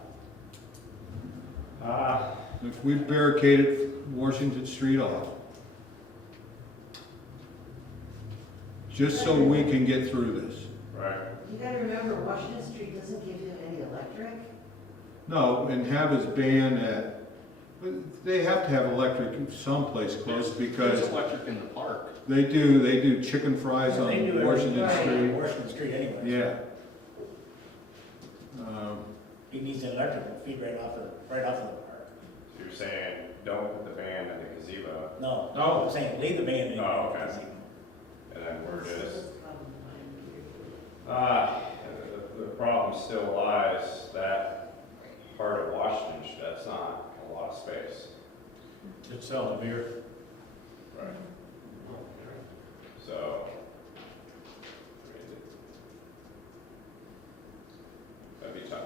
If we barricaded Washington Street off, just so we can get through this. Right. You gotta remember, Washington Street doesn't give him any electric. No, and have his band at, they have to have electric someplace close because There's electric in the park. they do chicken fries They do on it Washington right Street. on Washington Street anyway. Yeah. He needs an electrical feed right off of the park. So you're saying, don't put the band in the gazebo, No, No. I'm saying leave the band in. Oh, okay. and then we're just, the problem still lies, that part of Washington, that's not a lot of space. To sell the beer. Right. So, that'd be tough.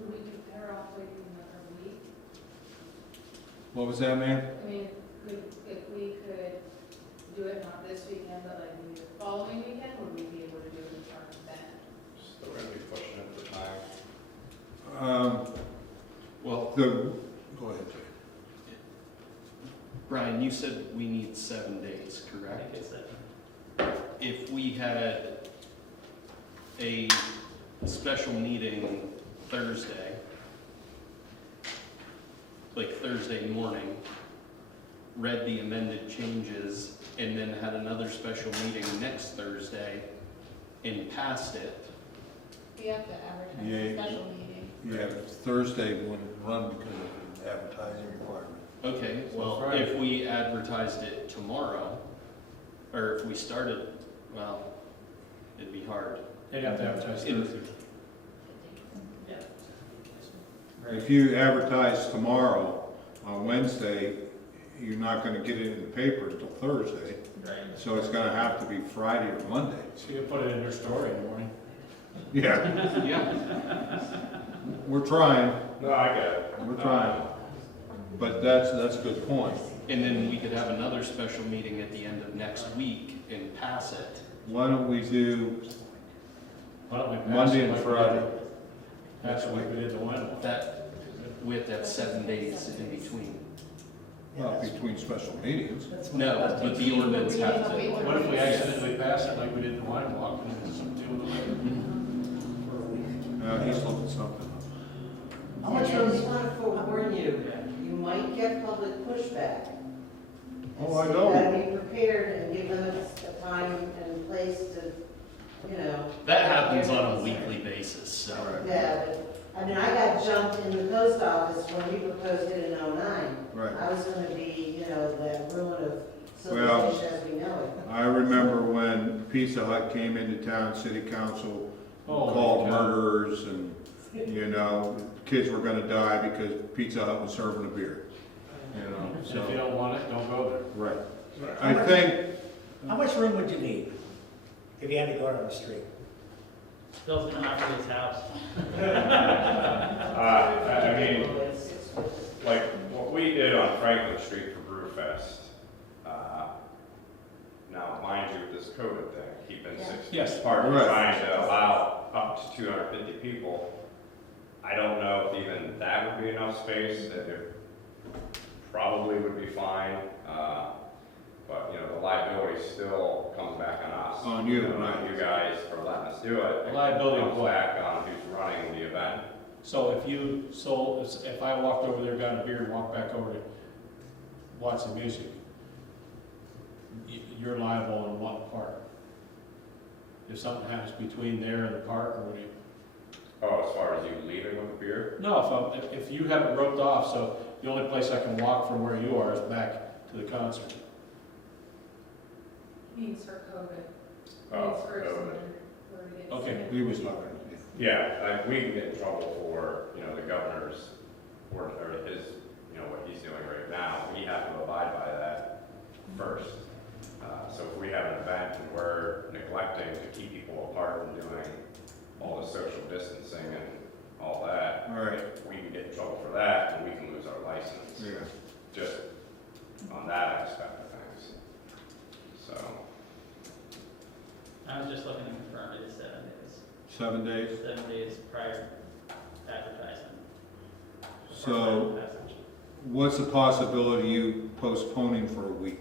Would we be better off waiting another week? What was that, man? I mean, if we could do it not this weekend, but like maybe the following weekend, would we be able to do it in park then? Still gonna be pushing it for time. Well, Go ahead, Jay. Brian, you said we need 7 days, I correct? think it's that. If we had a special meeting Thursday, like Thursday morning, read the amended changes, and then had another special meeting next Thursday and passed it, We have to advertise Yeah. a special meeting. Yeah, Thursday wouldn't run because of the advertising requirement. okay, well, Friday. if we advertised it tomorrow, or if we started, well, it'd be hard. They'd have to advertise In- Thursday. If you advertise tomorrow, on Wednesday, you're not gonna get it in the paper until Thursday. Right. So it's gonna have to be Friday or Monday. So you can put it in your story in the morning. Yeah, Yeah, we're trying, No, I get it. we're trying. But that's a good point. and then we could have another special meeting at the end of next week and pass it. Why don't we do Why don't we pass Monday it and like we Friday? did- That's what we did the one. That, we have to have 7 days in between. Well, between special meetings. No, but the ordinance have to. What if we accidentally pass it like we did the wine walk and it's something with it? He's looking something up. How much I room, just want to forewarn you, you might get public pushback. Oh, I So know. you gotta be prepared and give them a time and place to, you know. That happens on a weekly basis, so. Yeah, but, I mean, I got jumped in the post office when we proposed it in '09. Right. I was gonna be, you know, the ruin of Well, civilization as we know it. I remember when Pizza Hut came into town, city council Oh, called my God. murderers and, you know, kids were gonna die because Pizza Hut was serving a beer. You know, And if you so, don't want it, don't go there. right. I think, how much room would you need if you had to go out on the street? Bill's gonna offer his house. I mean, like, what we did on Franklin Street for Brewfest, now, mind you, with this COVID thing, keeping 6 feet Yes. apart, we're Right. trying to allow up to 250 people. I don't know if even that would be enough space, that it probably would be fine, but, you know, the liability still comes back on us. On you, know, right. You guys for letting us do it. The liability of Comes what? back on who's running the event. So if I walked over there, got a beer and walked back over to watch the music, you're liable on what part? If something happens between there and the park, or what do you? Oh, as far as you leaving with the beer? No, if you have it roped off, so the only place I can walk from where you are is back to the concert. Means for COVID. Oh, Means for COVID. someone where we get Okay. sick. he was talking, Yeah, like, we can get in trouble for, you know, the governor's, or his, you know, what he's doing right now. We have to abide by that first. advertising and all that. All right, We can get in trouble for that, and we can lose our license, yeah. just on that aspect of things. So, I was just looking to confirm it is 7 days. 7 days? 7 days prior advertisement. So what's the possibility of you postponing for a week?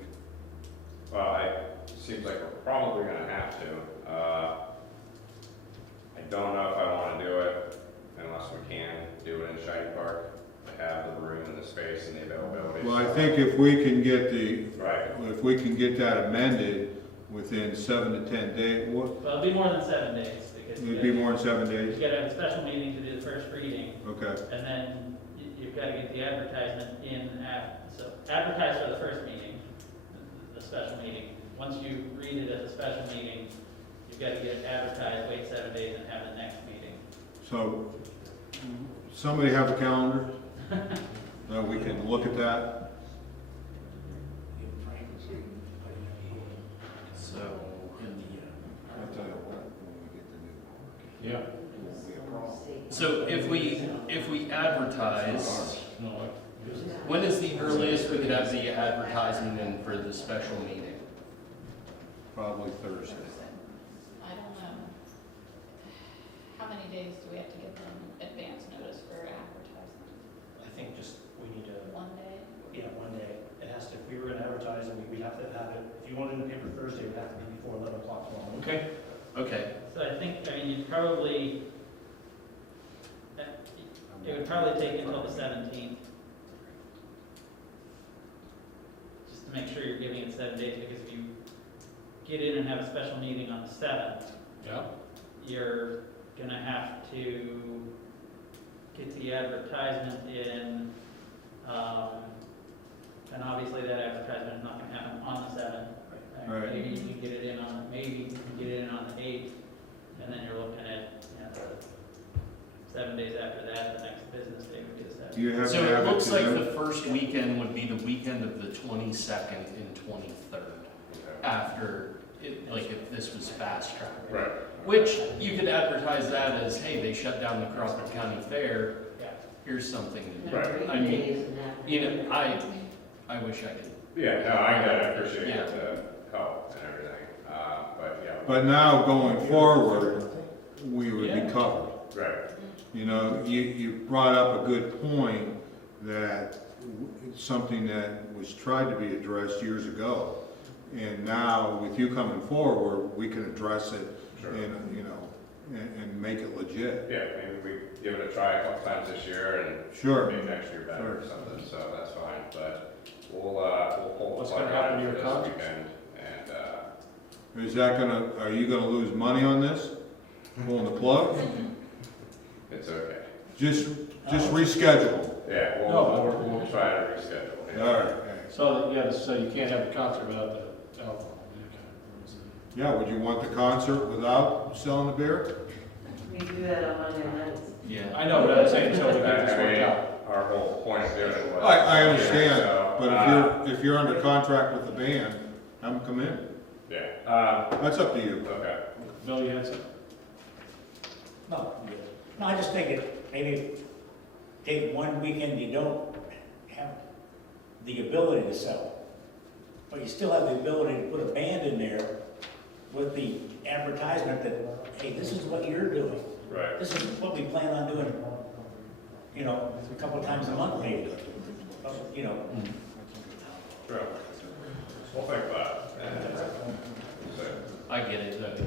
well, it seems like we're probably gonna have to. I don't know if I wanna do it unless we can do it in Shady Park. To have the room and the space and the availability. Well, I think if we can get Right, if we can get that amended within 7 to 10 days, Well, it'll be more than 7 days, because it'd be more than 7 you days? gotta have a special meeting to do the first reading, Okay, and then you've gotta get the advertisement in so advertise for the first meeting, the special meeting. Once you read it as a special meeting, you've gotta get it advertised, wait 7 days, and have the next meeting. so somebody have a calendar? We can look at that? So, Yeah. so if we advertise, when is the earliest we could have the advertisement in for the special meeting? Probably Thursday. I don't know. How many days do we have to give them advance notice for advertisement? I think just, we need to, 1 day? yeah, 1 day. It has to, if we were gonna advertise, and we'd have to have it, if you wanted it in the paper Thursday, it would have to be before 11 o'clock tomorrow morning. Okay, okay. So I think, I mean, you'd probably, it would probably take until the 17th. Just to make sure you're giving it 7 days, because if you get in and have a special meeting on the 7th, Yeah. you're gonna have to get the advertisement in, and obviously that advertisement is not gonna happen on the 7th. Right. Maybe you can get it in on, the 8th, and then you're looking at, 7 days after that, the next business day would be the 7th. You have to So have it looks like to the first weekend would be the weekend of the 22nd and 23rd, after, like if this was fast track. right. Which, you could advertise that as, hey, they shut down the Crawford County Fair, Yeah. here's something to do. Right. I mean, I wish I could. Yeah, no, I get it, appreciate Yeah. the help and everything, but yeah. But now going forward, we would be Yeah. covered. Right, You know, you brought up a good point that it's something that was tried to be addressed years ago. And now with you coming forward, we can address it sure. and, and make it legit. Yeah, maybe we give it a try a couple times this year and Sure. maybe next year better or Sure. something, so that's fine, but we'll pull the What's plug gonna happen on to for your this concerts? weekend, and, Is that are you gonna lose money on this? Pulling the plug? it's okay. Just reschedule. Yeah, No. we'll try to reschedule. yeah. All right. So, yeah, so you can't have a concert without the alcohol. Yeah, would you want the concert without selling the beer? We do that on Monday nights. Yeah. I know, but I'm saying until we get this I worked mean, out. our whole point of doing it was. I understand, So, but if you're under contract with the band, have them come in. Yeah, That's up to you. okay. Bill, you had something? No, I just think it, maybe take one weekend you don't have the ability to sell, but you still have the ability to put a band in there with the advertisement that, hey, this is what you're doing. Right, This is what we plan on doing, a couple of times a month maybe. true. We'll think about it. So, I get it, though.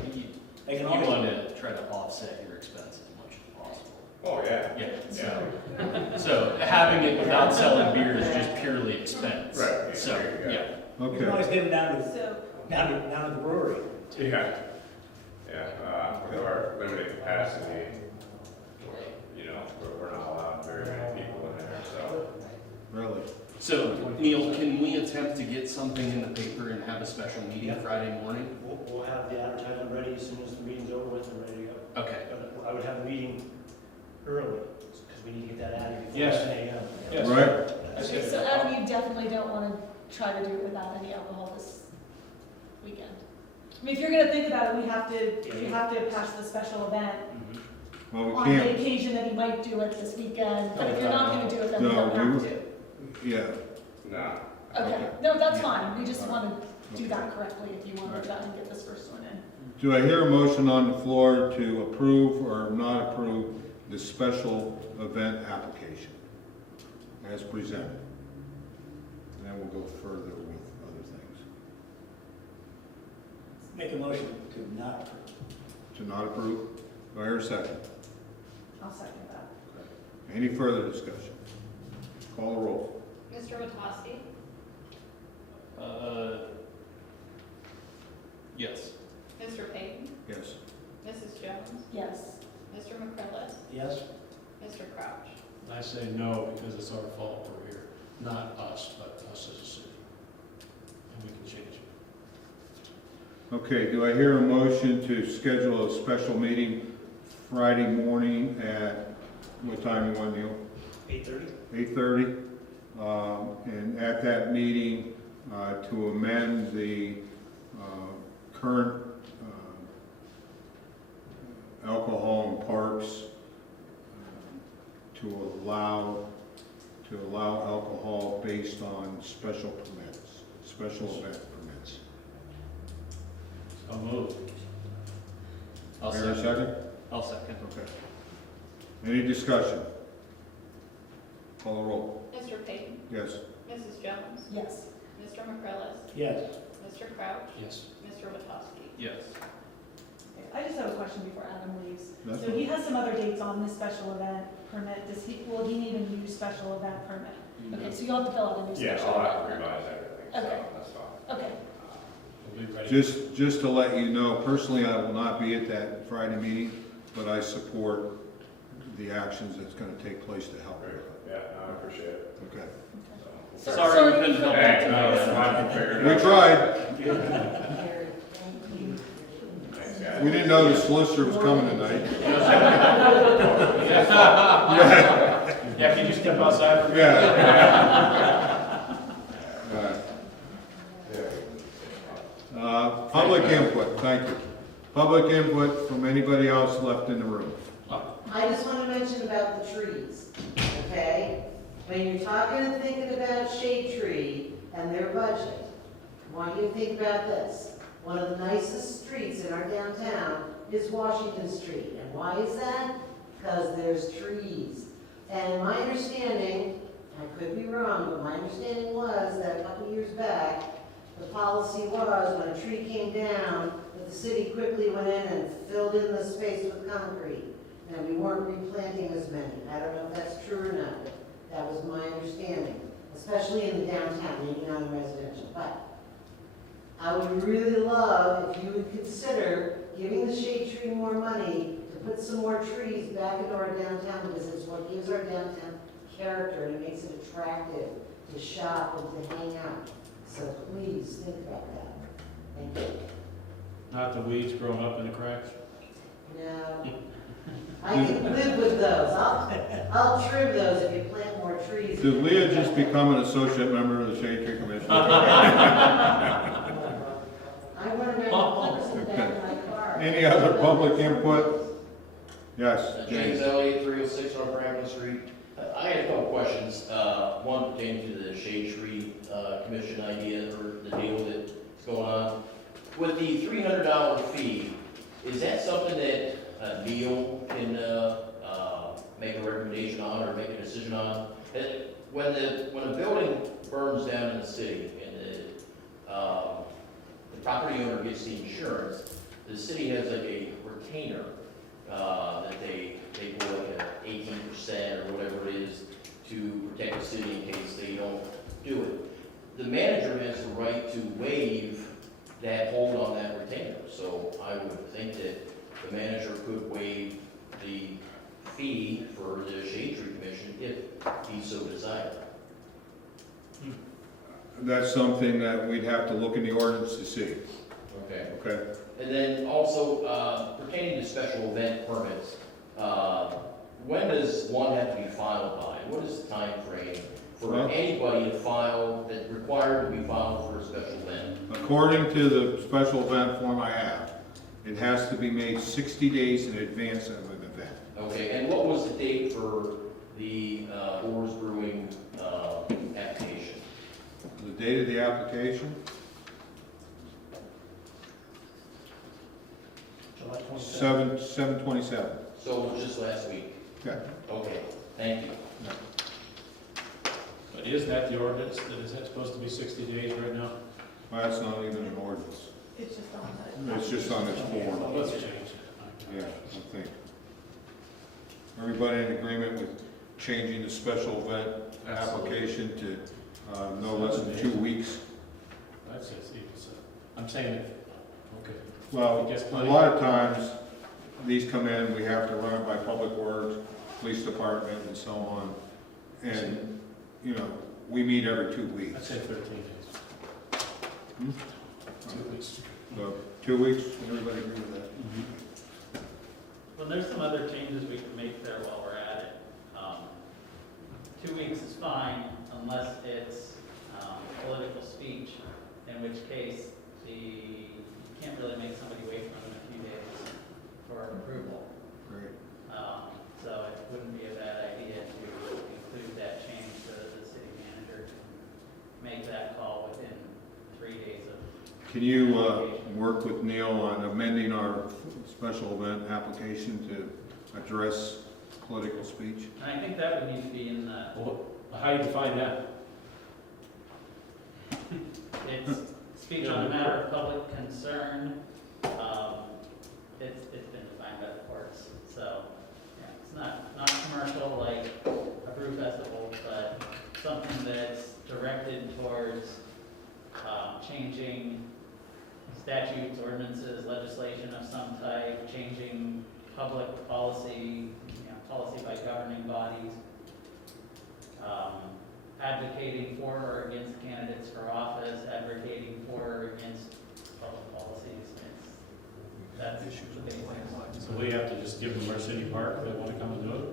They can You always, want to try to offset your expense as much as possible. oh, yeah. Yeah, so having it without selling beer is just purely expense. Right. So, There you go. yeah. we can always get them down So, to the brewery. Yeah, with our limited capacity, we're not allowed very many people in there, so. Really? So, Neil, can we attempt to get something in the paper and have a special meeting Yeah. Friday morning? We'll have the advertisement ready as soon as the meeting's over with and ready to go. Okay. But I would have the meeting early, because we need to get that out of here before Yes. 10 a.m. Yes. Right? I said so it. Adam, you definitely don't want to try to do it without any alcohol this weekend. I mean, if you're gonna think about it, we have to pass the special event Well, we on the can't, occasion that he might do it this weekend, but if you're not gonna do it, then No, we don't we have would- to. yeah. Nah. Okay, no, that's Yeah. fine, we just wanna do Okay. that correctly if you wanna Right. try and get this first one in. Do I hear a motion on the floor to approve or not approve the special event application as presented? And then we'll go further with other things. Make a motion to not approve. To not approve? Do I hear a second? I'll second that. Any further discussion? Call the roll. Mr. Witowski, Yes. Mr. Payton, Yes. Mrs. Jones, Yes. Mr. McCrillis, Yes? Mr. Crouch. I say no because it's our fault we're here, not us, but us as a city. And we can change it. Okay, do I hear a motion to schedule a special meeting Friday morning at, what time you want, Neil? 8:30? 8:30. And at that meeting, to amend the current alcohol in parks to allow alcohol based on special permits, special event permits. So moved. I'll Hear a second. second? I'll second. Okay. Any discussion? Call the roll. Mr. Payton, Yes. Mrs. Jones, Yes. Mr. McCrillis, Yes. Mr. Crouch, Yes. Mr. Witowski. Yes. Okay, I just have a question before Adam leaves. That's So he has some other dates on this special event permit, will he need a new special event permit? Okay, so you'll have to fill out a new Yeah, special I'll have to event. revise everything, so Okay. that's fine. Okay, We'll be ready. Just to let you know, personally, I will not be at that Friday meeting, but I support the actions that's gonna take place to help with it. Yeah, no, I appreciate it. Okay. So. Sorry we couldn't help Hey, out no, tonight. it's fine, we figured it We out. tried. Thanks, guys. We didn't know the solicitor was coming tonight. Yeah, can you step outside for a minute? Yeah. Public input, thank you. Public input from anybody else left in the room. I just want to mention about the trees, okay? When you're talking and thinking about shade tree and their budget, I want you to think about this. One of the nicest streets in our downtown is Washington Street. And why is that? Because there's trees. And my understanding, I could be wrong, but my understanding was that a couple years back, the policy was when a tree came down, that the city quickly went in and filled in the space with concrete. Now, we weren't replanting as many. I don't know if that's true or not, but that was my understanding, especially in the downtown, maybe not in residential. But I would really love if you would consider giving the shade tree more money to put some more trees back into our downtown, because it's what gives our downtown character and it makes it attractive to shop and to hang out. So please think about that. Thank you. Not the weeds growing up in the cracks? No. I can live with those. I'll trim those if you plant more trees. Did Leah just become an associate member of the Shade Tree Commission? I want to rent a person back in my car. Any other public input? Yes, James James. Elliott, 306 North Franklin Street. I had a couple questions. One pertaining to the Shade Tree Commission idea, or the deal that's going on. With the $300 fee, is that something that Neil can make a recommendation on or make a decision on? When a building burns down in the city and the property owner gets the insurance, the city has like a retainer that they go like a 18% or whatever it is to protect the city in case they don't do it. The manager has the right to waive that hold on that retainer. So I would think that the manager could waive the fee for the Shade Tree Commission if he so desired. That's something that we'd have to look in the ordinance to see, Okay. okay? And then also pertaining to special event permits, when does one have to be filed by? What is the time frame for Well- anybody to file, that's required to be filed for a special event? According to the special event form I have, it has to be made 60 days in advance of an event. the date for the Orr's Brewing application? The date of the application, July 27th. 7/27. So it was just last week? Okay. Okay, thank you. But is that the ordinance, that is that supposed to be 60 days right now? Well, that's not even an ordinance. It's just on the. It's just on this form. Well, let's change it. Yeah, I think. Everybody in agreement with changing the special event application to no less than 2 weeks? That's it, I'm saying it, okay. Well, I guess a lot of times, these come in, we have to run it by Public Works, Police Department, and so on. And, you know, we meet every 2 I'd weeks. say 13 days. Hmm? 2 weeks. So, 2 weeks, everybody agree with that? Well, there's some other changes we can make there while we're at it. 2 weeks is fine unless it's political speech, in which case you can't really make somebody wait for them a few days for approval. Great. So it wouldn't be a bad idea to include that change so that the city manager can make that call within 3 days of. Can you work with Neil on amending our special event application to address political speech? And I think that would need to be in the, Well, how do you define that? it's speech on a matter of public concern. It's been defined by the courts, so, yeah, it's not commercial like a brew festival, but something that's directed towards changing statutes, ordinances, legislation of some type, changing public policy, policy by governing bodies, advocating for or against candidates for office, advocating for or against public policies. That's the basics. So we have to just give them our city park if they want to come and do it?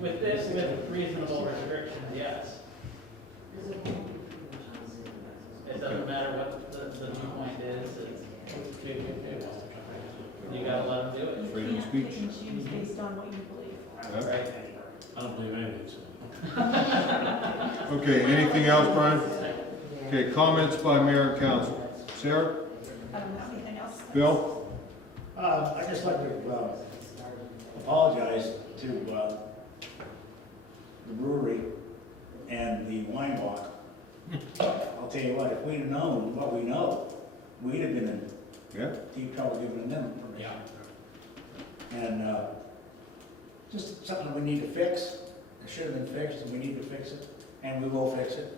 With this, with reasonable restrictions, yes. It doesn't matter what the viewpoint is, you gotta let them do it. Freedom of You speech. can't pick and choose based on what you believe. Yeah. Right? I don't believe anything, so. Okay, anything else, Brian? Okay, comments by mayor and council. Sarah? I don't have anything else. Bill? I'd just like to apologize to the brewery and the wine walk. I'll tell you what, if we'd have known what we know, we'd have been in Yeah? deep trouble giving them permission. And just something we need to fix. It should have been fixed, and we need to fix it, and we will fix it.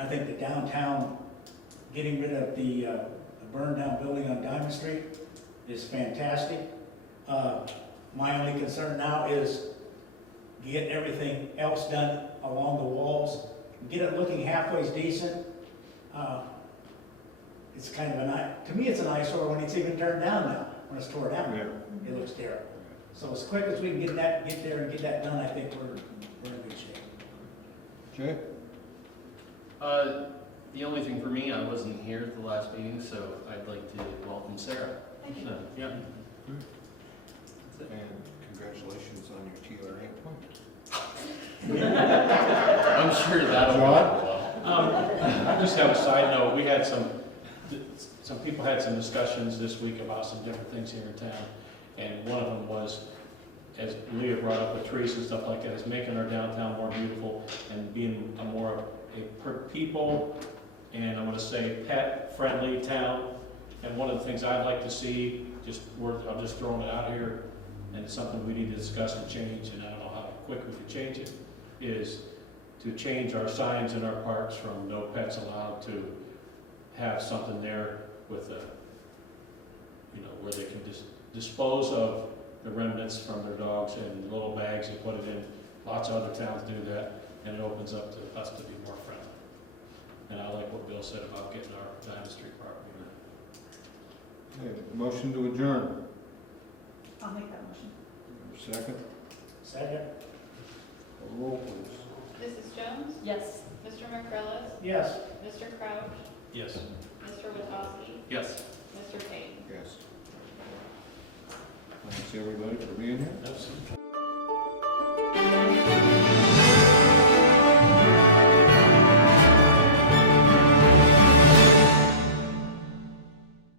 I think the downtown, getting rid of the burned down building on Diamond Street is fantastic. My only concern now is get everything else done along the walls, get it looking halfway decent. It's kind of to me it's an eyesore when it's even turned down now, when it's tore down. Yeah. It looks terrible. So as quick as we can get there and get that done, I think we're in good shape. Jay? The only thing for me, I wasn't here at the last meeting, so I'd like to welcome Sarah. Thank you. So, yeah. And congratulations on your TRA appointment. I'm sure that'll go well. I just have a side note, we had some people had some discussions this week about some different things here in town, and one of them was, as Leah brought up with trees and stuff like that, is making our downtown more beautiful and being a more people, and I want to say pet-friendly town. And one of the things I'd like to see, I'm just throwing it out here, and it's something we need to discuss and change, and I don't know how quick we can change it, is to change our signs in our parks from no pets allowed to have something there with where they can dispose of the remnants from their dogs in little bags and put it in. Lots of other towns do that, and it opens up to us to be more friendly. And I like what Bill said about getting our Diamond Street Park. Okay, motion to adjourn. I'll make that motion. Second? Second? Roll, please. Mrs. Jones? Yes. Mr. McCrillis? Yes. Mr. Crouch? Yes. Mr. Witowski? Yes. Ms. Mr. Payne. Yes. Thanks everybody for being here. Absolutely.